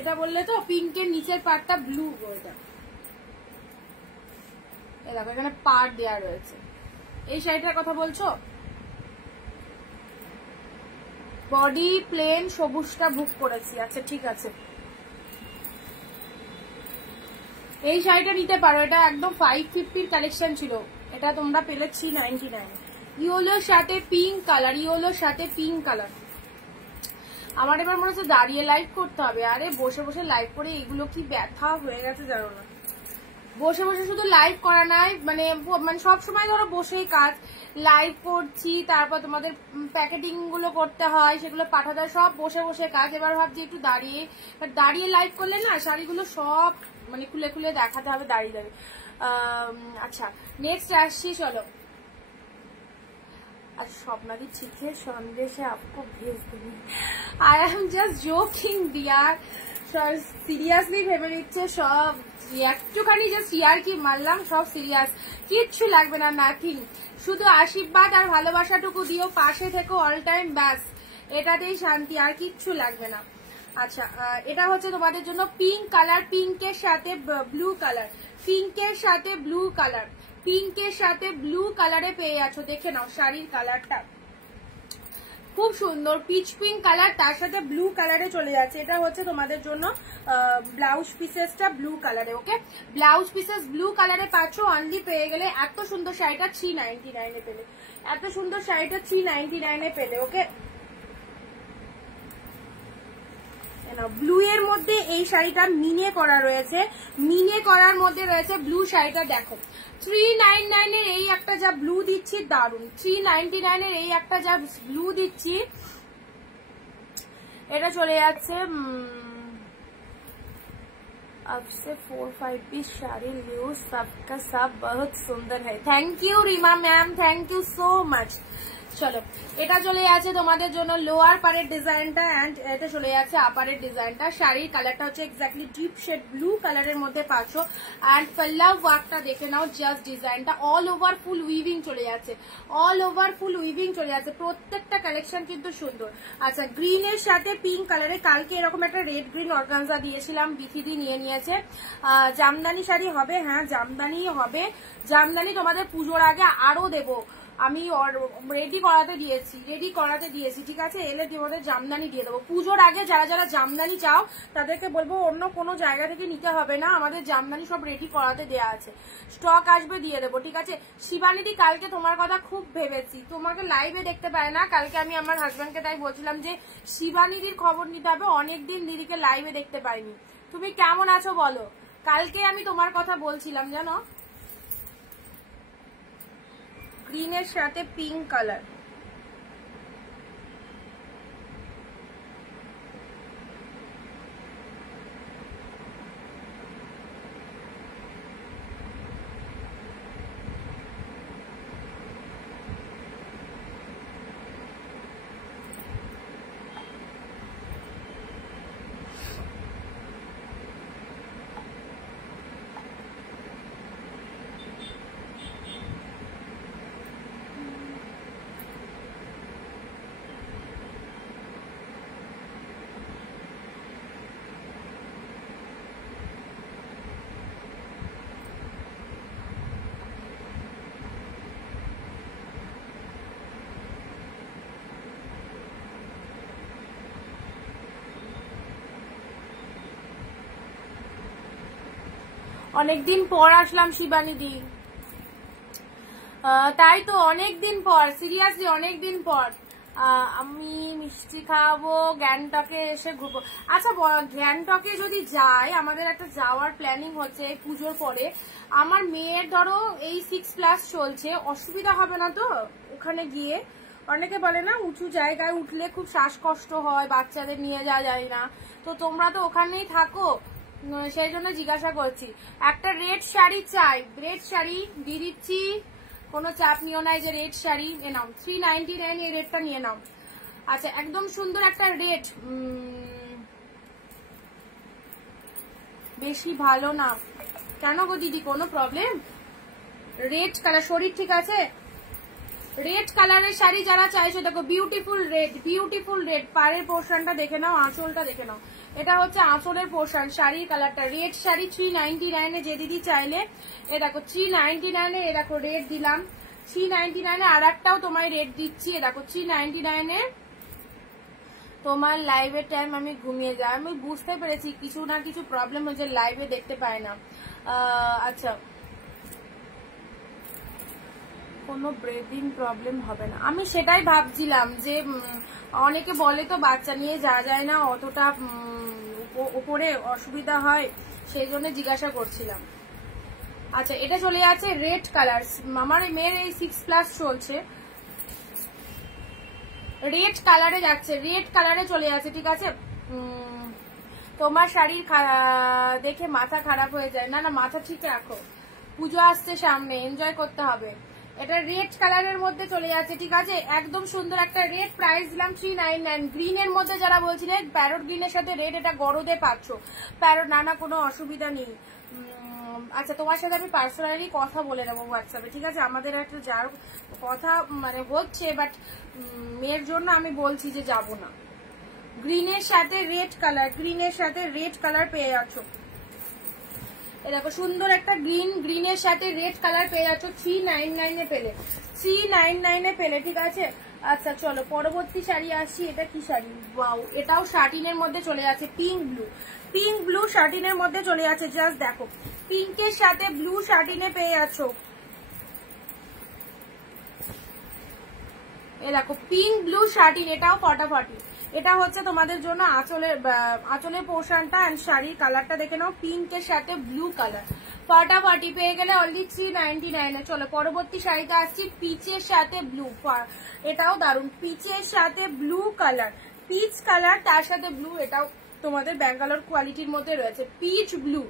এটা বললে তো পিঙ্কের নিচের পারটা ব্লু। এটা দেখো এখানে পার দেওয়া রয়েছে। এই শাড়িটার কথা বলছো? বডি প্লেন সবুজটা বুক করেছি। আচ্ছা ঠিক আছে, এই শাড়িটা নিতে পারো। এটা একদম 550 কালেকশন ছিল, এটা তোমরা পেলে 399। ইয়েলোর সাথে পিঙ্ক কালার, ইয়েলোর সাথে পিঙ্ক কালার। আমার এবার মনে হচ্ছে দাঁড়িয়ে লাইভ করতে হবে। আরে বসে বসে লাইভ করে এগুলো কি ব্যথা হয়ে গেছে জানো না। বসে বসে শুধু লাইভ করা নাই, মানে সব সময় ধরো বসেই কাজ, লাইভ করছি, তারপর তোমাদের প্যাকেটিং গুলো করতে হয়, সেগুলো পাঠাতে হয়, সব বসে বসে কাজ। এবার ভাবছি একটু দাঁড়িয়ে লাইভ করলে না শাড়িগুলো সব মানে খুলে খুলে দেখাতে হবে দাঁড়িয়ে দাঁড়িয়ে। আচ্ছা নেক্সট আসছি, চলো। আর স্বপ্নাদি চিঠের সন্দেশে আপকো ভেজ দেবো। I am just joking dear. Seriously ভেবে নিচ্ছে সব, একটুখানি জাস্ট ইয়ার কি মারলাম, সব সিরিয়াস। কিচ্ছু লাগবে না, নাথিং। শুধু আশীর্বাদ আর ভালোবাসাটুকু দিও, পাশে থেকো অল টাইম, ব্যাস এটাতেই শান্তি, আর কিচ্ছু লাগবে না। আচ্ছা এটা হচ্ছে তোমাদের জন্য পিঙ্ক কালার, পিঙ্কের সাথে ব্লু কালার, পিঙ্কের সাথে ব্লু কালার, পিঙ্কের সাথে ব্লু কালারে পেয়ে যাচ্ছ। দেখে নাও শাড়ির কালারটা খুব সুন্দর, পিচ পিঙ্ক কালার, তার সাথে ব্লু কালারে চলে যাচ্ছে। এটা হচ্ছে তোমাদের জন্য ব্লাউজ পিসেসটা ব্লু কালারে। ওকে, ব্লাউজ পিসেস ব্লু কালারে পাচ্ছ। অনলি পেয়ে গেলে এত সুন্দর শাড়িটা 399 পেলে, এত সুন্দর শাড়িটা 399 পেলে। ওকে, ব্লু এর মধ্যে এই শাড়িটা মিনে করা রয়েছে, মিনে করার মধ্যে রয়েছে ব্লু শাড়িটা। দেখো 399 এর এই একটা যা ব্লু দিচ্ছি দারুন, 399 এর এই একটা যা ব্লু দিচ্ছি, এটা চলে যাচ্ছে। अब से 4-5 पीस साड़ी लियो, सबका सब बहुत सुंदर है। Thank you Reema ma'am, thank you so much. চলো এটা চলে যাচ্ছে তোমাদের জন্য লোয়ার পারের ডিজাইনটা, এন্ড এটা চলে যাচ্ছে আপারের ডিজাইনটা। শাড়ির কালারটা হচ্ছে এক্স্যাক্টলি ডিপ শেড ব্লু কালারের মধ্যে পাচ্ছ। এন্ড পাল্লা ওয়ার্কটা দেখে নাও, জাস্ট ডিজাইনটা অল ওভার ফুল উইভিং চলে যাচ্ছে, অল ওভার ফুল উইভিং চলে যাচ্ছে। প্রত্যেকটা কালেকশন কিন্তু সুন্দর। আচ্ছা গ্রিনের সাথে পিঙ্ক কালারে, কালকে এরকম একটা রেড গ্রিন অর্গানজা দিয়েছিলাম, বিথিদি নিয়ে নিয়েছে। জামদানি শাড়ি হবে, হ্যাঁ জামদানি হবে। জামদানি তোমাদের পুজোর আগে আরো দেবো, আমি রেডি করাতে দিয়েছি, ঠিক আছে? এলে তোমাদের জামদানি দিয়ে দেবো পুজোর আগে। যারা যারা জামদানি চাও তাদেরকে বলবো অন্য কোনো জায়গা থেকে নিতে হবে না, আমাদের জামদানি সব রেডি করাতে দেওয়া আছে, স্টক আসবে দিয়ে দেবো, ঠিক আছে? শিবানীদি কালকে তোমার কথা খুব ভেবেছি, তোমাকে লাইভে দেখতে পাই না। কালকে আমি আমার হাজব্যান্ডকে তাই বলছিলাম যে শিবানীদির খবর নিতে হবে, অনেকদিন দিদিকে লাইভে দেখতে পাইনি। তুমি কেমন আছো বলো? কালকে আমি তোমার কথা বলছিলাম জানো। গ্রিনের সাথে পিঙ্ক কালার, অনেকদিন পর আসলাম শিবানীদি। তাই তো, অনেকদিন পর, সিরিয়াসলি অনেকদিন পর। আমি মিষ্টি খাওয়াবো, গ্যাংটকে এসে ঘুরবো। আচ্ছা গ্যাংটকে যদি যাই, আমাদের একটা যাওয়ার প্ল্যানিং হচ্ছে এই পুজোর পরে। আমার মেয়ের ধরো এই 6+ চলছে, অসুবিধা হবে না তো ওখানে গিয়ে? অনেকে বলে না উঁচু জায়গায় উঠলে খুব শ্বাসকষ্ট হয়, বাচ্চাদের নিয়ে যাওয়া যায় না, তো তোমরা তো ওখানেই থাকো, সেই জন্য জিজ্ঞাসা করছি। একটা রেড শাড়ি চাই, রেড শাড়ি দিয়ে দিচ্ছি, কোনো চাপ নিও না। এই যে রেড শাড়ি এ নাও, 399 এই রেডটা নিয়ে নাও। আচ্ছা একদম সুন্দর একটা রেড, বেশি ভালো না কেন গো দিদি, কোনো প্রবলেম? রেড কালার, শরীর ঠিক আছে? রেড কালারের শাড়ি যারা চাইছো দেখো, বিউটিফুল রেড, বিউটিফুল রেড। পাড়ের পোর্শনটা দেখে নাও, আঁচলটা দেখে নাও, এটা হচ্ছে আঁচলের পোর্শন। শাড়ির কালারটা রেড শাড়ি 399 যে দিদি চাইলে এ দেখো 399 এ দেখো রেড দিলাম, 399 আর একটাও তোমায় রেড দিচ্ছি। এ দেখো 399 তোমার লাইভের টাইম আমি ঘুমিয়ে যাই, আমি বুঝতে পেরেছি কিছু না কিছু প্রবলেম হচ্ছে, লাইভে দেখতে পাই না। আচ্ছা কোনো ব্রেদিং প্রবলেম হবে না, আমি সেটাই ভাবছিলাম যে অনেকে বলে তো বাচ্চা নিয়ে যাওয়া যায় না, অতটা উপরে অসুবিধা হয়, সেই জন্য জিজ্ঞাসা করছিলাম। আচ্ছা এটা চলে যাচ্ছে রেড কালার, আমার মেয়ের এই 6+ চলছে, রেড কালারে যাচ্ছে, রেড কালারে চলে যাচ্ছে, ঠিক আছে? তোমার শাড়ির দেখে মাথা খারাপ হয়ে যায়, না না মাথা ঠিক রাখো, পুজো আসছে সামনে, এনজয় করতে হবে। এটা রেড কালারের মধ্যে চলে যাচ্ছে, ঠিক আছে? একদম সুন্দর একটা রেড, প্রাইস দিলাম 399। গ্রিনের মধ্যে যারা বলছিলেন প্যারট গ্রিনের সাথে রেড, এটা গরদে পাচ্ছ প্যারট, না কোনো অসুবিধা নেই। আচ্ছা তোমার সাথে আমি পার্সোনালি কথা বলে নেবো হোয়াটসঅ্যাপে, ঠিক আছে? আমাদের একটা যার কথা মানে হচ্ছে, বাট মেয়ের জন্য আমি বলছি যে যাবো না। গ্রিনের সাথে রেড কালার, গ্রিনের সাথে রেড কালার পেয়ে যাচ্ছ, এ দেখো সুন্দর একটা গ্রিন, গ্রিনের সাথে রেড কালার পেয়ে যাচ্ছ 399 এ পেলে, 399 এ পেলে, ঠিক আছে? আচ্ছা চলো পরবর্তী শাড়ি আসছি। এটা কি শাড়ি? ওয়াও, এটাও শার্টিনের মধ্যে চলে যাচ্ছে, পিঙ্ক ব্লু, পিঙ্ক ব্লু শার্টিনের মধ্যে চলে যাচ্ছে। জাস্ট দেখো পিঙ্কের সাথে ব্লু শার্টিনে পেয়ে যাচ্ছ, এ দেখো পিঙ্ক ব্লু শার্টিন, এটাও ফটাফটি। এটা হচ্ছে তোমাদের জন্য আঁচলের পোর্শনটা, এন্ড শাড়ির কালারটা দেখে নাও, পিঙ্কের সাথে ব্লু কালার, ফটাফটি পেয়ে গেলে অনলি 399 এ। চলো পরবর্তী শাড়িতে আসছি, পিচের সাথে ব্লু, এটাও দারুন, পিচের সাথে ব্লু কালার, পিচ কালার তার সাথে ব্লু, এটাও তোমাদের ব্যাঙ্গালোর কোয়ালিটির মধ্যে রয়েছে, পিচ ব্লু।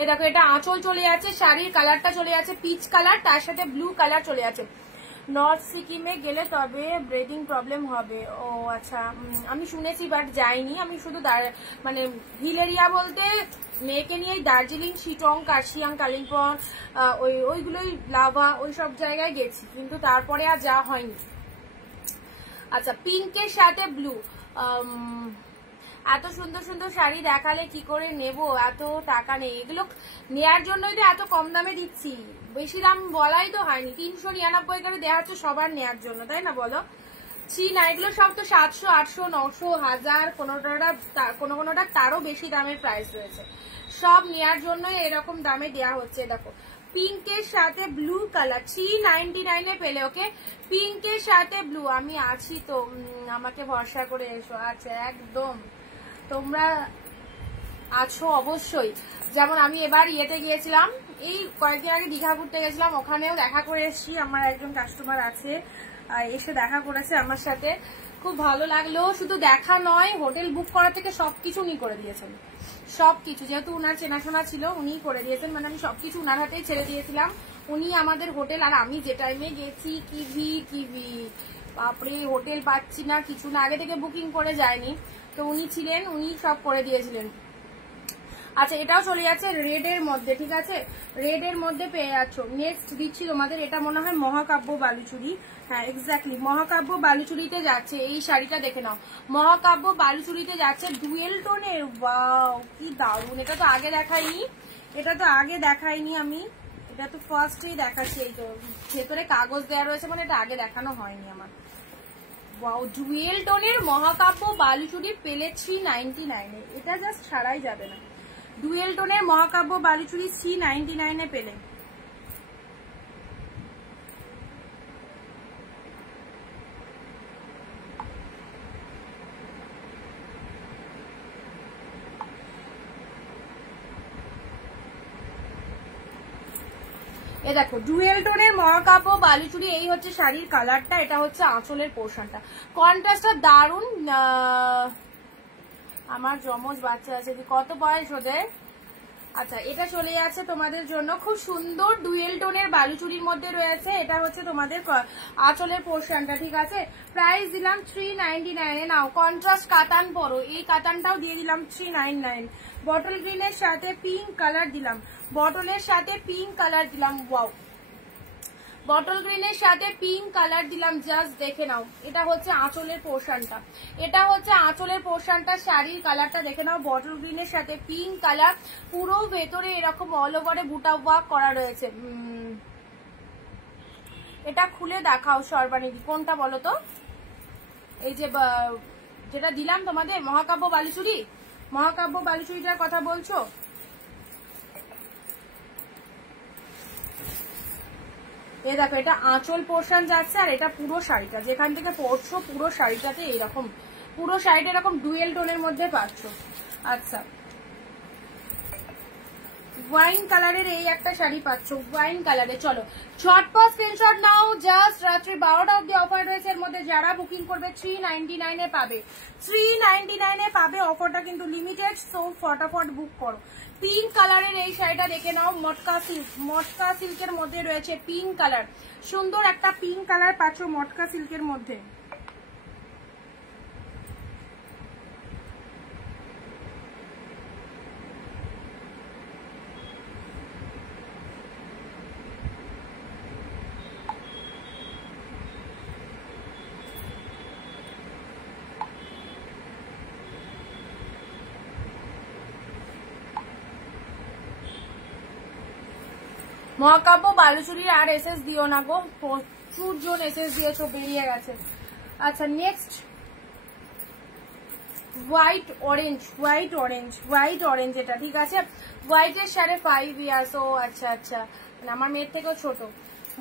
এ দেখো এটা আঁচল চলে যাচ্ছে, শাড়ির কালারটা চলে যাচ্ছে পিচ কালার, তার সাথে ব্লু কালার চলে যাচ্ছে। নর্থ সিকিমে গেলে তবে ব্রিদিং প্রবলেম হবে, ও আচ্ছা আমি শুনেছি বাট যাইনি, আমি শুধু মানে হিল এরিয়া বলতে মেয়েকে নিয়ে দার্জিলিং, শিটং, কার্শিয়াং, কালিম্পং ওইগুলোই লাভা ওই সব জায়গায় গেছি, কিন্তু তারপরে আর যাওয়া হয়নি। আচ্ছা পিঙ্কের সাথে ব্লু, এত সুন্দর সুন্দর শাড়ি দেখালে কি করে নেব, এত টাকা নেই, এগুলো নেয়ার জন্যই তো এত কম দামে দিচ্ছি, বেশি দাম বলাই তো হয়নি, 399 করে দেওয়া হচ্ছে সবার নেয়ার জন্য, তাই না বলো? এগুলো সব তো 700, 800, 900, 1000, কোনোটা তারও বেশি দামের প্রাইস রয়েছে, সব নেয়ার জন্য এরকম দামে দেওয়া হচ্ছে। দেখো পিঙ্কের সাথে ব্লু কালার 399 এ পেলে, ওকে? পিঙ্কের সাথে ব্লু, আমি আছি তো, আমাকে ভরসা করে এসো। আচ্ছা একদম তোমরা আছো অবশ্যই, যেমন আমি এবার ইয়েতে গিয়েছিলাম, এই কয়েকদিন আগে দীঘা ঘুরতে গেছিলাম, ওখানেও দেখা করে এসেছি, আমার একজন কাস্টমার আছে এসে দেখা করেছে আমার সাথে, খুব ভালো লাগলো। শুধু দেখা নয়, হোটেল বুক করা থেকে সবকিছু উনি করে দিয়েছেন, সবকিছু, যেহেতু উনার চেনাশোনা ছিল উনিই করে দিয়েছেন, মানে আমি সবকিছু উনার হাতেই ছেড়ে দিয়েছিলাম, উনি আমাদের হোটেল, আর আমি যে টাইমে গেছি কি ভিড়, বাপরে হোটেল পাচ্ছি না কিছু না, আগে থেকে বুকিং করে যায়নি, তো উনি ছিলেন, উনি সব করে দিয়েছিলেন। আচ্ছা এটাও চলে যাচ্ছে রেড এর মধ্যে, ঠিক আছে? রেড এর মধ্যে পেয়ে যাচ্ছ। নেক্সট দিচ্ছি তোমাদের, এটা মনে হয় মহাকাব্য বালুচুরি, হ্যাঁ এক্স্যাক্টলি মহাকাব্য বালুচুরিতে যাচ্ছে, এই শাড়িটা দেখে নাও, মহাকাব্য বালুচুরিতে যাচ্ছে, ডুয়েল টোনের, ওয়াও কি দারুন, এটা তো আগে দেখাইনি, আমি এটা তো ফার্স্টেই দেখাচ্ছি, এই তো ভেতরে কাগজ দেওয়া রয়েছে, মানে এটা আগে দেখানো হয়নি আমার। ওয়াও ডুয়েল টোনের মহাকাব্য বালুচুরি পেলে 399 এ, এটা জাস্ট ছাড়াই যাবে না, ডুয়েল টোনের মহাকাব্য বালুচুরি 399 এ পেলে। এ দেখো ডুয়েল টোনের মহাকাব্য বালুচুরি, এই হচ্ছে শাড়ির কালারটা, এটা হচ্ছে আঁচলের পোর্শনটা। কন্ট্রাস্টটা দারুন। আমার জমজ বাচ্চা আছে, কত বয়স ওদের? আচ্ছা, এটা চলে যাচ্ছে তোমাদের জন্য খুব সুন্দর ডুয়েল টোনের বালুচুরির মধ্যে রয়েছে। এটা হচ্ছে তোমাদের আঁচলের পোর্শনটা, ঠিক আছে। প্রাইস দিলাম 399 এ। নাও কন্ট্রাস্ট কাতান পরো, এই কাতানটাও দিয়ে দিলাম 399। বটল গ্রিনের সাথে পিঙ্ক কালার দিলাম, বটলের সাথে পিঙ্ক কালার দিলাম। ওয়াও, বটল গ্রিনের সাথে পিঙ্ক কালার দিলাম, জাস্ট দেখে নাও। এটা হচ্ছে আঁচলের পোর্শনটা, এটা হচ্ছে আঁচলের পোর্শনটা। শাড়ির কালারটা দেখে নাও, বটল গ্রিনের সাথে পিঙ্ক কালার, পুরো ভেতরে এরকম অল ওভারে বুটা ওয়ার্ক করা রয়েছে। এটা খুলে দেখাও সর্বানিধি, কোনটা বলো তো? এই যে যেটা দিলাম তোমাদের মহাকাব্য বালুচুরি, মহাকাব্য বালুচুরিটার কথা বলছো? এই দেখো, এটা আঁচল পোর্শন যাচ্ছে, আর এটা পুরো শাড়িটা যেখান থেকে পরছো পুরো শাড়িটাতে এইরকম, পুরো শাড়িটা এরকম ডুয়েল টোনের মধ্যে পাচ্ছ। আচ্ছা, ওয়াইন কালারের এই একটা শাড়ি পাচ্ছ, ওয়াইন কালারে। চলো ঝটপট স্ক্রিনশট নাও, জাস্ট রাত্রি 12টা অব্দি অফার রয়েছে। এর মধ্যে যারা বুকিং করবে 399 এ পাবে, 399 এ পাবে। অফারটা কিন্তু লিমিটেড, সো ফটাফট বুক করো। পিঙ্ক কালারের এই শাড়িটা দেখে নাও, মটকা সিল্ক, মটকা সিল্কের মধ্যে রয়েছে পিঙ্ক কালার, সুন্দর একটা পিঙ্ক কালার পাচ্ছ মটকা সিল্কের মধ্যে। মহাকাব্য বালুচুরির আর এসএস দিও না গো, প্রচুর জন এসএস দিয়েছো, বেরিয়ে গেছে। আচ্ছা, next white orange, white orange, white orange, এটা ঠিক আছে। হোয়াইটের সাথে 5 ইয়ার্স, ও আচ্ছা আচ্ছা, আমার মেয়ের থেকেও ছোট।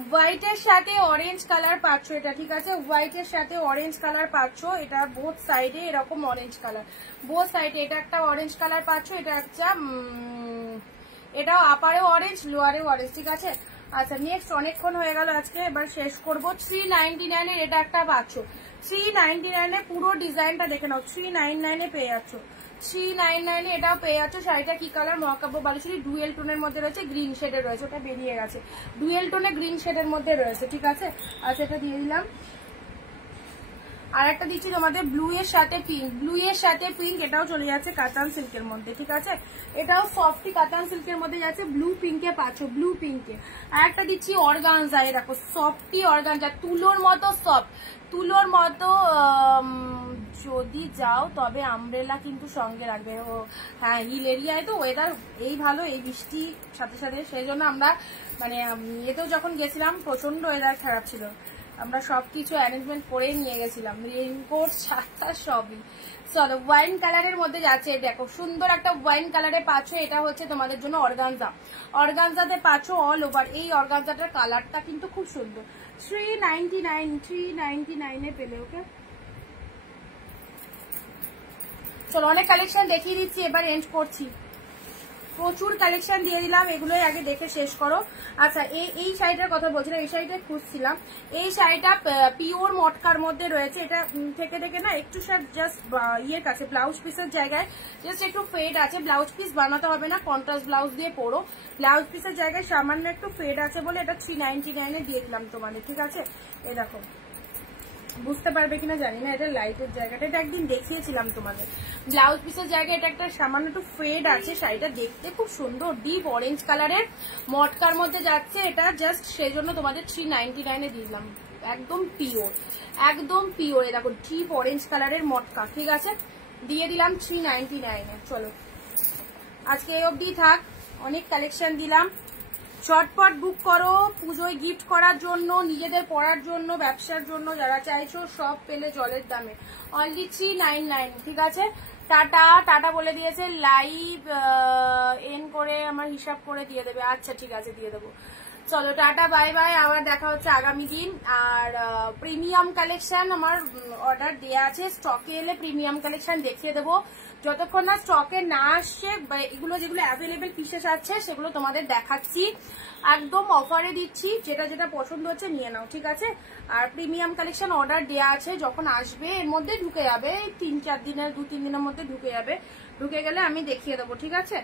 হোয়াইটের সাথে অরেঞ্জ কালার পাচ্ছ, এটা ঠিক আছে। হোয়াইটের সাথে অরেঞ্জ কালার পাচ্ছ, এটা বোথ সাইডে এরকম অরেঞ্জ কালার, বোথ সাইডে এটা একটা অরেঞ্জ কালার পাচ্ছ, এটা একটা এটাও আপারেও অরেঞ্জ, লোয়ারেও অরেঞ্জ, ঠিক আছে। আচ্ছা, নেক্সট, অনেকক্ষণ হয়ে গেল আজকে, এবার শেষ করবো। 399 এর এটা একটা পাচ্ছ, 399 এ পুরো ডিজাইনটা দেখে নাও, 399 এ পেয়ে যাচ্ছ, 399 এ এটাও পেয়ে যাচ্ছ। শাড়িটা কি কালার? মহাকাব্য বালুচুরি, ডুয়েল টোনের মধ্যে রয়েছে, গ্রিন শেডের রয়েছে, ওটা বেরিয়ে গেছে, ডুয়েল টোনে গ্রিন শেডের মধ্যে রয়েছে, ঠিক আছে। আচ্ছা, এটা দিয়ে দিলাম। আর একটা দিচ্ছি তোমাদের ব্লু এর সাথে পিঙ্ক, ব্লু এর সাথে পিঙ্ক, এটাও চলে যাচ্ছে কাতান সিল্কের মধ্যে, ঠিক আছে। এটাও সফটি কাতান সিল্কের মধ্যে যাচ্ছে, ব্লু পিঙ্কে পাচ্ছ, ব্লু পিঙ্কে। আর একটা দিচ্ছি অর্গানজা, দেখো সফটি অর্গানজা, তুলোর মতো সফট, তুলোর মতো। যদি যাও তবে আমব্রেলা কিন্তু সঙ্গে রাখবে। ও হ্যাঁ, হিল এরিয়ায় তো ওয়েদার এই ভালো, এই বৃষ্টি সাথে সাথে, সেই জন্য আমরা মানে এতেও যখন গেছিলাম প্রচন্ড ওয়েদার খারাপ ছিল, আমরা সবকিছু অ্যারেঞ্জমেন্ট করে নিয়ে গেছিলাম, রেইনকোট, ছাতা সবই। চলো, ওয়াইন কালারের মধ্যে যাচ্ছে, দেখো সুন্দর একটা ওয়াইন কালারে পাচ্ছ, এটা হচ্ছে তোমাদের জন্য অর্গানজা, অর্গানজাতে পাচ্ছ অল ওভার। এই অর্গানজাটার কালারটা কিন্তু খুব সুন্দর। 399 এ পেলে, ওকে। চলো, অনেক কালেকশন দেখিয়ে দিচ্ছি, এবার এন্ড করছি। প্রচুর কালেকশন দিয়ে দিলাম, এগুলোই আগে দেখে শেষ করো। আচ্ছা, এই শাড়িটার কথা বলছিলাম, এই শাড়িটা খুঁজছিলাম। এই শাড়িটা পিওর মটকার মধ্যে রয়েছে, এটা থেকে থেকে না একটু জাস্ট ইয়ের কাছে ব্লাউজ পিসের জায়গায় জাস্ট একটু ফেড আছে, ব্লাউজ পিস বানাতে হবে না, কন্ট্রাস্ট ব্লাউজ দিয়ে পরো। ব্লাউজ পিসের জায়গায় সামান্য একটু ফেড আছে বলে এটা 399 এ দিয়ে দিলাম তোমাদের, ঠিক আছে। এই দেখো, বুঝতে পারবে কিনা জানি না, এটা লাইটের জায়গাটা, এটা একদিন দেখিয়েছিলাম তোমাদের। ব্লাউজ পিসের জায়গায় এটা একটা সামান্য একটু ফেড আছে, শাড়িটা দেখতে খুব সুন্দর, ডিপ অরেঞ্জ কালারের মটকার মধ্যে যাচ্ছে, এটা জাস্ট সেই জন্য তোমাদের 399 এ দিলাম, একদম পিওর, একদম পিওর। দেখো ডিপ অরেঞ্জ কালারের মটকা, ঠিক আছে, দিয়ে দিলাম 399 এ। চলো, আজকে এই অবধি থাক, অনেক কালেকশন দিলাম। চটপট বুক করো, পুজোয় গিফট করার জন্য, নিজেদের পড়ার জন্য, ব্যবসার জন্য, যারা চাইছো সব পেলে জলের দামে, অনলি 399, ঠিক আছে। টাটা, টাটা বলে দিয়েছে, লাইভ এন্ড করে আমার হিসাব করে দিয়ে দেবে। আচ্ছা, ঠিক আছে, দিয়ে দেবো। চলো, টাটা, বাই বাই, আবার দেখা হচ্ছে আগামী দিন। আর প্রিমিয়াম কালেকশন আমার অর্ডার দেওয়া আছে, স্টকে এলে প্রিমিয়াম কালেকশন দেখিয়ে দেবো। যতক্ষণ না স্টকে না আসছে, এগুলো যেগুলো অ্যাভেলেবেল পিসেস আছে সেগুলো তোমাদের দেখাচ্ছি, একদম অফারে দিচ্ছি, যেটা যেটা পছন্দ হচ্ছে নিয়ে নাও, ঠিক আছে। আর প্রিমিয়াম কালেকশন অর্ডার দেওয়া আছে, যখন আসবে এর মধ্যে ঢুকে যাবে, 3-4 দিনের 2-3 দিনের মধ্যে ঢুকে যাবে, ঢুকে গেলে আমি দেখিয়ে দেবো, ঠিক আছে।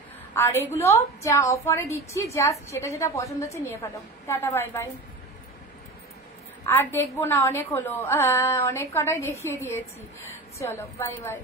আর এগুলো যা অফারে দিচ্ছি জাস্ট যেটা যেটা পছন্দ হচ্ছে নিয়ে ফেলো। Ta-ta, bye bye. আর দেখবো না, অনেক হলো, অনেক কটাই দেখিয়ে দিয়েছি, চলো বাই বাই।